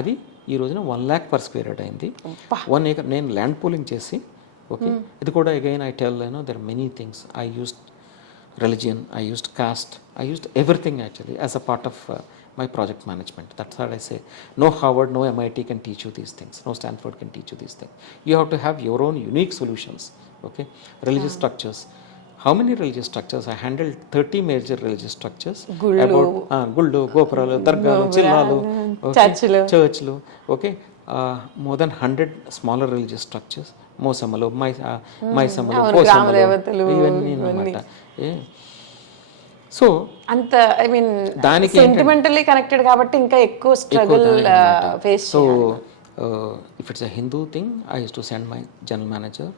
అది ఈ రోజున 1 lakh per square yard అయింది. 1 acre నేను ల్యాండ్ పూలింగ్ చేసి, ఓకే, ఇది కూడా again I tell there are many things. I used religion, I used caste, I used everything actually as a part of my project management. That's what I say. No Harvard, no MIT can teach you these things. No Stanford can teach you these things. You have to have your own unique solutions. Okay, religious structures. How many religious structures? I handled 30 major religious structures. Gullu, Gopuralu, Dargalu, Chillalu, Churchlu. Okay, more than 100 smaller religious structures. మోసమ్మలు, మైసమ్మలు, పోసమ్మలు, ఇవన్నీ అన్నమాట. So అంత I mean దానికి సెంటిమెంటల్లీ connected కాబట్టి ఇంకా ఎక్కువ struggle face. So if it's a Hindu thing, I use to send my general manager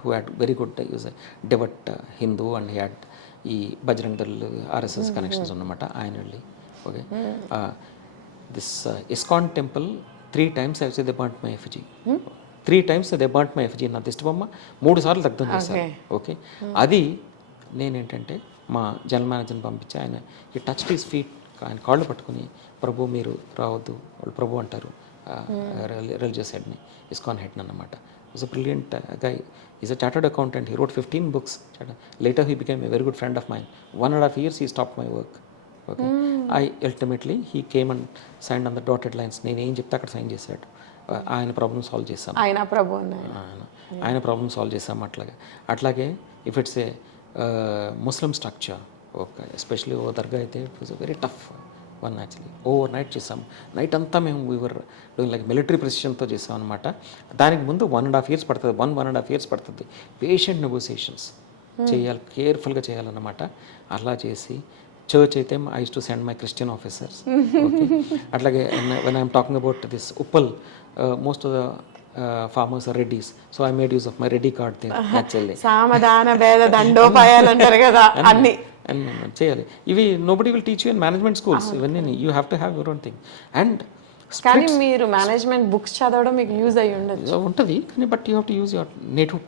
who had very good, he was a devout Hindu and he had ఈ Bajrang Dal RSS connections అన్నమాట. ఆయన వెళ్ళి okay, this ISKCON temple 3 times I say they burnt my effigy. 3 times they burnt my effigy. నా దిష్టి బొమ్మ 3 సార్లు దగ్ధం చేశారు. ఓకే, అది నేనేంటంటే మా జనరల్ మేనేజర్ని పంపించి ఆయన ఈ టచ్ టీస్ ఫీట్, ఆయన కాళ్ళు పట్టుకుని, ప్రభు మీరు రావద్దు, వాళ్ళు ప్రభు అంటారు రిలీజియస్ హెడ్ని, ఇస్కాన్ హెడ్ని అన్నమాట. Was a brilliant guy. Is a chartered accountant. He wrote 15 books. Later he became a very good friend of mine. 1.5 years he stopped my work. Okay, I ultimately he came and signed on the dotted lines. నేను ఏం చెప్తే అక్కడ sign చేశాడు. ఆయన problem solve చేస్తాం, ఆయన problem solve చేస్తాం. అట్లాగే if it's a Muslim structure, ఒక ఎస్పెషలీ ఓ దర్గా అయితే it was very tough one actually over night చేసాం. నైట్ అంతా మేము వీవర్ డూయింగ్ లైక్ మిలిటరీ ప్రెసిషన్తో చేసాం అనమాట. దానికి ముందు 1.5 years పడుతుంది, 1.5 years పడుతుంది. పేషెంట్ నెగోసియేషన్స్ చేయాలి, కేర్ఫుల్గా చేయాలన్నమాట. అలా చేసి చర్చ్ అయితే I use to send my Christian officers. అట్లాగే when I'm talking about this Uppal, most of the farmers are reddys, so I made use of my reddy card there actually. సామధాన భేద దండోపాయాలు అంటారు కదా అన్ని చేయాలి. ఇవి nobody will teach you in management schools, ఇవన్నీ you have to have your own thing. And కానీ మీరు మేనేజ్మెంట్ బుక్స్ చదవడం మీకు యూజ్ అయ్యి ఉండదు ఉంటుంది, కానీ but you have to use your native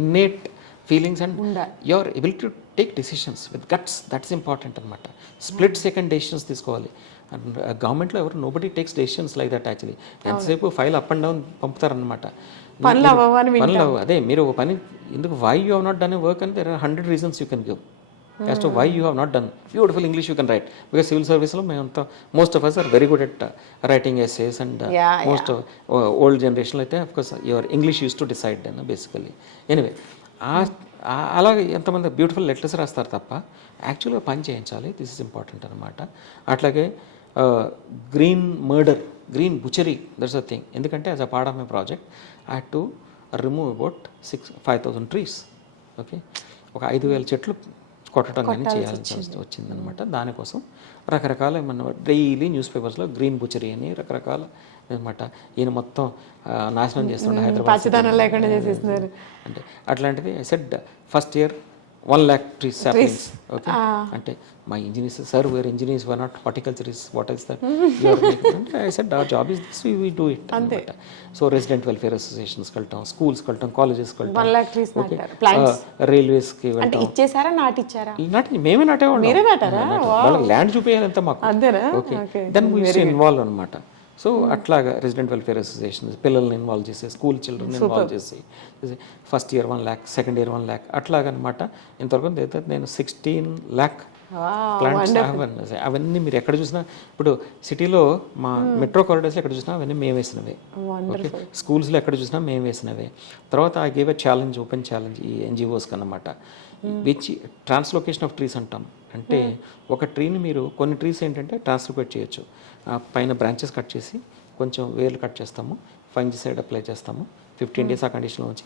innate feelings and your ability to take decisions with guts. That's important అనమాట. స్ప్లిట్ సెకండ్ డెసిషన్స్ తీసుకోవాలి. అండ్ గవర్నమెంట్లో ఎవరు nobody takes decisions like that actually. ఎంతసేపు ఫైల్ అప్ అండ్ డౌన్ పంపుతారనమాట. పనులు అవ్వని అదే మీరు ఒక పని ఎందుకు why you have not done a work and there are 100 reasons you can give as to why you have not done. Beautiful English you can write, because civil service lo మేమంతా most of us are very good at writing essays and most of old generation అయితే of course your English used to decide then basically. Anyway, అలాగే ఎంతమంది beautiful letters రాస్తారు తప్ప యాక్చువల్గా పని చేయించాలి. This is important అనమాట. అట్లాగే green murder, green butchery, that's a thing. ఎందుకంటే as a part of my project I had to remove about 5,000 trees. Okay, ఒక 5,000 చెట్లు కొట్టడం కానీ చేయాల్సి వచ్చిందనమాట. దానికోసం రకరకాల మన డైలీ న్యూస్ పేపర్స్లో గ్రీన్ బుచరీ అని రకరకాల అనమాట. ఈయన మొత్తం నాశనం చేస్తుండే హైదరాబాద్ లేకుండా చేసేస్తున్నారు అంటే అట్లాంటిది. I said first year 1 lakh trees saplings. Okay, అంటే my engineers, sir, we're engineers, we're not horticulturists, what is that you are making? I said our job is this, we do it. So resident welfare associations kaltam, schools kaltam, colleges kaltam, 1 lakh trees నాటారు. Plants railways ki అంటే veltam. ఇచ్చేసారా నాటిచ్చారా? నాటి మేమే నాటేవాళ్ళం. మీరే నాటారా? వాళ్ళకి land చూపించాలంత మాకు. అంతేనా? Okay, then we use to involve అనమాట. సో అట్లాగా రెసిడెంట్ వెల్ఫేర్ అసోసియేషన్స్ పిల్లల్ని ఇన్వాల్వ్ చేసి, స్కూల్ చిల్డ్రన్ ఇన్వాల్వ్ చేసి, first year 1 lakh, second year 1 lakh అట్లాగనమాట. ఇంతవరకు నేను 16 lakh ప్లాంట్స్ అవన్నీ మీరు ఎక్కడ చూసినా ఇప్పుడు సిటీలో మా మెట్రో కారిడార్స్లో ఎక్కడ చూసినా అవన్నీ మేము వేసినవే. ఓకే, స్కూల్స్లో ఎక్కడ చూసినా మేము వేసినవే. తర్వాత I gave a challenge, open challenge ఈ ఎన్జిఓస్కి అన్నమాట. విచ్ ట్రాన్స్లోకేషన్ ఆఫ్ ట్రీస్ అంటాం. అంటే ఒక ట్రీని మీరు కొన్ని ట్రీస్ ఏంటంటే ట్రాన్స్లోకేట్ చేయొచ్చు. పైన బ్రాంచెస్ కట్ చేసి కొంచెం వేర్లు కట్ చేస్తాము, ఫంగిసైడ్ అప్లై చేస్తాము, 15 days ఆ కండిషన్లో ఉంచి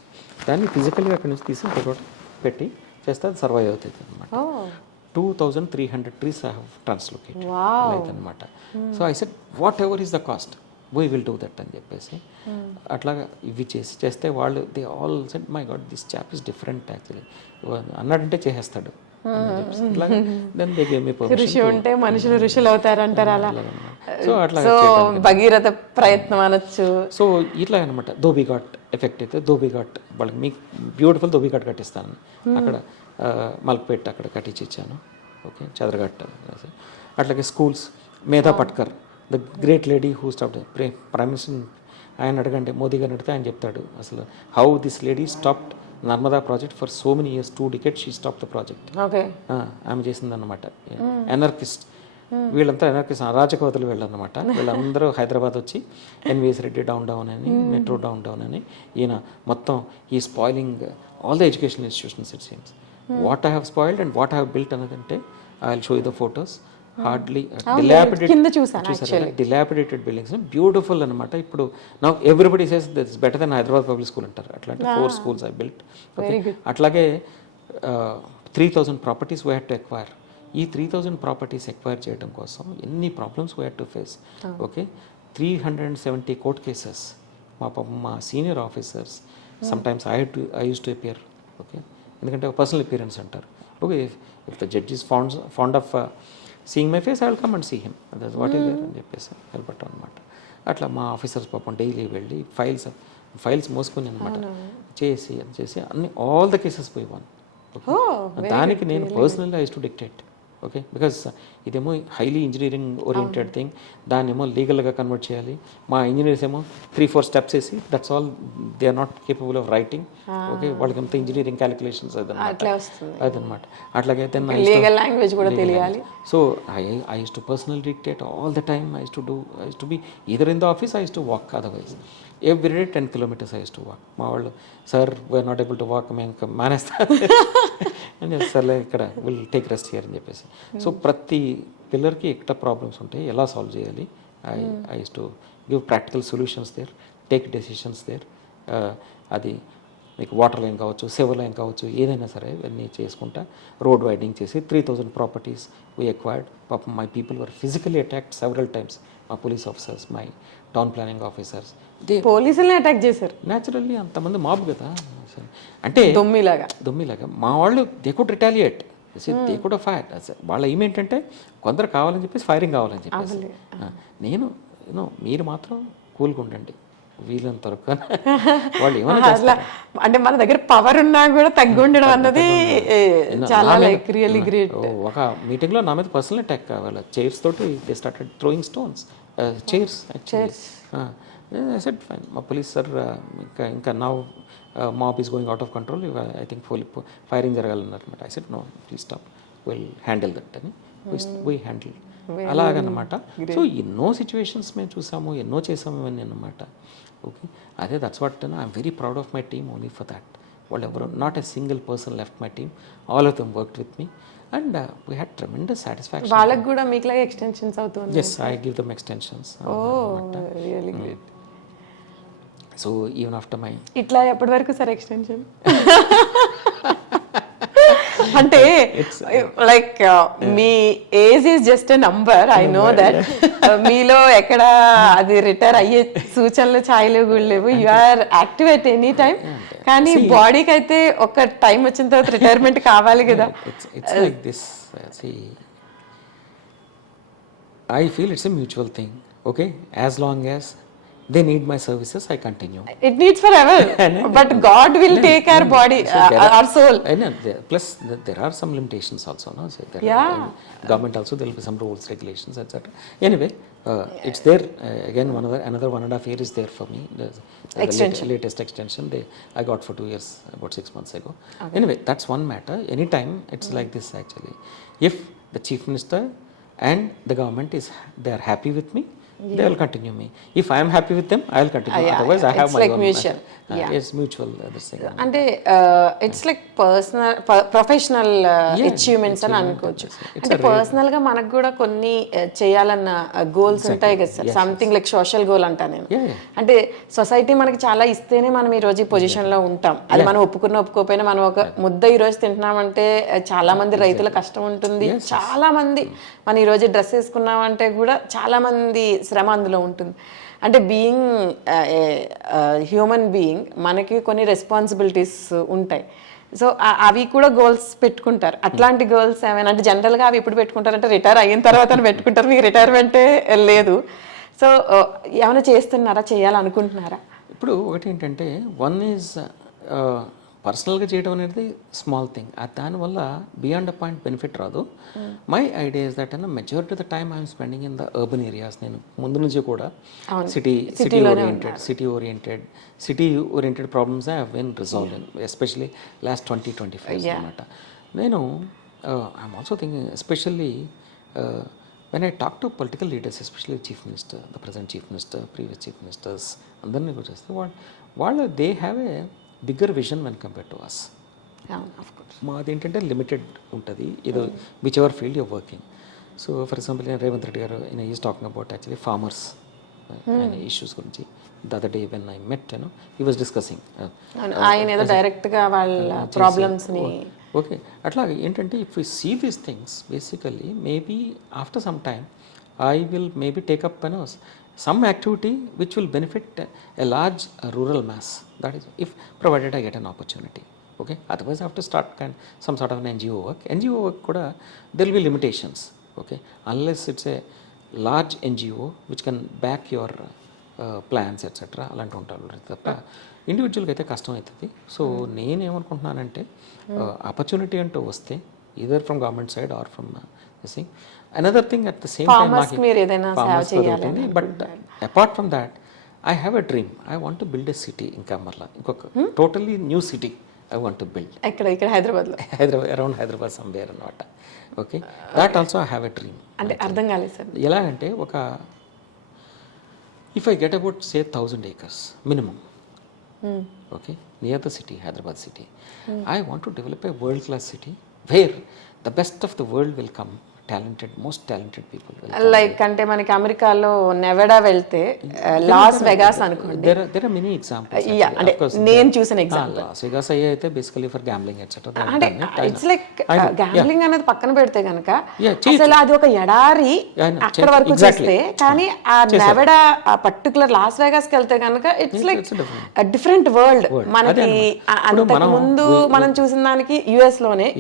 దాన్ని ఫిజికల్గా అక్కడి నుంచి తీసి ఒక చోట పెట్టి చేస్తే అది సర్వైవ్ అవుతుంది అనమాట. 2,300 trees I have translocated like అనమాట. So I said whatever is the cost we will do that అని చెప్పేసి అట్లాగా ఇవి చేస్తే వాళ్ళు they all said my God this chap is different actually అన్నాడంటే చేసేస్తాడు. దెన్ దే గేవ్ మీ కృషి ఉంటే మనుషులు ఋషులు అవుతారంటారు అలా. సో అట్లా భగీరథ ప్రయత్నం అనొచ్చు. సో ఇట్లా అనమాట. ధోబీఘాట్ ఎఫెక్ట్ అయితే ధోబీఘాట్ వాళ్ళకి మీకు బ్యూటిఫుల్ ధోబీఘాట్ కట్టిస్తాను అక్కడ మల్క్పేట్ అక్కడ కట్టించి ఇచ్చాను. ఓకే, చదరఘాట్. అట్లాగే స్కూల్స్, మేధా Patkar the great lady who stopped prime minister ఆయన అడగండి, మోదీ గారిని అడిగితే ఆయన చెప్తాడు అసలు how this lady stopped Narmada project for so many years, 2 decades she stop the project. ఆమె చేసిందన్నమాట. ఎనర్కిస్ట్, వీళ్ళంతా ఎనర్కిస్ట్ అరాచకవతలు వీళ్ళన్నమాట. వీళ్ళందరూ హైదరాబాద్ వచ్చి ఎన్విఎస్ రెడ్డి డౌన్ అని, మెట్రో డౌన్ అని, ఈయన మొత్తం ఈ spoiling all the educational institutions it seems. What I have spoiled and what I have built అన్నదంటే I will show you the photos. Hardly dilapidated buildings, beautiful అనమాట. ఇప్పుడు నా everybody says this better than Hyderabad public school అంటారు. అట్లాంటి 4 schools I built. అట్లాగే 3,000 properties we had to acquire. ఈ 3,000 properties acquire చేయడం కోసం ఎన్ని problems we had to face. Okay, 370 court cases. మా senior officers sometimes I use to appear. Okay, ఎందుకంటే personal appearance అంటారు. Okay, if the judge is fond of seeing my face I will come and see him, that's what is there అని చెప్పేసి వెళ్ళిపట్టాం అనమాట. అట్లా మా officers పాపం daily వెళ్ళి files మోసుకొని అనమాట చేసి అన్ని ఆల్ ద కేసెస్ పోయి వన్. దానికి నేను పర్సనల్గా I to dictate okay because ఇదేమో హైలీ ఇంజనీరింగ్ ఓరియంటెడ్ థింగ్, దాన్ని ఏమో లీగల్గా కన్వర్ట్ చేయాలి. మా ఇంజనీర్స్ ఏమో 3-4 స్టెప్స్ వేసి that's all they are not capable of writing. Okay వాళ్ళకి అంత ఇంజనీరింగ్ క్యాలిక్యులేషన్స్ అట్లా వస్తుంది. అదనమాట. అట్లాగే దెన్ లీగల్ లాంగ్వేజ్ కూడా తెలియాలి. So I used to personally dictate all the time. I used to be either in the office, I used to walk otherwise. Every day 10 kilometers I used to walk. మా వాళ్ళు sir we are not able to walk, మేము ఇంకా మానేస్తా అని సర్లే ఇక్కడ will take rest here అని చెప్పేసి. So ప్రతి పిల్లర్కి ఎక్కడ ప్రాబ్లమ్స్ ఉంటాయి, ఎలా సాల్వ్ చేయాలి, I use to give practical solutions there, take decisions there. అది మీకు వాటర్ లైన్ కావచ్చు, సివర్ లైన్ కావచ్చు, ఏదైనా సరే ఇవన్నీ చేసుకుంటా రోడ్ వైడింగ్ చేసి 3,000 ప్రాపర్టీస్ వీ ఎక్వైర్డ్. పాపం my people were physically attacked several times. మా police officers, my town planning officers, పోలీసుల్ని అటాక్ చేశారు. న్యాచురల్లీ అంతమంది మాబ్ కదా, అంటే దొమ్మిలాగా మా వాళ్ళు they could retaliate, they could fire. వాళ్ళ ఏమేంటంటే కొందరు కావాలని చెప్పేసి ఫైరింగ్ కావాలని చెప్పేసి. నేను మీరు మాత్రం కూల్గా ఉండండి వీళ్ళంత వరకు. వాళ్ళు ఏమైనా అంటే మన దగ్గర పవర్ ఉన్నా కూడా తగ్గి ఉండడం అన్నది చాలా లైక్ రియల్లీ గ్రేట్. ఒక మీటింగ్లో నా మీద పర్సనల్ అటాక్ కావాలి, చైర్స్ తోటి they started throwing stones, chairs. I said fine, మా పోలీస్ సార్ ఇంకా నా mob is going out of control, I think firing జరగాలన్నారు అనమాట. I said no please stop, will handle that అని వీ హ్యాండిల్ అలాగనమాట. So ఎన్నో situations మేము చూసాము, ఎన్నో చేసాము ఇవన్నీ అన్నమాట. ఓకే అదే that's what I'm very proud of my team only for that. వాళ్ళు ఎవరు not a single person left my team, all of them worked with me and we had tremendous satisfaction. వాళ్ళకి కూడా మీకు లాగా ఎక్స్టెన్షన్స్ అవుతుంది? Yes, I give them extensions. Really great. So even after my ఇట్లా ఎప్పటి వరకు సార్ ఎక్స్టెన్షన్? అంటే like me age is just a number, I know that. మీలో ఎక్కడ అది రిటైర్ అయ్యే సూచనలు ఛాయలు కూడా లేవు, you are active at any time. కానీ బాడీకి అయితే ఒక టైం వచ్చిన తర్వాత రిటైర్మెంట్ కావాలి కదా. It's like this, I feel it's a mutual thing. Okay as long as they need my services, I continue. It needs forever, but God will take our body, our soul. I know. Plus there are some limitations also, no? So there are, government also there will be some rules, regulations, etc. Anyway, it's there. Again another 1.5 years is there for me. The latest extension I got for 2 years about 6 months ago. Anyway, that's one matter. Anytime it's like this actually. If the chief minister and the government they are happy with me, they will continue me. If I am happy with them, I will continue. Otherwise I have my own. Mutual. It's mutual, this thing. అంటే it's like personal professional achievements అని అనుకోవచ్చు. అంటే personal గా మనకు కూడా కొన్ని చేయాలన్న goals ఉంటాయి కదా sir, something like social goal అంటా నేను. అంటే సొసైటీ మనకి చాలా ఇస్తేనే మనం ఈ రోజు ఈ పొజిషన్ లో ఉంటాం. అది మనం ఒప్పుకోకపోయినా మనం ఒక ముద్ద ఈ రోజు తింటున్నామంటే చాలా మంది రైతుల కష్టం ఉంటుంది, చాలా మంది మనం ఈ రోజు డ్రెస్ వేసుకున్నామంటే కూడా చాలా మంది శ్రమ అందులో ఉంటుంది. అంటే బీయింగ్ హ్యూమన్ బీయింగ్ మనకి కొన్ని రెస్పాన్సిబిలిటీస్ ఉంటాయి. సో అవి కూడా గోల్స్ పెట్టుకుంటారు. అట్లాంటి గోల్స్ ఏమైనా అంటే జనరల్గా అవి ఎప్పుడు పెట్టుకుంటారంటే రిటైర్ అయిన తర్వాత పెట్టుకుంటారు, మీకు రిటైర్మెంటే లేదు. సో ఏమైనా చేస్తున్నారా, చేయాలనుకుంటున్నారా? ఇప్పుడు ఒకటి ఏంటంటే వన్ ఈజ్ పర్సనల్గా చేయడం అనేది స్మాల్ థింగ్, దానివల్ల బియాండ్ అ పాయింట్ బెనిఫిట్ రాదు. మై ఐడియా ఇస్ దట్ అన్న majority of the time I'm spending in the urban areas. నేను ముందు నుంచి కూడా city oriented problems have been resolved, especially last 20-25 అనమాట. నేను I'm also thinking especially when I talk to political leaders, especially chief minister, the present chief minister, previous chief ministers అందరినీ కూడా చేస్తే వాళ్ళు they have a bigger vision when compare to us. మాది ఏంటంటే limited ఉంటుంది, ఇది whichever field you're working. So for example Revanth Reddy garu is talking about actually farmers issues గురించి. The other day when I met he was discussing ఆయన ఏదో డైరెక్ట్గా వాళ్ళ ప్రాబ్లమ్స్ని. ఓకే అట్లా ఏంటంటే if you see these things basically maybe after some time I will maybe take up some activity which will benefit a large rural mass. That is, if provided I get an opportunity. Okay, otherwise I have to start some sort of an NGO work. NGO work kuda there will be limitations. Okay, unless it's a large NGO which can back your plans etc. అలాంటి ఉంటారు తప్ప ఇండివిజువల్గా అయితే కష్టం అవుతుంది. So నేనేమనుకుంటున్నానంటే opportunity అంటూ వస్తే either from government side or from this thing. Another thing at the same Farmers time, మీరు ఏదైనా సేవ చేయాలని but apart from that, I have a dream. I want to build a city in Kamarla. Totally new city I want to build. ఇక్కడ హైదరాబాద్లో Hyderabad, around Hyderabad somewhere అనమాట. Okay, that also I have a dream. అంటే అర్థం కాలేదు sir. ఎలాగంటే if I get about say 1,000 acres minimum, okay, near the city, Hyderabad city, I want to develop a world class city where the best of the world will come, most talented people will come. Like అంటే మనకి అమెరికాలో నెవడా వెళ్తే Las Vegas అనుకోండి. There are many examples. Yeah, అంటే నేను చూసిన example. Las Vegas అయితే basically for gambling etcetera. అంటే ఇట్స్ లైక్ గ్యాంబ్లింగ్ అనేది పక్కన పెడితే కనుక Yeah, అసలు అది ఒక ఎడారి అక్కడ వరకు Exactly. చేస్తే, కానీ ఆ నెవడా ఆ పర్టికులర్ లాస్ వెగాస్ కి వెళ్తే కనుక ఇట్స్ లైక్ డిఫరెంట్ వరల్డ్. మనకి అంతకు ముందు మనం చూసిన దానికి యుఎస్ లోనే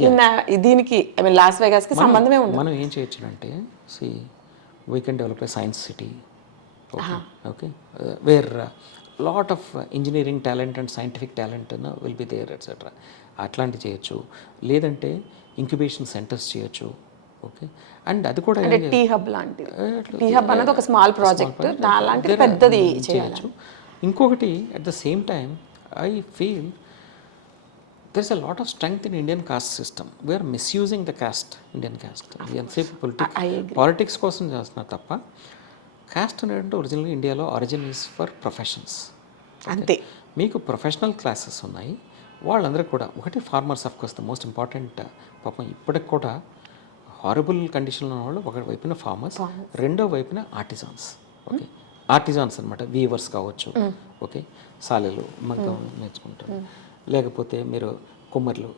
దీనికి ఐ మీన్ లాస్ వెగాస్ కి సంబంధమే ఉండదు. మనం ఏం చేయొచ్చు అంటే see we can develop a science city, okay, where lot of engineering talent and scientific talent will be there etcetera. అట్లాంటివి చేయొచ్చు. లేదంటే ఇంక్యుబేషన్ సెంటర్స్ చేయొచ్చు. ఓకే, అండ్ అది కూడా అంటే టీ హబ్ లాంటిది. టీ హబ్ అనేది ఒక స్మాల్ ప్రాజెక్ట్, అలాంటిది పెద్దది చేయొచ్చు. ఇంకొకటి at the same time I feel there's a lot of strength in Indian caste system. We are misusing the caste, Indian caste. Politics కోసం చేస్తున్నారు తప్ప కాస్ట్ అనేది ఒరిజినల్గా ఇండియాలో ఆరిజిన్ ఈజ్ ఫర్ ప్రొఫెషన్స్. అంతే. మీకు ప్రొఫెషనల్ క్లాసెస్ ఉన్నాయి. వాళ్ళందరూ కూడా ఒకటి farmers, of course the most important. పాపం ఇప్పటికి కూడా హారబుల్ కండిషన్లో ఉన్న వాళ్ళు ఒక వైపున ఫార్మర్స్, రెండో వైపున ఆర్టిజాన్స్. ఓకే, ఆర్టిజాన్స్ అనమాట, వీవర్స్ కావచ్చు. ఓకే, సాలెలు మగ్గం నేర్చుకుంటారు. లేకపోతే మీరు కుమ్మర్లు,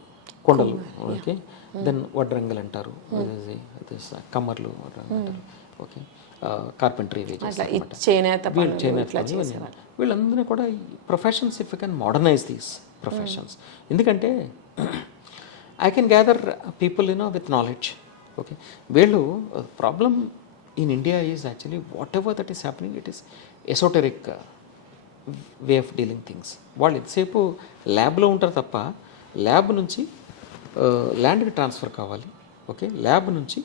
కొండలు. ఓకే, దెన్ వడ్రంగులు అంటారు, కమ్మర్లు అంటారు. ఓకే, కార్పెంటరీ వీళ్ళందరూ కూడా professions. If you can modernise these professions, ఎందుకంటే I can gather people with knowledge. Okay, వీళ్ళు problem in India is actually whatever that is happening, it is esoteric way of dealing things. వాళ్ళు ఎంతసేపు ల్యాబ్లో ఉంటారు తప్ప lab నుంచి ల్యాండ్కి transfer కావాలి. ఓకే, ల్యాబ్ నుంచి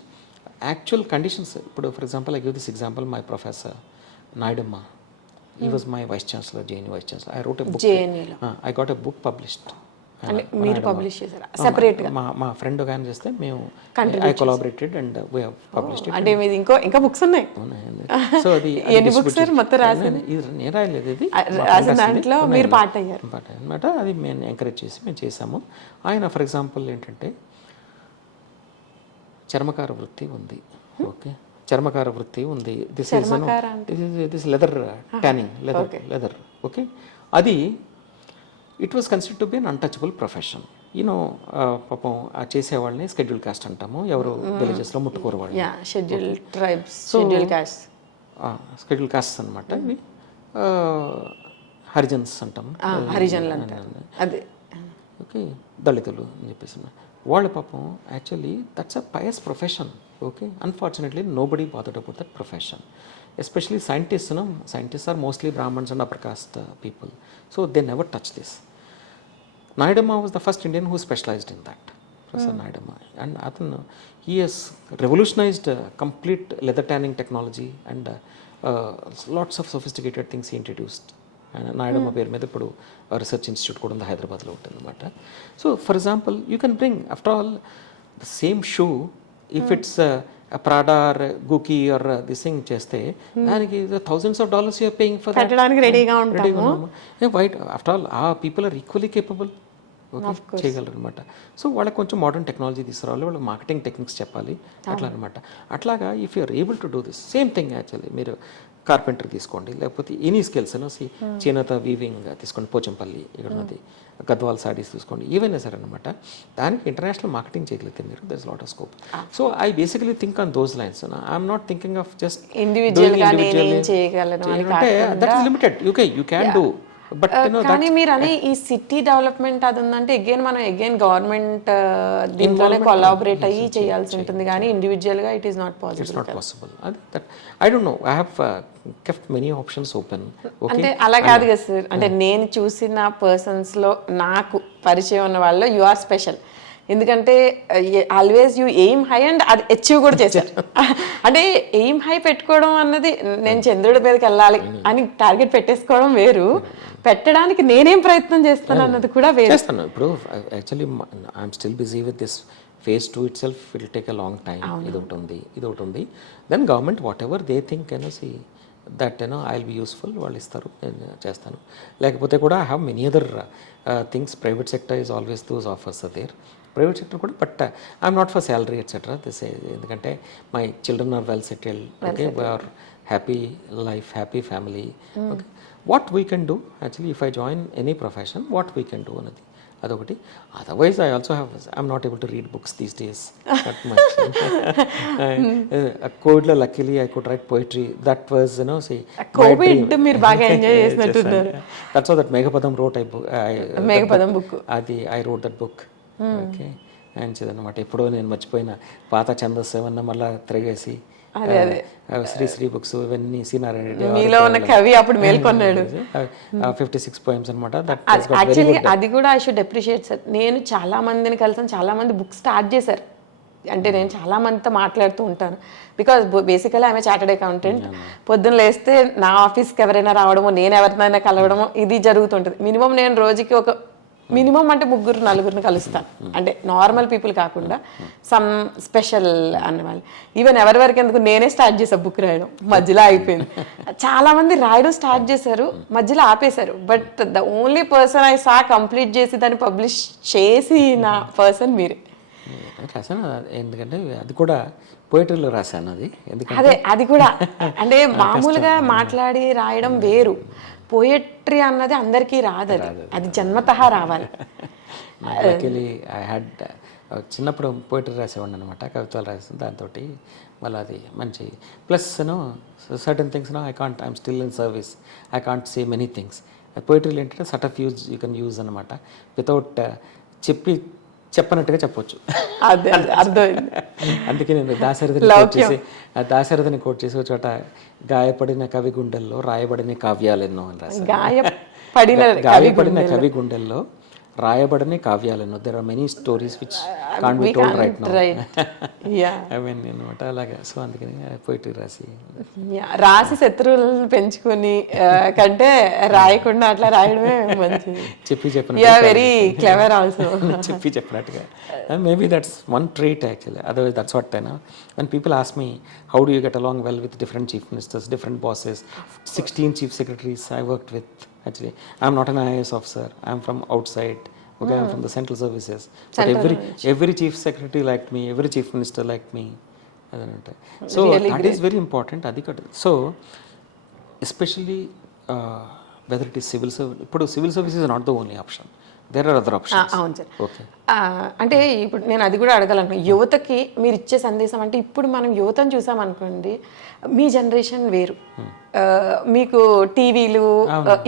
యాక్చువల్ కండిషన్స్. ఇప్పుడు for example I give this example, my professor Nayudamma, he was my vice chancellor, JNU vice chancellor. I wrote a book. I got a book published. మీరు publish చేశారా separate గా? మా friend ఒక ఆయన చేస్తే మేము I collaborated and we have published it. అంటే మీది ఇంకా బుక్స్ ఉన్నాయి? సో అది ఎన్ని బుక్స్ సార్ మొత్తం రాసింది? ఇది నేను రాయలేదు, ఇది రాసిన దాంట్లో మీరు పార్ట్ అయ్యారు అన్నమాట. అది మేము ఎంకరేజ్ చేసి మేము చేసాము. ఆయన ఫర్ ఎగ్జాంపుల్ ఏంటంటే చర్మకార వృత్తి ఉంది. ఓకే, చర్మకార వృత్తి ఉంది. This leather tanning, leather. Okay, అది it was considered to be an untouchable profession. పాపం ఆ చేసేవాళ్ళని షెడ్యూల్ కాస్ట్ అంటాము. ఎవరు విలేజెస్లో ముట్టుకోరు వాళ్ళు, schedule tribes, schedule caste, schedule caste అనమాట. ఇవి హరిజన్స్ అంటాము, హరిజన్లు అంటారు. అదే ఓకే, దళితులు అని చెప్పేసి వాళ్ళ పాపం actually that's a pious profession. Okay, unfortunately nobody bothered about that profession, especially scientists. Scientists are mostly Brahmins and upper caste people, so they never touch this. Naidamma was the first Indian who specialized in that, Professor Naidamma, and he has revolutionized complete leather tanning technology and lots of sophisticated things he introduced. Nayudamma పేరు మీద ఇప్పుడు research institute కూడా ఉంది, హైదరాబాద్లో ఉంటుంది అనమాట. So for example you can bring after all the same shoe. If it's Prada or Gucci or this thing చేస్తే దానికి $thousands of you're paying for పెట్టడానికి రెడీగా ఉంటాము. వైట్ ఆఫ్టర్ ఆల్ ఆ people are equally capable. Okay, చేయగలరు అనమాట. So వాళ్ళకి కొంచెం మోడర్న్ టెక్నాలజీ తీసుకురావాలి, వాళ్ళకి మార్కెటింగ్ టెక్నిక్స్ చెప్పాలి, అట్లా అనమాట. అట్లాగా if you are able to do this same thing actually మీరు కార్పెంటర్ తీసుకోండి, లేకపోతే ఎనీ స్కిల్స్ చేనేత వీవింగ్ తీసుకోండి, పోచంపల్లి ఇక్కడ ఉన్నది, గద్వాల్ సారీస్ తీసుకోండి, ఏవైనా సరే అనమాట. దానికి ఇంటర్నేషనల్ మార్కెటింగ్ చేయగలిగితే మీరు there is lot of scope. So I basically think on those lines. I'm not thinking of just individual that is limited. You can do, but కానీ మీరు అనే ఈ సిటీ డెవలప్మెంట్ అది ఉందంటే అగైన్ గవర్నమెంట్ దీంట్లోనే collaborate అయ్యి చేయాల్సి ఉంటుంది, కానీ ఇండివిజువల్ గా it is not possible. I don't know. I have kept many options open. Okay. అంటే అలా కాదు కదా సార్, అంటే నేను చూసిన పర్సన్స్ లో నాకు పరిచయం ఉన్న వాళ్ళు యు ఆర్ స్పెషల్. ఎందుకంటే always you aim high and అది అచీవ్ కూడా చేశారు. అంటే ఎయిమ్ హై పెట్టుకోవడం అన్నది నేను చంద్రుడి మీదకి వెళ్ళాలి అని టార్గెట్ పెట్టేసుకోవడం వేరు, పెట్టడానికి నేనేం ప్రయత్నం చేస్తాను అన్నది కూడా వేరు. చేస్తాను. ఇప్పుడు actually I'm still busy with this phase 2 itself will take a long time. ఇది ఒకటి ఉంది. Then government whatever they think see that I will be useful వాళ్ళు ఇస్తారు, నేను చేస్తాను. లేకపోతే కూడా I have many other things. Private sector is always those offers there, private sector కూడా. But I'm not for salary etcetera this, ఎందుకంటే my children are well settled, okay, we are happy life, happy family. Okay, what we can do actually if I join any profession, what we can do అన్నది అదొకటి. Otherwise I also have, I'm not able to read books these days that much. కోవిడ్లో luckily I could write poetry. That was Covid మీరు బాగా enjoy చేసినట్టున్నారు. That's how that Meghapadam wrote Meghapadam book, అది I wrote that book. Okay, మంచిదన్నమాట. ఎప్పుడో నేను మర్చిపోయిన పాత ఛందస్సు ఏమన్నా మళ్ళీ తిరగేసి శ్రీ బుక్స్ ఇవన్నీ సీనారాయణ రెడ్డి మీలో ఉన్న కవి అప్పుడు మేల్కొన్నాడు. 56 poems అనమాట. యాక్చువల్లీ అది కూడా ఐ షుడ్ అప్రిషియేట్ సార్. నేను చాలా మందిని కలిసాను, చాలా మంది బుక్ స్టార్ట్ చేశారు. అంటే నేను చాలా మందితో మాట్లాడుతూ ఉంటాను, బికాజ్ బేసికలీ ఆమె చార్టెడ్ అకౌంటెంట్. పొద్దున్న లేస్తే నా ఆఫీస్కి ఎవరైనా రావడమో, నేను ఎవరినైనా కలవడమో ఇది జరుగుతుంటుంది. మినిమం నేను రోజుకి ఒక మినిమం అంటే 3-4 కలుస్తాను. అంటే నార్మల్ పీపుల్ కాకుండా సమ్ స్పెషల్ అన్నవాళ్ళు. ఈవెన్ ఎవరి వరకు ఎందుకు నేనే స్టార్ట్ చేశాను బుక్ రాయడం, మధ్యలో అయిపోయింది. చాలా మంది రాయడం స్టార్ట్ చేశారు, మధ్యలో ఆపేశారు. But the only person I saw complete చేసి దాన్ని పబ్లిష్ చేసి నా పర్సన్ మీరే. రాశాను, ఎందుకంటే అది కూడా పోయిటరీలో రాశాను. అది ఎందుకంటే అదే అది కూడా అంటే మామూలుగా మాట్లాడి రాయడం వేరు, పోయట్రీ అన్నది అందరికీ రాదు, అది జన్మతః రావాలి. లక్కీలీ ఐ హ్యాడ్ చిన్నప్పుడు పోయిటరీ రాసేవాడిని అనమాట, కవితలు రాసాను. దాంతో మళ్ళీ అది మంచి plus certain things I'm still in service, I can't say many things. పోయిటరీలు ఏంటంటే sort of use you can use అనమాట, వితౌట్ చెప్పనట్టుగా చెప్పొచ్చు. అదే అర్థమైంది. అందుకే నేను దాశరథిని కోట్ చేసి ఒక చోట, గాయపడిన కవి గుండెల్లో రాయబడిన కావ్యాలెన్నో అని రాశాను. గాయపడిన కవి గుండెల్లో రాయబడిన కావ్యాలెన్నో. There are many stories which can't be told right now. I mean అనమాట అలాగా. సో అందుకని పోయిటరీ రాసి శత్రువులను పెంచుకొని కంటే రాయకుండా అట్లా రాయడమే మంచిది. Very clever also. చెప్పినట్టుగా maybe that's one trait actually. Otherwise that's what when people ask me how do you get along well with different chief ministers, different bosses, 16 chief secretaries I worked with. Actually I'm not an IAS officer, I'm from outside. Okay, I'm from the central services, but every chief secretary liked me, every chief minister liked me. So really that great. Is very important. So especially whether it is civil service, civil service is not the only option. There are other options. అవును sir. అంటే ఇప్పుడు నేను అది కూడా అడగాలనుకున్నాను, యువతకి మీరు ఇచ్చే సందేశం అంటే, ఇప్పుడు మనం యువతను చూసామనుకోండి, మీ జనరేషన్ వేరు, మీకు టీవీలు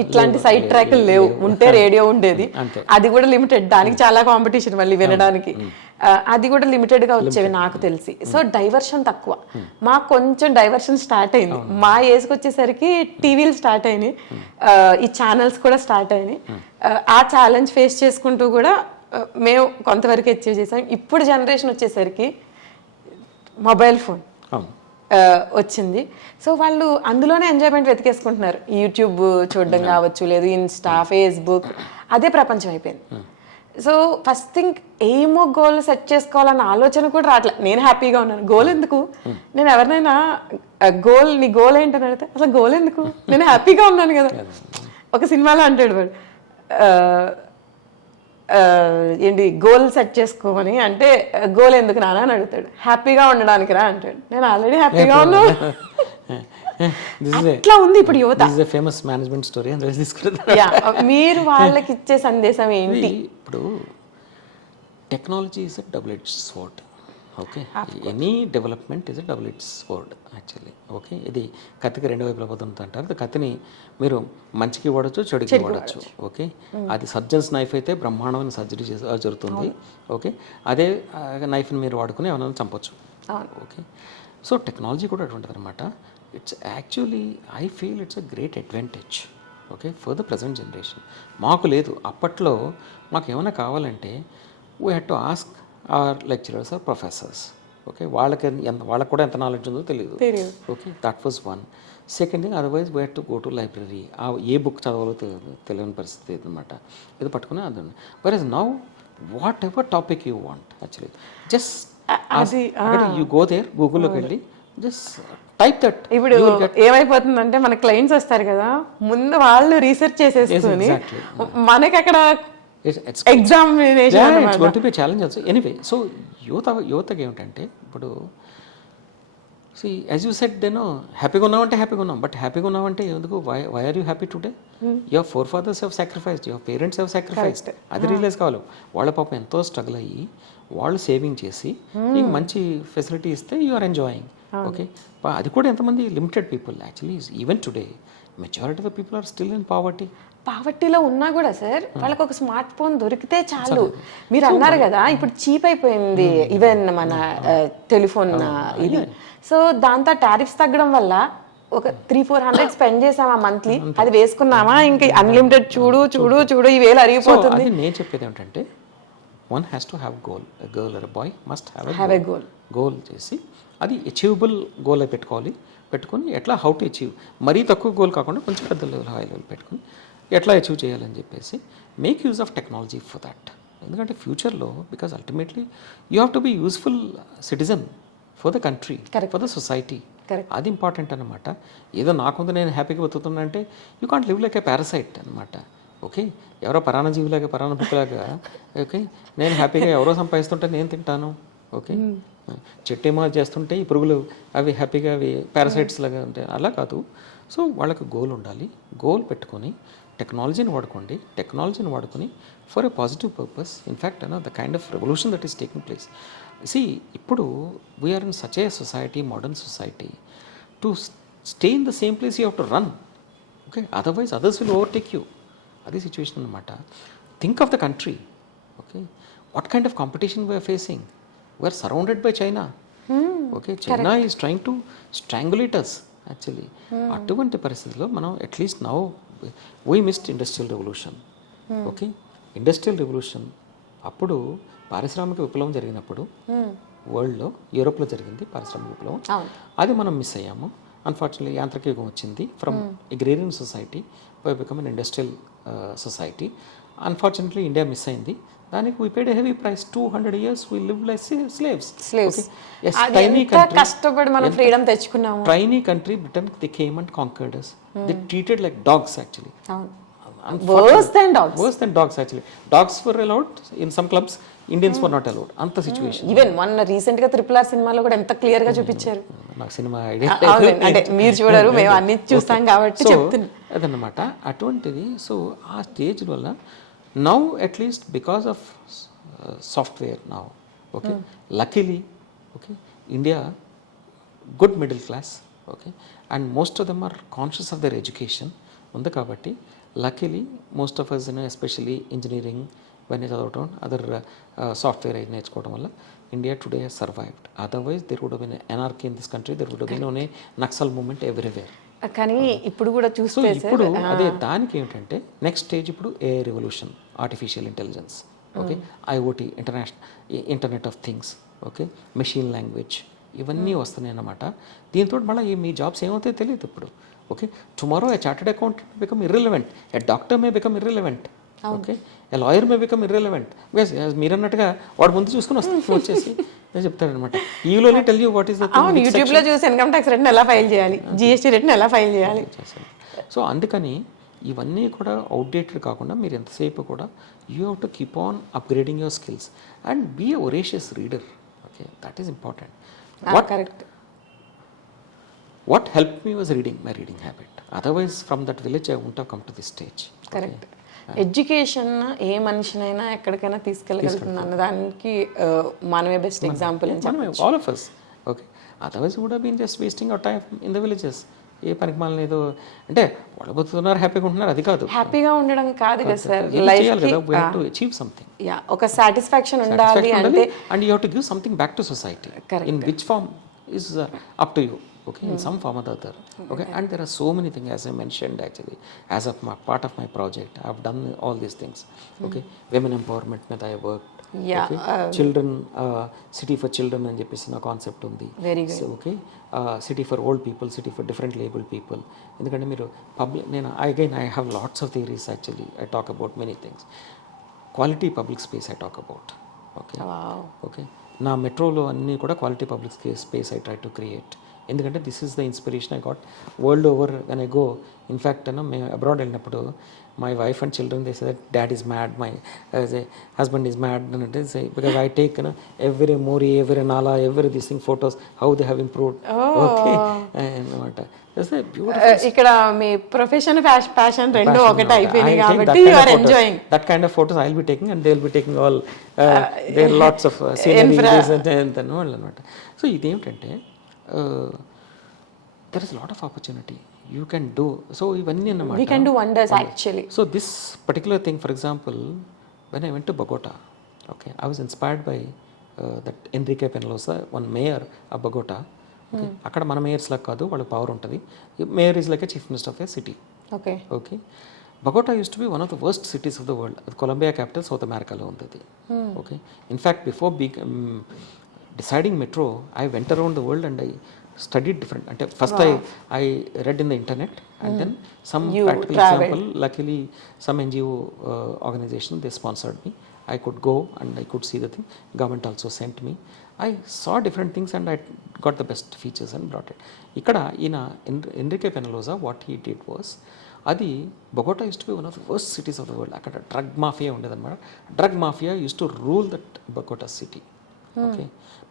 ఇట్లాంటి సైడ్ ట్రాక్లు లేవు, ఉంటే రేడియో ఉండేది, అది కూడా లిమిటెడ్, దానికి చాలా కాంపిటీషన్ మళ్ళీ వినడానికి, అది కూడా లిమిటెడ్గా వచ్చేవి నాకు తెలిసి. సో డైవర్షన్ తక్కువ, మాకు కొంచెం డైవర్షన్ స్టార్ట్ అయింది. మా ఏజ్కి వచ్చేసరికి టీవీలు స్టార్ట్ అయినాయి, ఈ ఛానల్స్ కూడా స్టార్ట్ అయినాయి. ఆ ఛాలెంజ్ ఫేస్ చేసుకుంటూ కూడా మేము కొంతవరకు అచీవ్ చేసాం. ఇప్పుడు జనరేషన్ వచ్చేసరికి మొబైల్ ఫోన్ వచ్చింది. సో వాళ్ళు అందులోనే ఎంజాయ్మెంట్ వెతికేసుకుంటున్నారు. యూట్యూబ్ చూడడం కావచ్చు, లేదు ఇన్స్టా, ఫేస్బుక్, అదే ప్రపంచం అయిపోయింది. సో ఫస్ట్ థింగ్ ఏమో గోల్ సెట్ చేసుకోవాలన్న ఆలోచన కూడా రావట్లేదు. నేను హ్యాపీగా ఉన్నాను, గోల్ ఎందుకు? నేను ఎవరినైనా నీ గోల్ ఏంటని అడిగితే అసలు గోల్ ఎందుకు, నేను హ్యాపీగా ఉన్నాను కదా. ఒక సినిమాలో అంటాడు వాడు, ఏంటి గోల్ సెట్ చేసుకోమని అంటే, గోల్ ఎందుకు రానా అని అడుగుతాడు, హ్యాపీగా ఉండడానికి రా అంటాడు. నేను ఆల్రెడీ హ్యాపీగా ఉన్నాను. అట్లా ఉంది ఇప్పుడు యువత. Famous management story. మీరు వాళ్ళకి ఇచ్చే సందేశం ఏంటి? ఇప్పుడు technology is a double edged sword. Okay, any development is a double edged sword actually. Okay, ఇది కత్తికి 2 వైపుల పోతుంది అంటారు. కత్తిని మీరు మంచికి వాడచ్చు, చెడుకి వాడచ్చు. ఓకే, అది సర్జన్స్ నైఫ్ అయితే బ్రహ్మాండమైన సర్జరీ జరుగుతుంది. ఓకే, అదే నైఫ్ని మీరు వాడుకుని ఏమైనా చంపొచ్చు. ఓకే, సో టెక్నాలజీ కూడా అటువంటిది అనమాట. It's actually I feel it's a great advantage. Okay, for the present generation. మాకు లేదు, అప్పట్లో మాకు ఏమైనా కావాలంటే we had to ask our lecturers or professors. Okay, వాళ్ళకి కూడా ఎంత నాలెడ్జ్ ఉందో తెలియదు. Okay, that was one. Second thing, otherwise we had to go to library. ఏ బుక్ చదవాలో తెలియని పరిస్థితి అనమాట. ఇది పట్టుకుని అది where is now whatever topic you want actually just you go there, గూగుల్లోకి వెళ్ళి జస్ట్ టైప్ దట్. ఇప్పుడు ఏమైపోతుందంటే మన క్లయింట్స్ వస్తారు కదా, ముందు వాళ్ళు రీసెర్చ్ చేసేసుకుని మనకి అక్కడ examination it's going to be challenge also. Anyway, so యువతకి ఏమిటంటే ఇప్పుడు సి యాజ్ యూ సెడ్ నేను హ్యాపీగా ఉన్నామంటే హ్యాపీగా ఉన్నాం, బట్ హ్యాపీగా ఉన్నామంటే ఎందుకు, why are you happy today? Your forefathers have sacrificed, your parents have sacrificed. అది రియలైజ్ కావాలి. వాళ్ళ పాపం ఎంతో స్ట్రగుల్ అయ్యి వాళ్ళు సేవింగ్ చేసి నీకు మంచి ఫెసిలిటీ ఇస్తే యు ఆర్ ఎంజాయింగ్. ఓకే, అది కూడా ఎంతమంది limited people actually. Even today majority of the people are still in poverty. పావర్టీలో ఉన్నా కూడా సార్ వాళ్ళకి ఒక స్మార్ట్ ఫోన్ దొరికితే చాలు. మీరు అన్నారు కదా ఇప్పుడు చీప్ అయిపోయింది ఈవెన్ మన టెలిఫోన్ ఇది. సో దాంతో టారిఫ్స్ తగ్గడం వల్ల ఒక 300-400 స్పెండ్ చేసామా మంత్లీ, అది వేసుకున్నామా ఇంకా అన్లిమిటెడ్ చూడు చూడు చూడు ఈ వేలు అరిగిపోతుంది. నేను చెప్పేది ఏమిటంటే one has to have goal. Girl or boy must have a goal. Goal చేసి అది అచీవబుల్ గోల్ అయి పెట్టుకొని ఎట్లా హౌ టు అచీవ్, మరీ తక్కువ గోల్ కాకుండా కొంచెం పెద్ద లెవెల్ హై లెవెల్ పెట్టుకుని ఎట్లా అచీవ్ చేయాలని చెప్పేసి make use of technology for that. ఎందుకంటే ఫ్యూచర్లో because ultimately you have to be useful citizen for the country, for the society. అది ఇంపార్టెంట్ అనమాట. ఏదో నాకుంది నేను హ్యాపీగా బతుకుతున్నా అంటే you can't live like a parasite అనమాట. ఓకే, ఎవరో పరాణ జీవిలాగా పరాణ బుక్కులాగా ఓకే నేను హ్యాపీగా ఎవరో సంపాదిస్తుంటే నేను తింటాను. ఓకే, చెట్టేమో చేస్తుంటే ఈ పురుగులు అవి హ్యాపీగా అవి పారాసైట్స్ లాగా ఉంటాయి, అలా కాదు. సో వాళ్ళకి గోల్ ఉండాలి. గోల్ పెట్టుకొని టెక్నాలజీని వాడుకోండి. టెక్నాలజీని వాడుకొని for a positive purpose. In fact the kind of revolution that is taking place. See ఇప్పుడు we are in such a society, modern society, to stay in the same place you have to run. Okay, otherwise others will overtake you. అది situation అనమాట. Think of the country. Okay, what kind of competition we are facing? We are surrounded by China. Okay, China is trying to strangulate us actually. అటువంటి పరిస్థితుల్లో మనం at least now we missed industrial revolution. Okay, industrial revolution అప్పుడు పారిశ్రామిక విప్లవం జరిగినప్పుడు వరల్డ్లో యూరోప్లో జరిగింది పారిశ్రామిక విప్లవం. అది మనం మిస్ అయ్యాము. అన్ఫార్చునేట్లీ యాంత్రిక యుగం వచ్చింది. From agrarian society we become an industrial society. Unfortunately India miss అయింది. దానికి we paid a heavy price. 200 years we lived like slaves. Slaves. Okay. Yes, tiny country. కష్టపడి మనం ఫ్రీడమ్ తెచ్చుకున్నాము. Tiny country, Britain, they came and conquered us. They treated like dogs actually. Worse than dogs. Worse than dogs actually. Dogs were allowed in some clubs. Indians were not allowed. అంత situation. Even మొన్న recent గా RRR సినిమాలో కూడా ఎంత clear గా చూపించారు. నాకు cinema idea అంటే మీరు చూడరు, మేము అన్ని చూస్తాం కాబట్టి చెప్తున్నా. అదన్నమాట అటువంటిది. సో ఆ స్టేజ్ వల్ల now at least because of software now, okay, luckily, okay, India good middle class, okay, and most of them are conscious of their education unda kabatti luckily most of us, you know, especially engineering when it out on other software ay nechukovam valla India today has survived. Otherwise there would have been anarchy in this country. There would have been a Naxal movement everywhere. కానీ ఇప్పుడు కూడా చూస్తే ఇప్పుడు అదే దానికి ఏంటంటే next stage ఇప్పుడు AI revolution, artificial intelligence, okay, IoT, internet of things, okay, machine language, ఇవన్నీ వస్తున్నాయి అన్నమాట. దీంతో మళ్ళీ మీ జాబ్స్ ఏమవుతాయో తెలియదు ఇప్పుడు. Okay, tomorrow a chartered accountant become irrelevant, a doctor may become irrelevant, okay, a lawyer may become irrelevant. మీరు అన్నట్టుగా వాడు ముందు చూసుకుని వచ్చేసి చెప్తారనమాట. ఈలో tell you what is the అవును, యూట్యూబ్ లో చూసి ఇన్కమ్ ట్యాక్స్ రిటర్న్ ఎలా ఫైల్ చేయాలి, జిఎస్టీ రిటర్న్ ఎలా ఫైల్ చేయాలి. సో అందుకని ఇవన్నీ కూడా అవుట్డేటెడ్ కాకుండా మీరు ఎంతసేపు కూడా you have to keep on upgrading your skills and be a ఒరేషియస్ reader. Okay, that is important. Correct. What helped me was reading, my reading habit. Otherwise, from that village, I wouldn't have come to this stage. Correct. Education ఏ మనిషినైనా ఎక్కడికైనా తీసుకెళ్ళగలుగుతుంది అన్న దానికి మనమే best example అని చెప్పొచ్చు. All of us. Okay. Otherwise, we would have been just wasting our time in the villages. ఏ పనికి మాలని ఏదో అంటే వాళ్ళు బతుకుతున్నారు, హ్యాపీగా ఉంటున్నారు, అది కాదు. హ్యాపీగా ఉండడం కాదు కదా సార్, లైఫ్ కి we have to achieve something. Yeah, ఒక సాటిస్ఫాక్షన్ ఉండాలి అంటే and you have to give something back to society. Correct. In which form is up to you. okay, in some form or the other, okay. And there are so many things, as I mentioned, actually, as of my part of my project, I've done all these things, okay. Women empowerment మీద I worked, Yeah, okay. Children, city for children అని చెప్పేసి నా concept ఉంది. Very good. So, okay, city for old people, city for different labeled people. ఎందుకంటే మీరు public, నేను again I have lots of theories actually. I talk about many things. Quality public space I talk about, okay. Wow. Okay, నా మెట్రోలో అన్నీ కూడా quality public space I try to create. ఎందుకంటే this is the inspiration I got world over when I go. In fact మేము abroad వెళ్ళినప్పుడు my wife and children they say that dad is mad, my husband is mad అంటే because I take every మోరీ, every నాలా, every this thing photos, how they have improved, okay అనమాట. ఇక్కడ మీ profession passion రెండు ఒకటి అయిపోయినాయి కాబట్టి you are enjoying that kind of photos I will be taking, and they will be taking all there lots of sceneries and అనమాట. So ఇదేమిటంటే there is lot of opportunity you can do. So ఇవన్నీ అన్నమాట. we can do wonders actually. So this particular thing, for example, when I went to Bogota, okay, I was inspired by that Enrique Peñalosa, one mayor of Bogota. Okay, అక్కడ మన Mayers లాగా కాదు, వాళ్ళకి power ఉంటుంది. Mayor is like a chief minister of a city. Okay. Okay, Bogota used to be one of the worst cities of the world. అది Colombia capital, south అమెరికాలో ఉంది అది. Okay, in fact before deciding metro I went around the world and I studied different, అంటే first I read in the internet, and then some practical example, luckily some NGO organization, they sponsored me. I could go and I could see the thing. Government also sent me. I saw different things and I got the best features and brought it. ఇక్కడ ఈయన Enrique Peñalosa, what he did was, అది Bogota use to be one of the worst cities of the world. అక్కడ drug mafia ఉండేదన్నమాట. Drug mafia use to rule that Bogota city. Okay,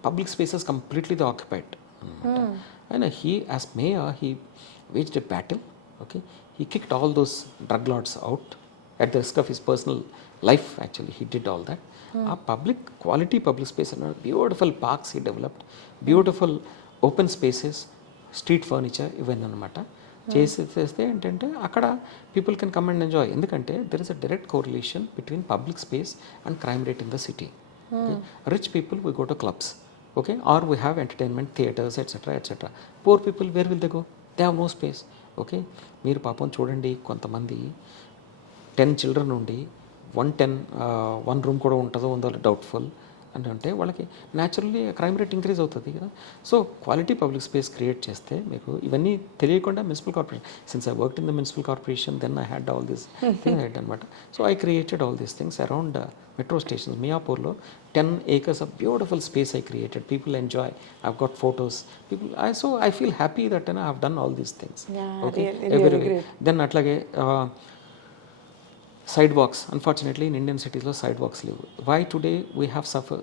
public spaces completely the occupied. And he, as mayor, he waged a battle. Okay, he kicked all those drug lords out at the risk of his personal life. Actually, he did all that. Public quality public space and beautiful parks he developed, beautiful open spaces, street furniture, even అనమాట చేస్తే ఏంటంటే అక్కడ people can come and enjoy. ఎందుకంటే there is a direct correlation between public space and crime rate in the city. Rich people we go to clubs, okay, or we have entertainment theaters, etc., etc. Poor people, where will they go? They have no space. Okay, మీరు పాపం చూడండి, కొంతమంది 10 children ఉండి 1 room కూడా ఉంటుందో ఉందో doubtful అని అంటే వాళ్ళకి న్యాచురల్లీ క్రైమ్ రేట్ ఇంక్రీజ్ అవుతుంది కదా. So quality public space create చేస్తే మీకు ఇవన్నీ తెలియకుండా municipal corporation, since I worked in the municipal corporation, then I had all this thing right అనమాట. So I created all these things around metro stations. Miyapurlo 10 acres of beautiful space I created. People enjoy. I've got photos. So I feel happy that I've done all these things. Yeah, okay, really great. Then atlage sidewalks. Unfortunately in Indian cities lo sidewalks leave. Why today we have suffer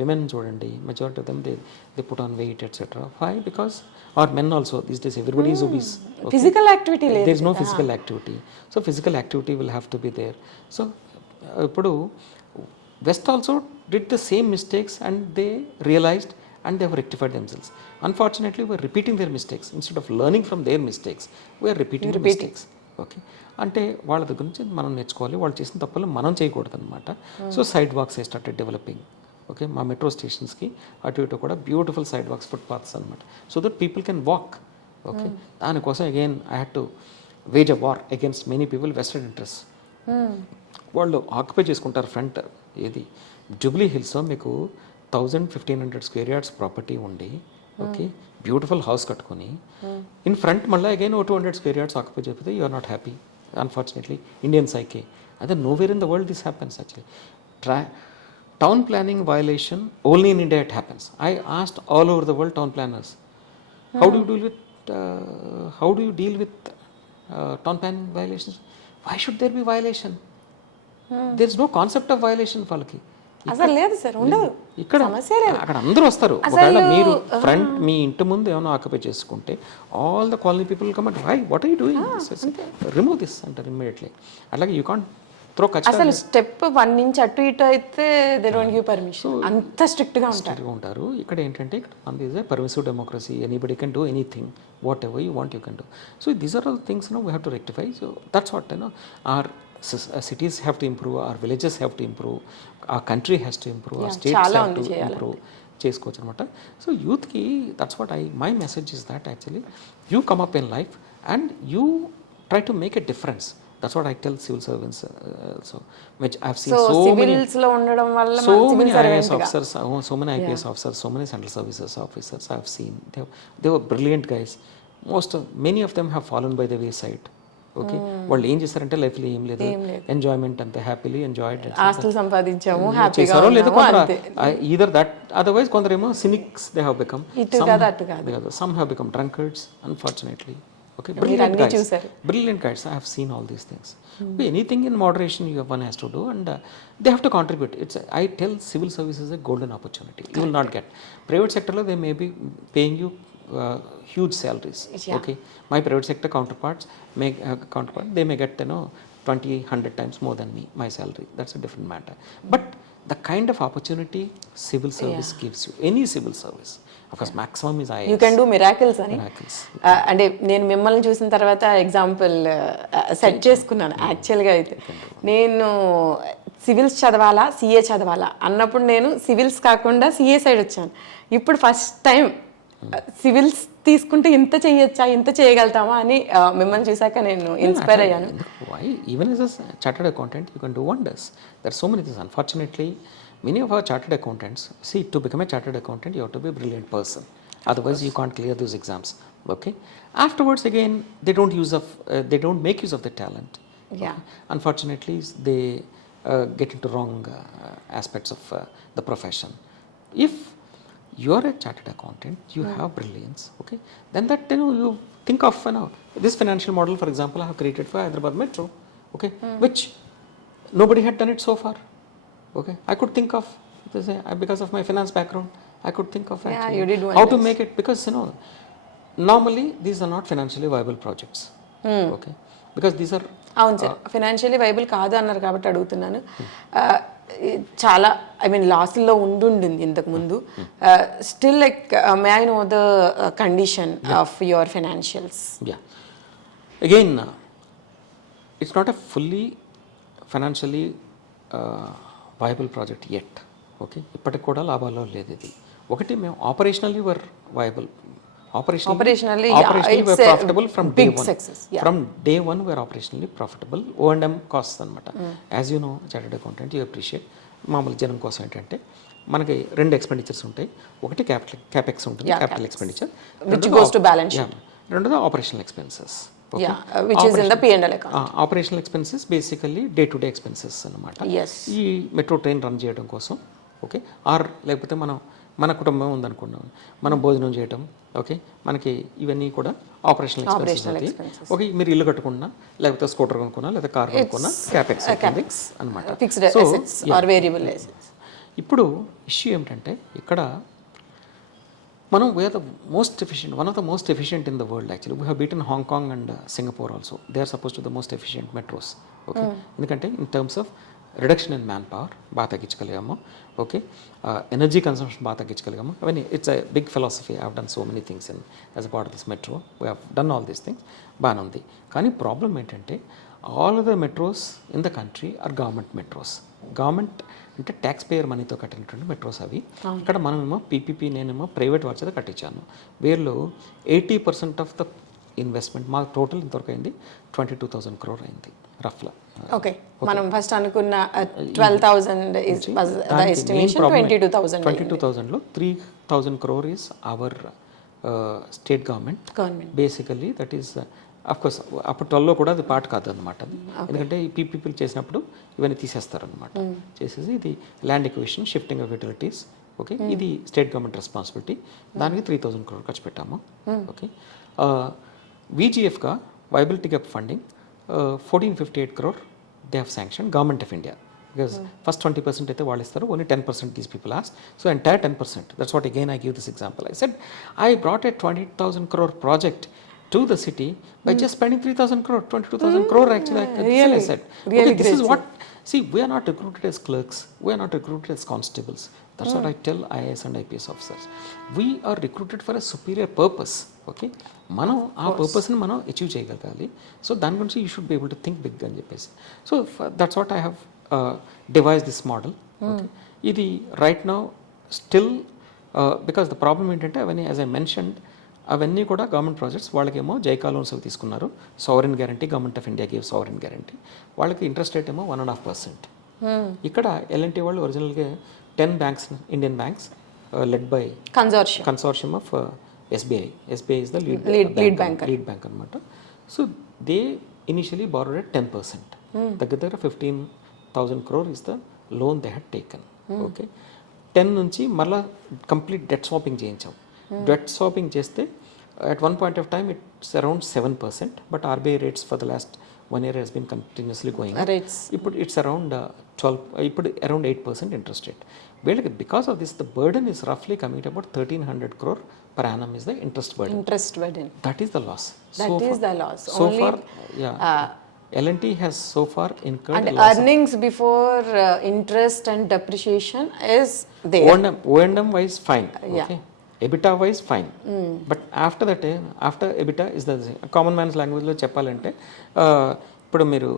women chudandi, majority of them they put on weight, etc. Why? Because, or men also these days everybody is obese. Okay? Physical activity లేదు. There is no physical activity. So physical activity will have to be there. So ఇప్పుడు West also did the same mistakes and they realized and they have rectified themselves. Unfortunately, we are repeating their mistakes. Instead of learning from their mistakes, we are repeating the mistakes. Okay. అంటే వాళ్ళ దగ్గర నుంచి మనం నేర్చుకోవాలి, వాళ్ళు చేసిన తప్పులు మనం చేయకూడదు అనమాట. So sidewalks I started developing. Okay, మా మెట్రో స్టేషన్స్కి అటు ఇటు కూడా beautiful sidewalks, footpaths అనమాట, so that people can walk. Okay, దానికోసం again I had to wage a war against many people vested interest. వాళ్ళు occupy చేసుకుంటారు front. ఏది జూబ్లీ హిల్స్లో మీకు 1,000-1,500 స్క్వేర్ యార్డ్స్ ప్రాపర్టీ ఉండి, ఓకే, బ్యూటిఫుల్ హౌస్ కట్టుకొని ఇన్ ఫ్రంట్ మళ్ళీ అగైన్ 200 స్క్వేర్ యార్డ్స్ ఆక్యుపై చేపితే you are not happy. Unfortunately Indian psyche అదే nowhere in the world this happens actually. Town planning violation only in India it happens. I asked all over the world town planners, how do you deal with town planning violations? Why should there be violation? There is no concept of violation వాళ్ళకి. అసలు లేదు sir, ఉండదు. ఇక్కడ అక్కడ అందరూ వస్తారు. ఒకవేళ మీరు ఫ్రంట్ మీ ఇంటి ముందు ఏమైనా ఆక్యుపై చేసుకుంటే all the colony people come and why what are you doing, remove this అంటారు ఇమ్మీడియట్లీ. అట్లాగే యూ కాంట్ త్రో కచరా. అసలు స్టెప్ 1 నుంచి అటు ఇటు అయితే దే డోంట్ గివ్ పర్మిషన్. అంత స్ట్రిక్ట్ గా ఉంటారు. ఇక్కడ ఏంటంటే మనది is a permissive democracy. Anybody can do anything, whatever you want you can do. So these are all things we have to rectify. So that's what our cities have to improve, our villages have to improve, our country has to improve, our states have to improve. చేసుకోవచ్చు అనమాట. So యూత్కి that's what my message is that actually you come up in life and you try to make a difference. That's what I tell civil servants also, which I've seen so so many civils లో ఉండడం వల్ల so మన many civil IAS servant officers, so many IPS officers, so many central services officers I've seen. They were brilliant guys. Many of them have fallen by the wayside. Okay, వాళ్ళు ఏం చేశారంటే లైఫ్లో ఏం లేదు, ఎంజాయ్మెంట్ అంతే, happily enjoyed, ఆస్తులు సంపాదించాము, హ్యాపీగా చేశారో లేదు కొందరు అంతే. ఈదర్ దట్, అదర్వైజ్ కొందరేమో సినిక్స్ దే హ్యావ్ బికమ్, ఇటు కాదు అటు కాదు, some have become drunkards unfortunately. Okay, brilliant guys. I have seen all these things. Anything in moderation one has to do, and they have to contribute. I tell civil service is a golden opportunity. You will not get private sector lo they may be paying you huge salaries. Okay, my private sector counterparts they may get 20-100 times more than me, my salary. That's a different matter. But the kind of opportunity civil service gives you, any civil service, of course maximum is IAS. You can do miracles అని. Miracles. అంటే నేను మిమ్మల్ని చూసిన తర్వాత example set చేసుకున్నాను. యాక్చువల్గా అయితే నేను సివిల్స్ చదవాలా సిఏ చదవాలా అన్నప్పుడు నేను సివిల్స్ కాకుండా సిఏ సైడ్ వచ్చాను. ఇప్పుడు ఫస్ట్ టైం సివిల్స్ తీసుకుంటే ఇంత చేయొచ్చా, ఇంత చేయగలుగుతామా అని మిమ్మల్ని చూసాక నేను ఇన్స్పైర్ అయ్యాను. Why? Even as a chartered accountant, you can do wonders. There are so many things. Unfortunately, many of our chartered accountants, see, to become a chartered accountant, you have to be a brilliant person. Otherwise, you can't clear those exams. Okay. Afterwards, again, they don't make use of the talent. Yeah. Unfortunately, they get into wrong aspects of the profession. If you are a chartered accountant, you have brilliance, okay, then that you think of this financial model, for example, I have created for Hyderabad Metro, okay, which nobody had done it so far. Okay, I could think of because of my finance background, I could think of actually you did how to make it, because normally these are not financially viable projects. Okay, because these are అవును sir, financially viable కాదు అన్నారు కాబట్టి అడుగుతున్నాను. చాలా లాస్లో ఉండింది ఇంతకు ముందు. Still like may I know the condition of your financials? Again it's not a fully financially viable project at. Okay, ఇప్పటికి కూడా లాభాల్లో లేదు ఇది. ఒకటి, మేము ఆపరేషనల్లీ వర్ viable. Operationally we're profitable from day one. Success, yeah. From day one we're operationally profitable. O&M costs అనమాట. As you know, chartered accountant, you appreciate, మామూలు జనం కోసం ఏంటంటే మనకి రెండు ఎక్స్పెండిచర్స్ ఉంటాయి. ఒకటి క్యాపెక్స్ ఉంటుంది, capital expenditure, which goes to balance sheet. రెండోది operational expenses, which is in the P&L account. Operational expenses basically day to day expenses అనమాట. ఈ మెట్రో ట్రైన్ రన్ చేయడం కోసం, ఓకే, ఆర్ లేకపోతే మన కుటుంబం ఉందనుకున్నాం, మనం భోజనం చేయటం, ఓకే, మనకి ఇవన్నీ కూడా ఆపరేషనల్ ఎక్స్పెన్సెస్. ఓకే, మీరు ఇల్లు కట్టుకున్నా, లేకపోతే స్కూటర్ కొనుక్కున్నా, లేదా కార్ కొనుక్కున్నా, క్యాపెక్స్ అనమాట. ఇప్పుడు ఇష్యూ ఏమిటంటే ఇక్కడ మనం we are the most efficient, one of the most efficient in the world actually. We have beaten Hong Kong and Singapore also. They are suppose to the most efficient metros. Okay, ఎందుకంటే in terms of reduction in manpower బాగా తగ్గించగలిగాము. Okay, energy consumption బాగా తగ్గించగలిగాము. అవన్నీ it's a big philosophy. I have done so many things in as a part of this metro. We have done all these things, బాగానే ఉంది. కానీ problem ఏంటంటే all of the metros in the country are government metros. Government అంటే tax payer మనీతో కట్టినటువంటి metros అవి. ఇక్కడ మనమేమో పీపీపీ, నేనేమో ప్రైవేట్ వారి చేత కట్టించాను. వీళ్ళు 80% ఆఫ్ ద ఇన్వెస్ట్మెంట్ మాకు టోటల్ ఇంతవరకు అయింది 22,000 crore అయింది రఫ్లా. ఓకే, మనం ఫస్ట్ అనుకున్న 12,000 ఎస్టిమేషన్ 22,000లో 3,000 crore is our state government. Basically that is of course అప్పుడు 12లో కూడా అది పార్ట్ కాదు అనమాట. ఎందుకంటే ఈ పీపీపీలు చేసినప్పుడు ఇవన్నీ తీసేస్తారనమాట. చేసేసి ఇది land acquisition, shifting of utilities, okay, ఇది స్టేట్ గవర్నమెంట్ రెస్పాన్సిబిలిటీ. దానికి 3,000 crore ఖర్చు పెట్టాము. ఓకే, VGFగా viability gap funding 1,458 crore they have sanctioned, Government of India, because first 20% అయితే వాళ్ళు ఇస్తారు, only 10% these people ask. So entire 10%. That's what again I give this example. I said I brought a 20,000 crore project to the city by just spending 3,000 crore, 22,000 crore actually. Really? I said, okay, this is what, see, we are not recruited as clerks, we are not recruited as constables. That's what I tell IAS and IPS officers. We are recruited for a superior purpose. Okay, మనం ఆ పర్పస్ని మనం achieve చేయగలగాలి. So దాని గురించి you should be able to think big అని చెప్పేసి. So that's what I have devised this model. Okay, ఇది right now still because the problem ఏంటంటే అవన్నీ యాజ్ ఐ మెన్షన్డ్ అవన్నీ కూడా గవర్నమెంట్ ప్రాజెక్ట్స్. వాళ్ళకేమో జైకా లోన్స్ అవి తీసుకున్నారు, sovereign guarantee, government of India gave sovereign guarantee. వాళ్ళకి ఇంట్రెస్ట్ రేట్ ఏమో 1.5%. ఇక్కడ ఎల్ఎన్టీ వాళ్ళు ఒరిజినల్గా 10 banks, Indian banks led by consortium of SBI. SBI is the lead bank అనమాట. So they initially borrowed at 10%. దగ్గర 15,000 crore is the loan they had taken. Okay, 10 నుంచి మళ్ళీ complete debt swapping చేయించాం. Debt swapping చేస్తే at one point of time it's around 7%, but RBI rates for the last 1 year has been continuously going up. ఇప్పుడు it's around 12, ఇప్పుడు around 8% interest rate. వీళ్ళకి because of this the burden is roughly coming at about 1,300 crore per annum is the interest burden. That is the loss. So far, L&T has so far incurred and earnings before interest and depreciation is there. O&M wise fine. Okay. EBITDA wise fine. But after that, after EBITDA is the common man's language లో చెప్పాలంటే ఇప్పుడు మీరు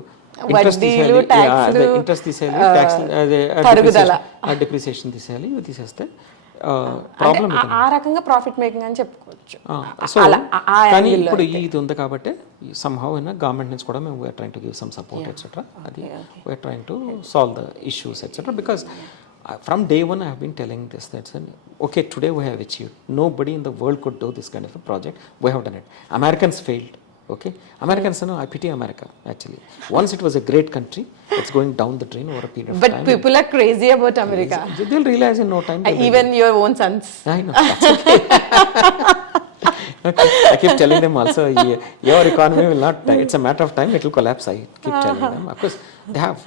interest తీసేయాలి, tax, depreciation తీసేయాలి, ఇవి తీసేస్తే problem ఆ రకంగా ప్రాఫిట్ మేకింగ్ అని చెప్పుకోవచ్చు. సో కానీ ఇప్పుడు ఇది ఉంది కాబట్టి సమ్హౌ గవర్నమెంట్ నుంచి కూడా మేము we are trying to give some support etcetera. అది we are trying to solve the issues etcetera. Because from day one I have been telling this, that okay, today we have achieved, nobody in the world could do this kind of a project, we have done it. Americans failed. Okay, Americans, I pity America actually. Once it was a great country, it's going down the drain over a period of time. But people are crazy about America. They'll realize in no time. Even your own sons. I know, that's okay. Okay. I keep telling them also, your economy will not, it's a matter of time, it will collapse. I keep telling them. Of course, they have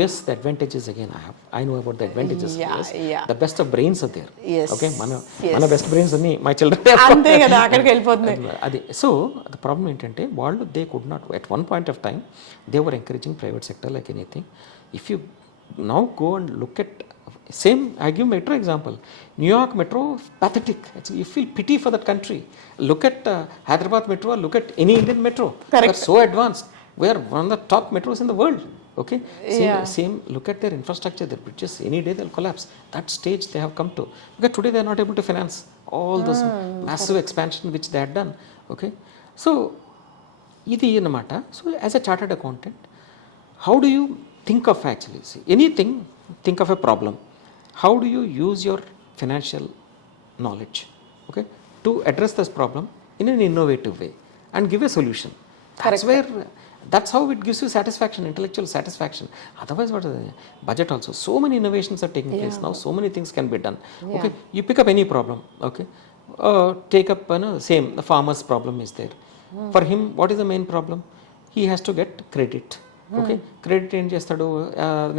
US, the advantages again. I know about the advantages. Yeah. The best of brains are there. Yes. Okay, మన best brains అన్ని my children. అంతే కదా, అక్కడికి వెళ్ళిపోతున్నాయి. అది so the problem ఏంటంటే వాళ్ళు they could not, at one point of time they were encouraging private sector like anything. If you now go and look at same, I give metro example. New York metro, pathetic. Actually, you feel pity for that country. Look at Hyderabad metro, look at any Indian metro. Correct. We are so advanced. We are one of the top metros in the world. Okay, same. Look at their infrastructure, their bridges. Any day they'll collapse. That stage they have come to. Because today they are not able to finance all those massive expansion which they had done. Okay, so idi anamata. So as a chartered accountant, how do you think of actually anything? Think of a problem. How do you use your financial knowledge, okay, to address this problem in an innovative way and give a solution? That's how it gives you satisfaction, intellectual satisfaction. Otherwise, what is the budget also? So many innovations are taking place now. So many things can be done. Okay, you pick up any problem. Okay, take up same. The farmer's problem is there. For him, what is the main problem? He has to get credit. Okay, credit ఏం చేస్తాడు,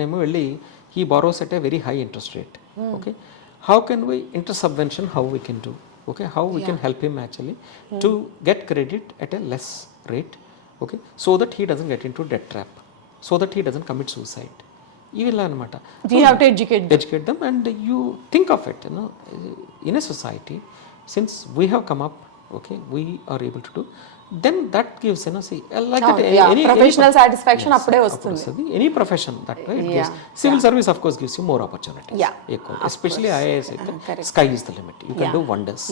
నేమో వెళ్ళి he borrows at a very high interest rate. Okay, how can we interest subvention, how we can do, okay, how we can help him actually to get credit at a less rate, okay, so that he doesn't get into debt trap, so that he doesn't commit suicide. ఇవిలా అనమాట. We have to educate them, and you think of it, in a society, since we have come up, okay, we are able to do, then that gives like that any professional satisfaction appude vastundi. Any profession that way it gives. Civil service of course gives you more opportunities. Especially IAS, sky is the limit. You can do wonders.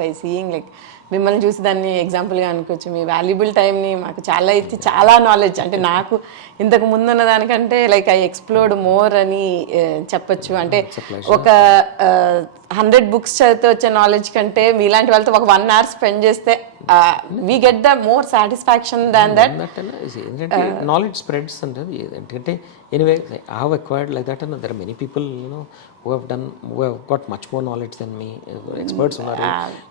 By seeing like మిమ్మల్ని చూసి దాన్ని ఎగ్జాంపుల్గా అనుకోవచ్చు. మీ valuable టైంని మాకు చాలా ఇచ్చి చాలా నాలెడ్జ్, అంటే నాకు ఇంతకు ముందున్న దానికంటే లైక్ ఐ ఎక్స్ప్లోర్డ్ మోర్ అని చెప్పచ్చు. అంటే ఒక 100 books చదివితే వచ్చే నాలెడ్జ్ కంటే మీలాంటి వాళ్ళతో ఒక 1 hour స్పెండ్ చేస్తే we get the more satisfaction than that. Knowledge spreads అంటే ఎందుకంటే anyway I have acquired like that, and there are many people who have got much more knowledge than me, experts ఉన్నారు.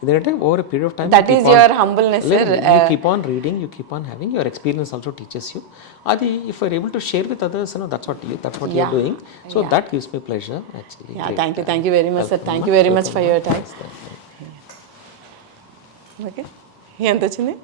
ఎందుకంటే over a period of time that is your humbleness, sir. You keep on reading, you keep on having, your experience also teaches you. Adi if you are able to share with others, that's what you are doing. So that gives me pleasure actually. Thank you very much, sir. Thank you very much for your time. Okay, ఎంత వచ్చింది?